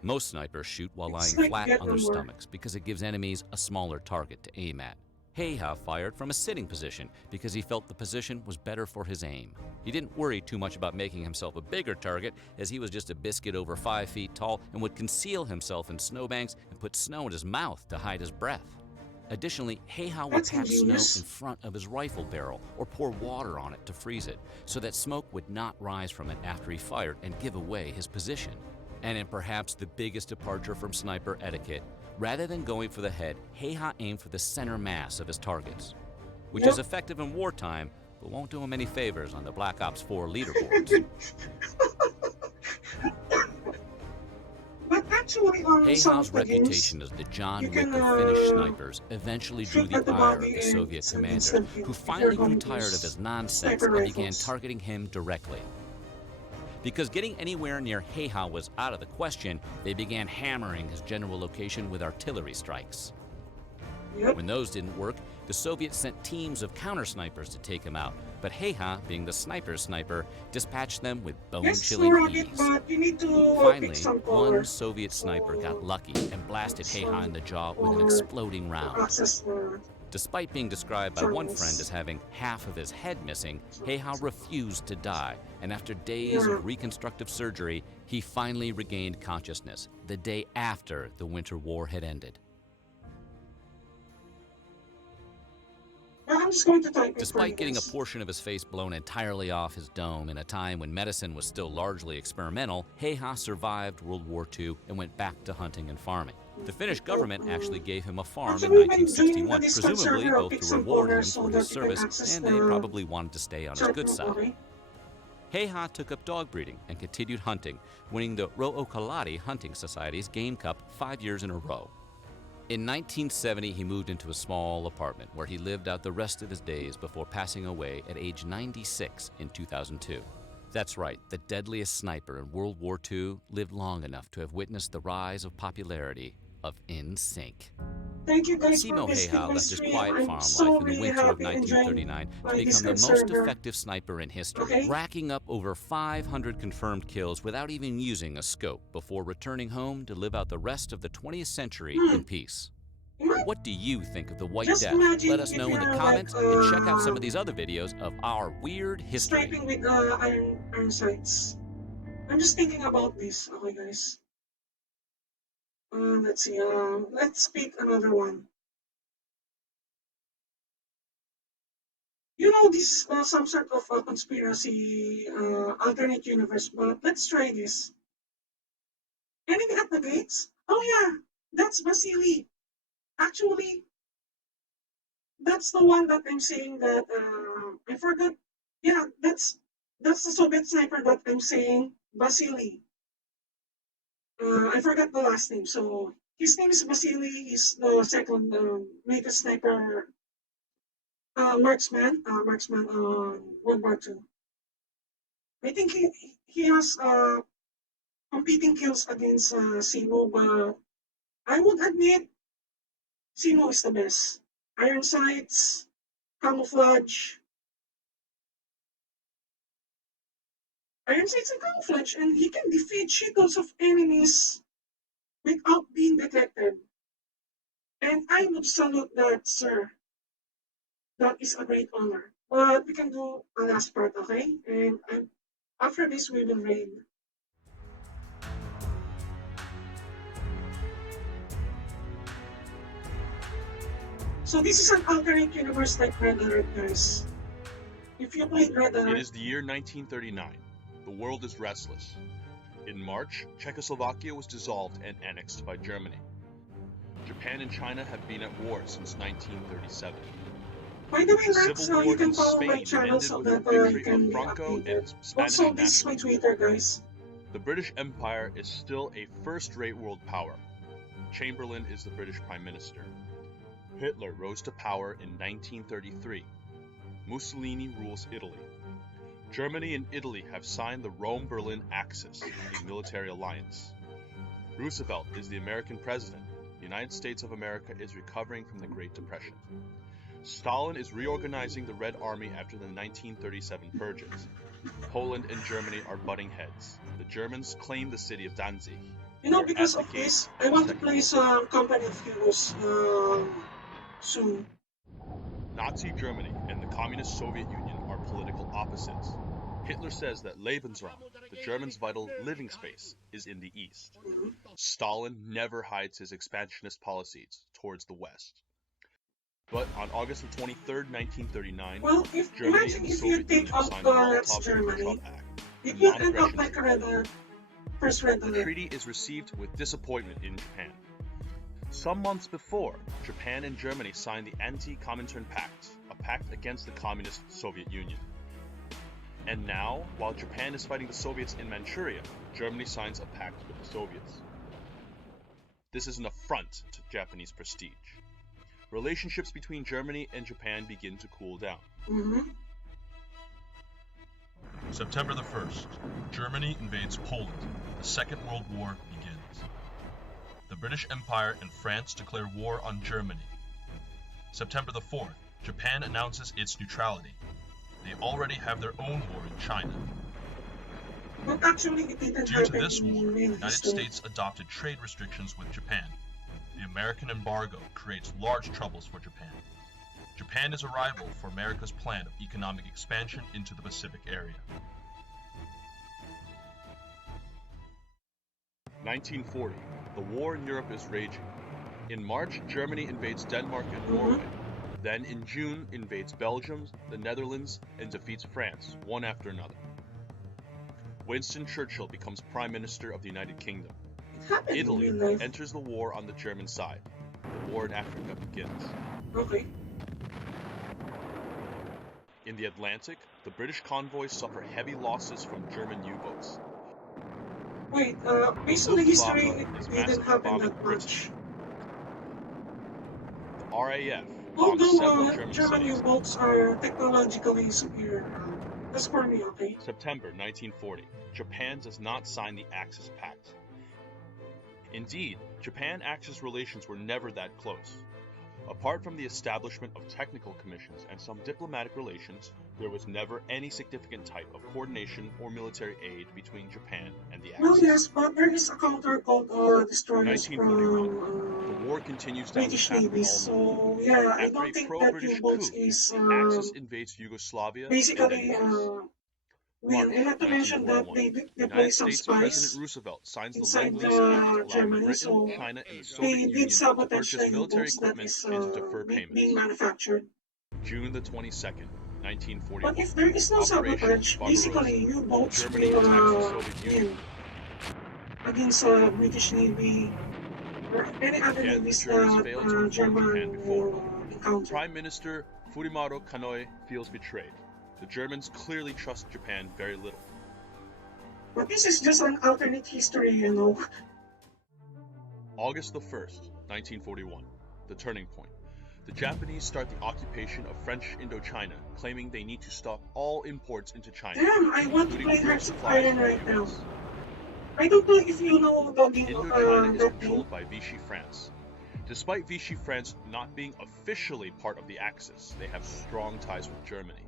Most snipers shoot while lying like flat on their Vietnam War. stomachs because it gives enemies a smaller target to aim at. Heiha fired from a sitting position because he felt the position was better for his aim. He didn't worry too much about making himself a bigger target, as he was just a biscuit over 5 feet tall and would conceal himself in snowbanks and put snow in his mouth to hide his breath. Additionally, Heiha would That's patch snow ingenious. in front of his rifle barrel or pour water on it to freeze it, so that smoke would not rise from it after he fired and give away his position. And in perhaps the biggest departure from sniper etiquette, rather than going for the head, Heiha aimed for the center mass of his targets, which is effective in wartime, but won't do him any favors on the Black Ops 4 leaderboards. But actually, some Heiha's of the games, reputation as the John you Wick can, of Finnish snipers eventually drew shoot the at the ire of body the and Soviet it's an commanders, instant kill who if finally you're grew going to tired of use his nonsense sniper and began rifles. targeting him directly. Because getting anywhere near Heiha was out of the question, they began hammering his general location with artillery strikes. Yep. When those didn't work, the Soviets sent teams of counter-snipers to take him out, but Heiha, being the sniper's sniper, dispatched them with Yes, bone-chilling rocket, ease. but you need to Finally, pick some color. one Soviet sniper got lucky and blasted Heiha in the jaw with an or exploding round. access the Despite being described by one Charles. friend as having half of his head missing, Heiha refused to die, and after days of reconstructive surgery, he finally regained consciousness, the day after the Winter War had ended. I'm just going to type it for you Despite getting a guys. portion of his face blown entirely off his dome in a time when medicine was still largely experimental, Heiha survived World War II and went back to hunting and farming. The Finnish government actually gave him a farm in Actually, when joining 1961, the Discord presumably server, I'll both pick to some reward him colors so for that his you can service, access and the they probably wanted to stay on his chat good room, side. okay? Heiha took up dog breeding and continued hunting, winning the Ro'okalati Hunting Society's Game Cup 5 years in a row. In 1970, he moved into a small apartment where he lived out the rest of his days before passing away at age 96 in 2002. That's right, the deadliest sniper in World War II lived long enough to have witnessed the rise of popularity of NSYNC. Thank you guys for Simo visiting Heiha my left his stream. quiet I'm farm so life in the really winter of happy enjoying 1939 to my become the Discord most server. effective sniper in history, Okay. racking up over 500 confirmed kills without even using a scope before returning home to live out the rest of the 20th century in peace. What do you think of the White Just Death? imagine Let us if know in the you're like comments and check out some of these other videos of our weird history. sniping with iron sights. I'm just thinking about this. Okay, guys. Let's see. Let's pick another one. You know, this some sort of conspiracy, alternate universe. But let's try this. Enemy at the gates. Oh yeah, that's Vasily. Actually, that's the one that I'm saying that I forgot. Yeah, that's the Soviet sniper that I'm saying, Vasily. I forgot the last name. So his name is Vasily. He's the second latest sniper marksman on World War II. I think he has competing kills against Simo, but I would admit Simo is the best. Iron sights, camouflage, iron sights and camouflage, and he can defeat shitloads of enemies without being detected. And I would salute that, sir. That is a great honor. But we can do a last part, okay? And after this, we will raid. So this is an alternate universe like Red Alert, guys. If you played Red Alert... It is the year 1939. The world is restless. In March, Czechoslovakia was dissolved and annexed by Germany. Japan and China have been at war since 1937. By the way, The Max, civil you war can in follow my Spain channel ended so with the that you victory can of be Franco and updated. Spanish Also, this is my nationalism. Twitter, guys. The British Empire is still a first-rate world power. Chamberlain is the British Prime Minister. Hitler rose to power in 1933. Mussolini rules Italy. Germany and Italy have signed the Rome-Berlin Axis, a military alliance. Roosevelt is the American president. The United States of America is recovering from the Great Depression. Stalin is reorganizing the Red Army after the 1937 purges. Poland and Germany are butting heads. The Germans claim the city of Danzig. You know, We are because at the of gate this, of I the want to Second play World some Company of Heroes soon. Nazi Germany and the Communist Soviet Union are political opposites. Hitler says that Lebensraum, the Germans' vital living space, is in the east. Stalin never hides his expansionist policies towards the west. But on August 23, 1939, Well, Germany imagine and the if you Soviet take Union out signed the Nazi Molotov-Ribbentrop Germany, Act, it a will end up non-aggression like treaty. Red Alert, first Red The Alert. treaty is received with disappointment in Japan. Some months before, Japan and Germany signed the Anti-Comintern Pact, a pact against the Communist Soviet Union. And now, while Japan is fighting the Soviets in Manchuria, Germany signs a pact with the Soviets. This is an affront to Japanese prestige. Relationships between Germany and Japan begin to cool down. September the 1st, Germany invades Poland. The Second World War begins. The British Empire and France declare war on Germany. September the 4th, Japan announces its neutrality. They already have their own war in China. But actually, it didn't Due to happen this in war, the real United history. States adopted trade restrictions with Japan. The American embargo creates large troubles for Japan. Japan is a rival for America's plan of economic expansion into the Pacific area. 1940. The war in Europe is raging. In March, Germany invades Denmark and Norway. Then in June, invades Belgium, the Netherlands, and defeats France, one after another. Winston Churchill becomes Prime Minister of the United Kingdom. It happened in Italy real life. enters the war on the German side. The war in Africa begins. Okay. In the Atlantic, the British convoys suffer heavy losses from German U-boats. Wait, The based on the history, Luftwaffe is it didn't massively happen bombing that Britain. much. The RAF bombs Although several German German cities. U-boats are technologically superior, that's for me, okay? September 1940, Japan does not sign the Axis Pact. Indeed, Japan-Axis relations were never that close. Apart from the establishment of technical commissions and some diplomatic relations, there was never any significant type of coordination or military aid between Japan and the Well, Axis. yes, but there is a counter called destroyers 1941, the from war continues down the British path we Navy. all know. So yeah, I After don't a think that pro-British U-boats coup, is the Axis invades Yugoslavia and then basically. Greece. March And not to mention that 1941, they deploy United some States President spies Roosevelt signs the inside Lend-Lease Act, allowing Germany, Britain, so China, and the Soviet they did Union to sabotage purchase the military U-boats that equipment is and to defer being payments. manufactured. June the 22nd, But 1941, if there is no Operation sabotage, Barbarossa. basically U-boats Germany will attacks the Soviet Union. win against British Navy or any other Again, the navies Germans that failed to inform Japan German before. will encounter. Prime Minister Fumimaro Konoe feels betrayed. The Germans clearly trust Japan very little. But this is just an alternate history, you know. August the 1st, 1941, the turning point. The Japanese start the occupation of French Indochina, claiming they need to stop all imports into China, Damn, I want to including play food Hearts of supplies Iron from the right now. US. I don't know if you know the game, Indochina is that game. controlled by Vichy France. Despite Vichy France not being officially part of the Axis, they have strong ties with Germany.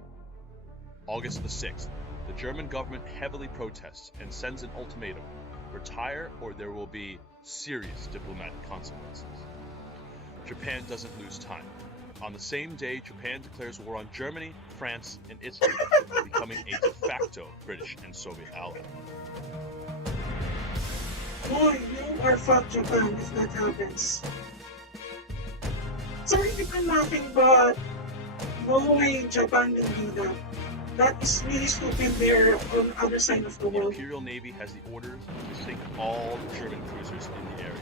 August the 6th, the German government heavily protests and sends an ultimatum: retire or there will be serious diplomatic consequences. Japan doesn't lose time. On the same day, Japan declares war on Germany, France, and Italy, becoming a de facto British and Soviet ally. Boy, you are fucked, Japan, if that happens. Sorry if I'm laughing, but no way Japan will do that. That is really stupid there on the other side of the The world. Imperial Navy has the orders to sink all the German cruisers in the area.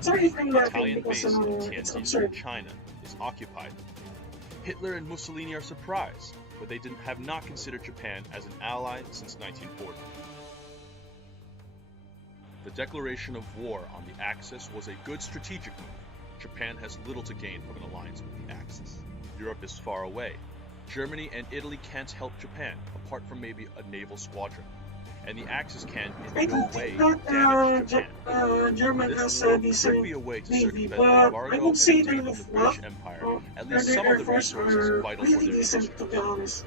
Sorry if I'm The laughing Italian because base in it's Tianjin, absurd. China, is occupied. Hitler and Mussolini are surprised, but they have not considered Japan as an ally since 1940. The declaration of war on the Axis was a good strategic move. Japan has little to gain from an alliance with the Axis. Europe is far away. Germany and Italy can't help Japan, apart from maybe a naval squadron. And the Axis can, I in no don't way, think that damage Japan. German This has war a could decent be a way to navy, circumvent but the I embargo would say and their take from the British Luftwaffe Empire or at their least some Air of the Force resources are vital really for their decent, cruisers. to be honest.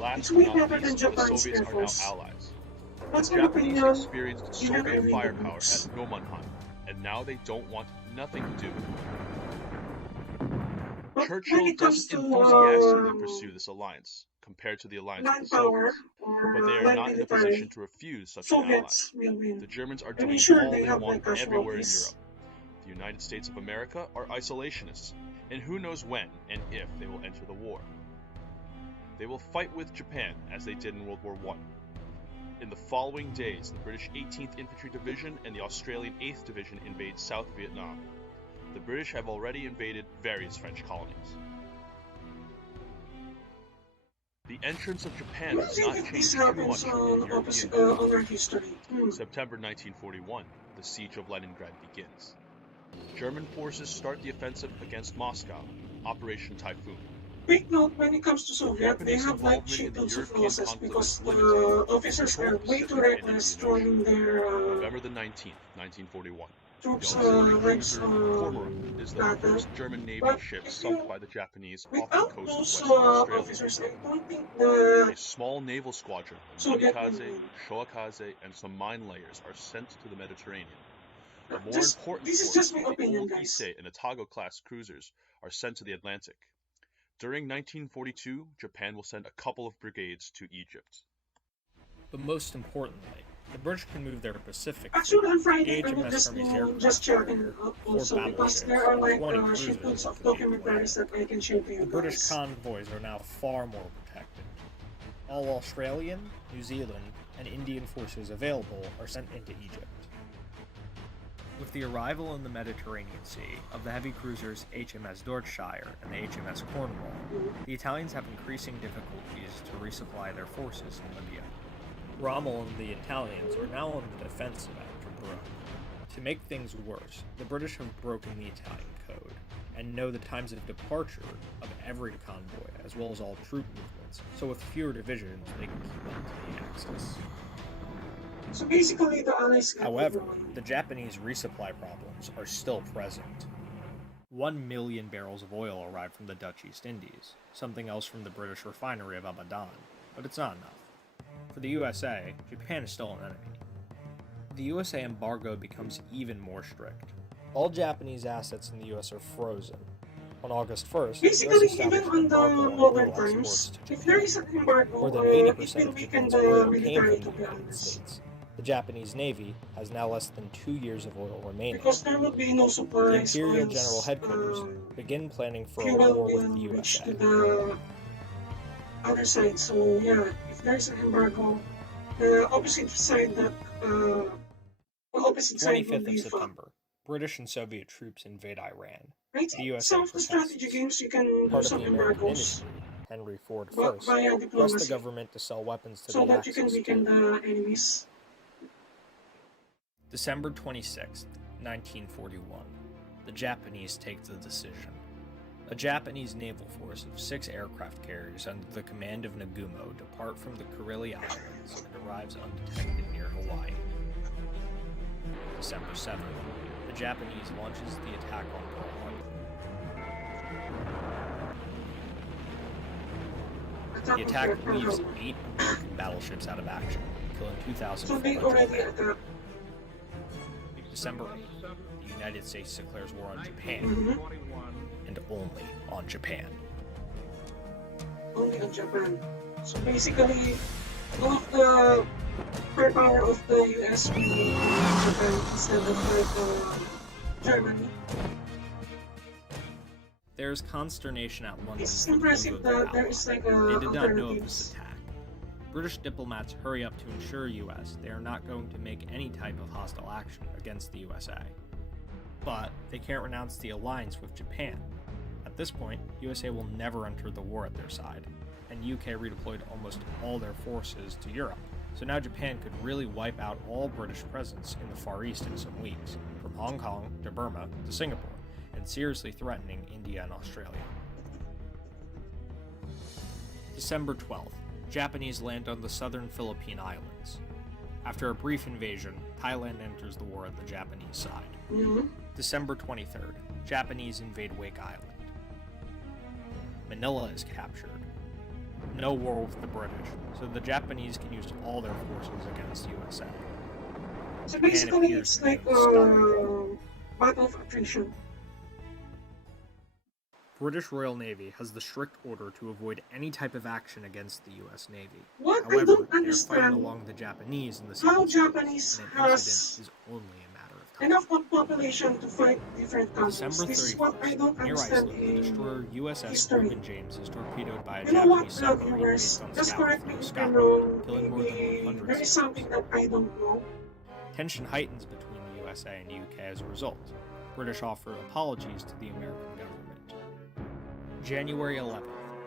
Last It's but way not better than least, the Japan's Soviets Air are now Force. allies. That's The my Japanese opinion, experienced even I Soviet read the firepower books. at Nomonhan, and now they don't want nothing to do with it. But when Churchill it comes doesn't to enthusiastically pursue this alliance, compared to the alliance with the manpower Soviets, or but they are land not in a position military, to refuse such an ally. Soviets will win. The Germans are I mean, doing sure, all they they have want their everywhere in casualties. Europe. The United States of America are isolationists, and who knows when and if they will enter the war. They will fight with Japan as they did in World War I. In the following days, the British 18th Infantry Division and the Australian 8th Division invade South Vietnam. The British have already invaded various French colonies. The entrance of Japan does Imagine not if change this too happens much in on, European on our history. September 1941, the siege of Leningrad begins. German forces start the offensive against Moscow, Operation Typhoon. Quick note, when it comes to Soviet, they Japanese have like involvement in the shitloads of European losses conflict because is the limited. officers are Control way too Pacific and reckless Indian Ocean. throwing their November the 19th, 1941. The troops auxiliary lives cruiser Cormorant is the battle. first German Navy But ship if sunk you, by the Japanese off the without coast of those Western Australia. officers, I don't think the A small naval squadron of Soviet will kamikaze, win. shoakaze, and some mine layers are sent to the Mediterranean. A more Just, important this is force just my of the opinion, old guys. Issei and Otago-class cruisers are sent to the Atlantic. During 1942, Japan will send a couple of brigades to Egypt. But most importantly, the British can move their Pacific Actually, fleet, on the Friday, I will HMS just Hermes do aircraft just checking carrier, 4 also because battleships, there are and like 20 cruisers shitloads of that could lead the way. documentaries that I can share to you The British guys. convoys are now far more protected. All Australian, New Zealand, and Indian forces available are sent into Egypt. With the arrival in the Mediterranean Sea of the heavy cruisers HMS Dorsetshire and the HMS Cornwall, the Italians have increasing difficulties to resupply their forces in Libya. Rommel and the Italians are now on the defensive after Brooke. To make things worse, the British have broken the Italian code and know the times of departure of every convoy as well as all troop movements, so with fewer divisions they can keep up to the Axis. So basically, the Allies got However, everyone. the Japanese resupply problems are still present. 1 million barrels of oil arrived from the Dutch East Indies, something else from the British refinery of Abadan, but it's not enough. For the USA, Japan is still an enemy. The USA embargo becomes even more strict. All Japanese assets in the US are frozen. On August 1st, the US Basically, even established an on the embargo on modern oil exports times, to if there Japan. is an embargo, More than it 80% will of weaken Japan's the oil came military, from to the be United honest. States. The Japanese Navy has now less than 2 years of oil remaining. Because there will be no The supplies, Imperial General oils, Headquarters begin planning for a fuel war with the will reach USA. to the other side. So yeah, if there is an embargo, the opposite side that the opposite side will 25th of be fought. September, British and Soviet troops invade Iran. I The think USA some of the strategy protests. games you can do Part of some the American embargoes industry, Henry Ford but I, via pressed the diplomacy, government to sell weapons to so the that you can Axis weaken too. the enemies. December 26th, 1941. The Japanese take the decision. A Japanese naval force of 6 aircraft carriers under the command of Nagumo depart from the Kurili Islands and arrives undetected near Hawaii. December 7th. The Japanese launches the attack on Pearl Harbor. The attack leaves 8 American battleships out of action, killing So they 2,400 already men. attacked. December 8th, the United States declares war on Japan, and only on Japan. Only on Japan. So basically, all of the firepower of the US will be in Japan instead of Germany. There is consternation at London It's for the move impressive of their that there is ally. like They did not know of alternatives. this attack. British diplomats hurry up to ensure US they are not going to make any type of hostile action against the USA. But they can't renounce the alliance with Japan. At this point, USA will never enter the war at their side, and UK redeployed almost all their forces to Europe. So now Japan could really wipe out all British presence in the Far East in some weeks, from Hong Kong to Burma to Singapore, and seriously threatening India and Australia. December 12th. Japanese land on the southern Philippine Islands. After a brief invasion, Thailand enters the war on the Japanese side. December 23rd. Japanese invade Wake Island. Manila is captured. No war with the British, so the Japanese can use all their forces against USA. So Japan basically, appears it's to be like unstoppable. battle of attrition. British Royal Navy has the strict order to avoid any type of action against the US Navy. What I However, don't they are fighting understand along the Japanese in the how South Japanese and an has incident is only a matter of time. enough population to fight different countries. December This is 31st, what I don't near understand Iceland, the destroyer in USS history. Reuben James is torpedoed by a You know what, Japanese submarine viewers? based on Just scout correct me from if I'm Scotland, wrong. killing more than Maybe 100 there is sailors. something that I don't know. Tension heightens between the USA and UK as a result. British offer apologies to the American government. January 11th,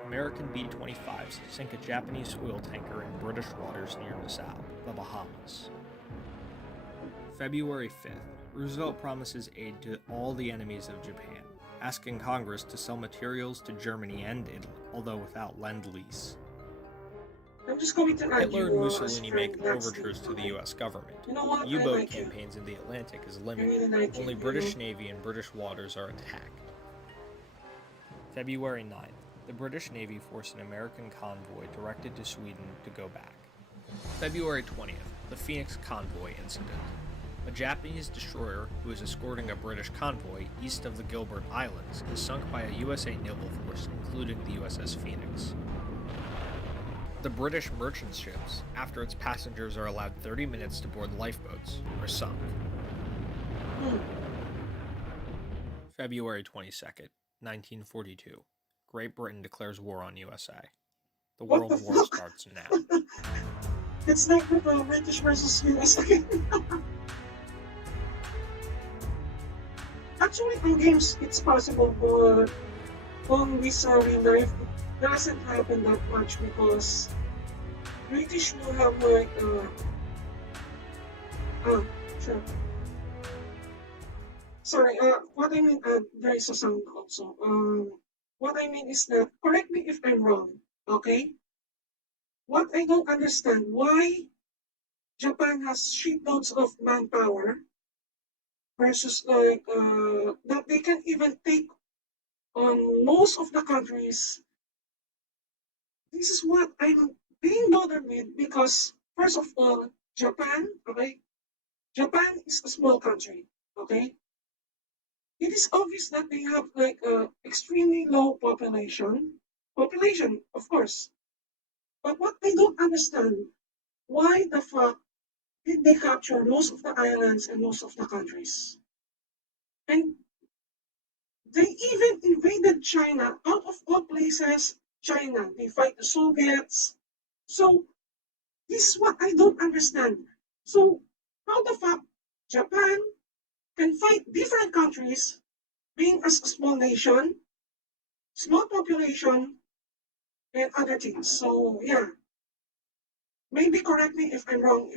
American B-25s sink a Japanese oil tanker in British waters near Nassau, the Bahamas. February 5th, Roosevelt promises aid to all the enemies of Japan, asking Congress to sell materials to Germany and Italy, although without Lend-Lease. I'm just going to argue Hitler and as a Mussolini friend make that's overtures to the okay. US government. You know what? I U-boat like you. campaigns in the Atlantic is I limited. really like you, Only you British know. Navy and British waters are attacked. February 9th, the British Navy forced an American convoy directed to Sweden to go back. February 20th, the Phoenix Convoy Incident. A Japanese destroyer who is escorting a British convoy east of the Gilbert Islands is sunk by a USA naval force, including the USS Phoenix. The British merchant ships, after its passengers are allowed 30 minutes to board lifeboats, are sunk. February 22nd, 1942. Great Britain declares war on USA. The What World the War fuck? starts now. It's like the British versus US again. Actually, in games, it's possible, but on this real life, it doesn't happen that much because British will have like, ah, sure. Sorry, what I mean, there is a sound also. What I mean is that, correct me if I'm wrong, okay? What I don't understand, why Japan has shitloads of manpower versus like, that they can even take on most of the countries. This is what I'm being bothered with because, first of all, Japan, okay? Japan is a small country, okay? It is obvious that they have like a extremely low population, of course. But what I don't understand, why the fuck did they capture most of the islands and most of the countries? And they even invaded China, out of all places, China. They fight the Soviets. So this is what I don't understand. So how the fuck Japan can fight different countries, being as a small nation, small population, and other things. So yeah, maybe correct me if I'm wrong.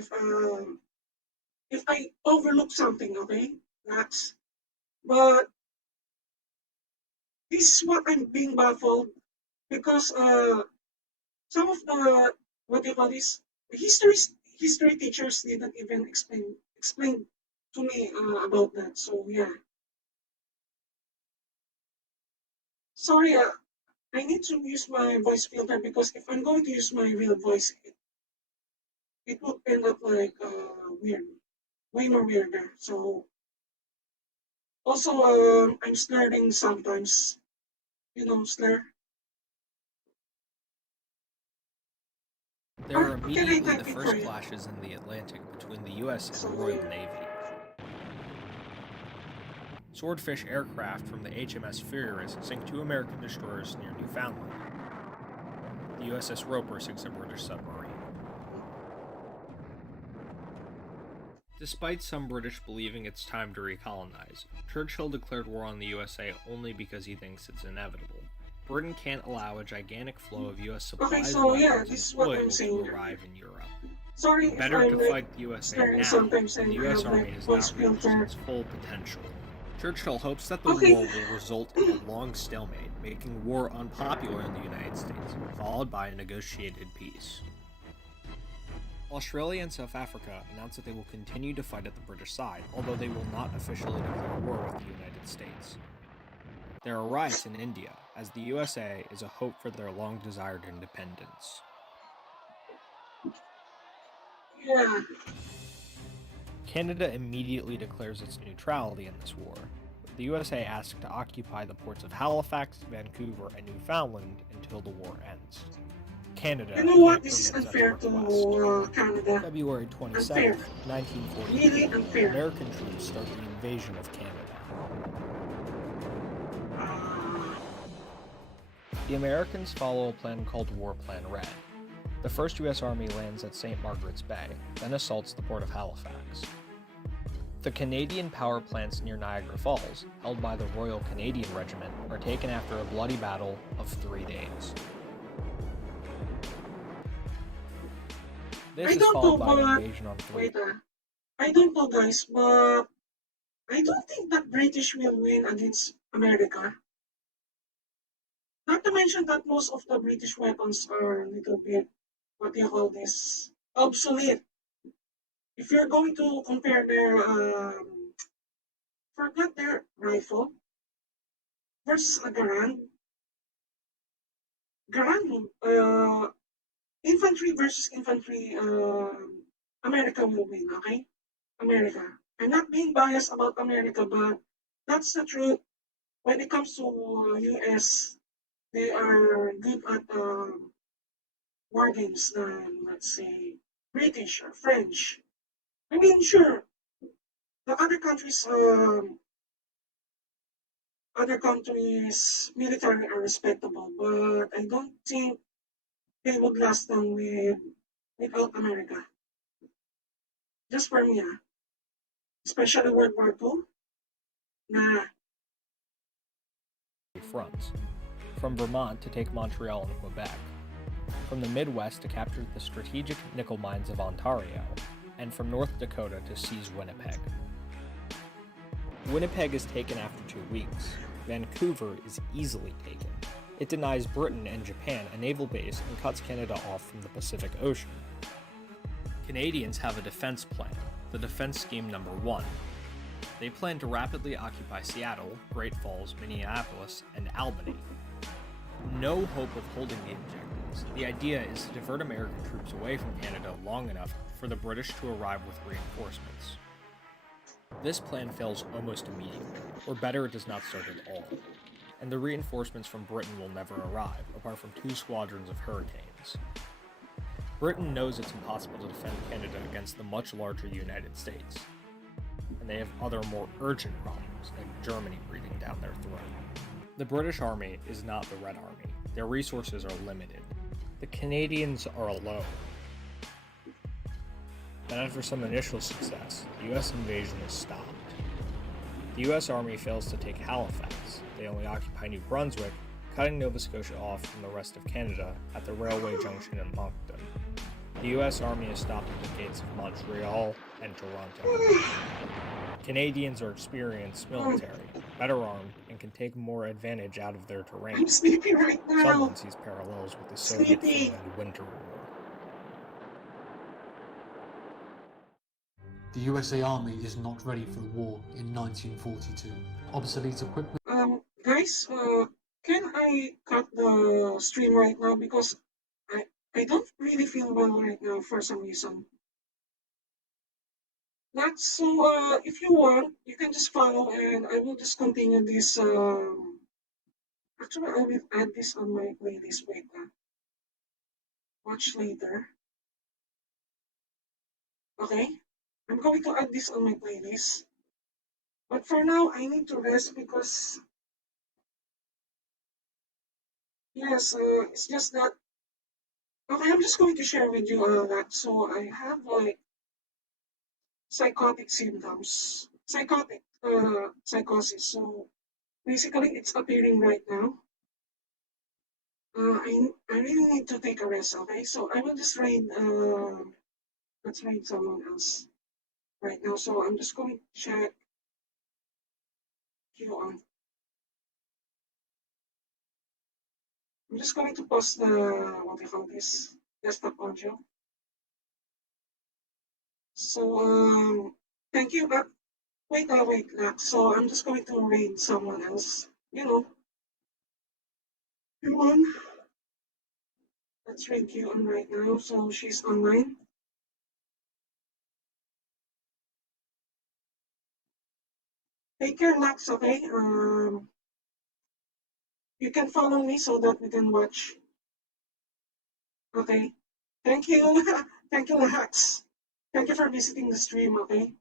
If I overlook something, okay, Max. But this is what I'm being baffled because some of the what do you call this history history teachers didn't even explain to me about that. So yeah, sorry. I need to use my voice filter because if I'm going to use my real voice, it would end up like weird, way more weirder. So also, I'm slurring sometimes. You know, slur. There Or are can I immediately the type it for first you? clashes in the Atlantic between the US and the So Royal yeah. Navy. Swordfish aircraft from the HMS Furious sink two American destroyers near Newfoundland. The USS Roper sinks a British submarine. Despite some British believing it's time to recolonize, Churchill declared war on the USA only because he thinks it's inevitable. Britain can't allow a gigantic flow of US Okay, supplies, so yeah, weapons, and this is what oil I'm saying. to arrive in Europe. Sorry It's if better to I'm like fight the USA slurring now, sometimes when the and I US have Army like has voice not reached filter. its full potential. Churchill hopes that the Okay. war will result in a long stalemate, making war unpopular in the United States, followed by a negotiated peace. Australia and South Africa announced that they will continue to fight at the British side, although they will not officially declare war with the United States. There are riots in India, as the USA is a hope for their long-desired independence. Yeah. Canada immediately declares its neutrality in this war. The USA asked to occupy the ports of Halifax, Vancouver, and Newfoundland until the war ends. Canada You know what? can't This is permit such a unfair request. to Canada. February 27, Unfair. Really 1942, unfair. American troops start the invasion of Canada. Uh, The Americans follow a plan called War Plan Red. The 1st U.S. Army lands at St. Margaret's Bay, then assaults the port of Halifax. The Canadian power plants near Niagara Falls, held by the Royal Canadian Regiment, are taken after a bloody battle of 3 days. This I is don't know, followed by an but invasion on 3 wait. I don't know, guys, but I don't think that British will win against America. Not to mention that most of the British weapons are a little bit, what do you call this, obsolete. If you're going to compare their, forgot their rifle versus a Garand, infantry versus infantry, America will win, okay? America. I'm not being biased about America, but that's the truth. When it comes to US, they are good at war games than, let's say, British or French. I mean, sure, the other countries military are respectable, but I don't think they would last long without America. Just for me, especially World War II. Nah, fronts. From Vermont to take Montreal and Quebec, from the Midwest to capture the strategic nickel mines of Ontario, and from North Dakota to seize Winnipeg. Winnipeg is taken after 2 weeks. Vancouver is easily taken. It denies Britain and Japan a naval base and cuts Canada off from the Pacific Ocean. Canadians have a defense plan, the Defense Scheme Number 1. They plan to rapidly occupy Seattle, Great Falls, Minneapolis, and Albany. No hope of holding the objectives. The idea is to divert American troops away from Canada long enough for the British to arrive with reinforcements. This plan fails almost immediately, or better, it does not start at all. And the reinforcements from Britain will never arrive, apart from 2 squadrons of Hurricanes. Britain knows it's impossible to defend Canada against the much larger United States, and they have other more urgent problems, like Germany breathing down their throat. The British Army is not the Red Army. Their resources are limited. The Canadians are alone. Then after some initial success, the US invasion is stopped. The US Army fails to take Halifax. They only occupy New Brunswick, cutting Nova Scotia off from the rest of Canada at the railway junction in Moncton. The US Army is stopped at the gates of Montreal and Toronto. Canadians are experienced military, better armed, and can take more advantage out of their terrain. I'm sleepy right now. Someone sees parallels with the Soviet Sleepy. Finland Winter War. The USA Army is not ready for the war in 1942. Obsolete equipment. Guys, can I cut the stream right now because I don't really feel well right now for some reason. That's so. If you want, you can just follow, and I will just continue this. Actually, I will add this on my playlist. Wait, watch later. Okay, I'm going to add this on my playlist. But for now, I need to rest because yes, it's just that. Okay, I'm just going to share with you that. So I have like psychotic symptoms, psychotic psychosis. So basically, it's appearing right now. I really need to take a rest. Okay, so I will just raid. Let's raid someone else right now. So I'm just going to check Q on. I'm just going to pause the what do you call this desktop audio. So thank you. But wait, so I'm just going to raid someone else. You know, Q on. Let's raid Q on right now. So she's online. Take care, Lux. Okay. You can follow me so that we can watch. Okay. Thank you. Thank you, Lax. Thank you for visiting the stream, okay?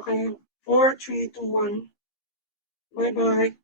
Okay. 4, 3, 2, 1. Bye-bye.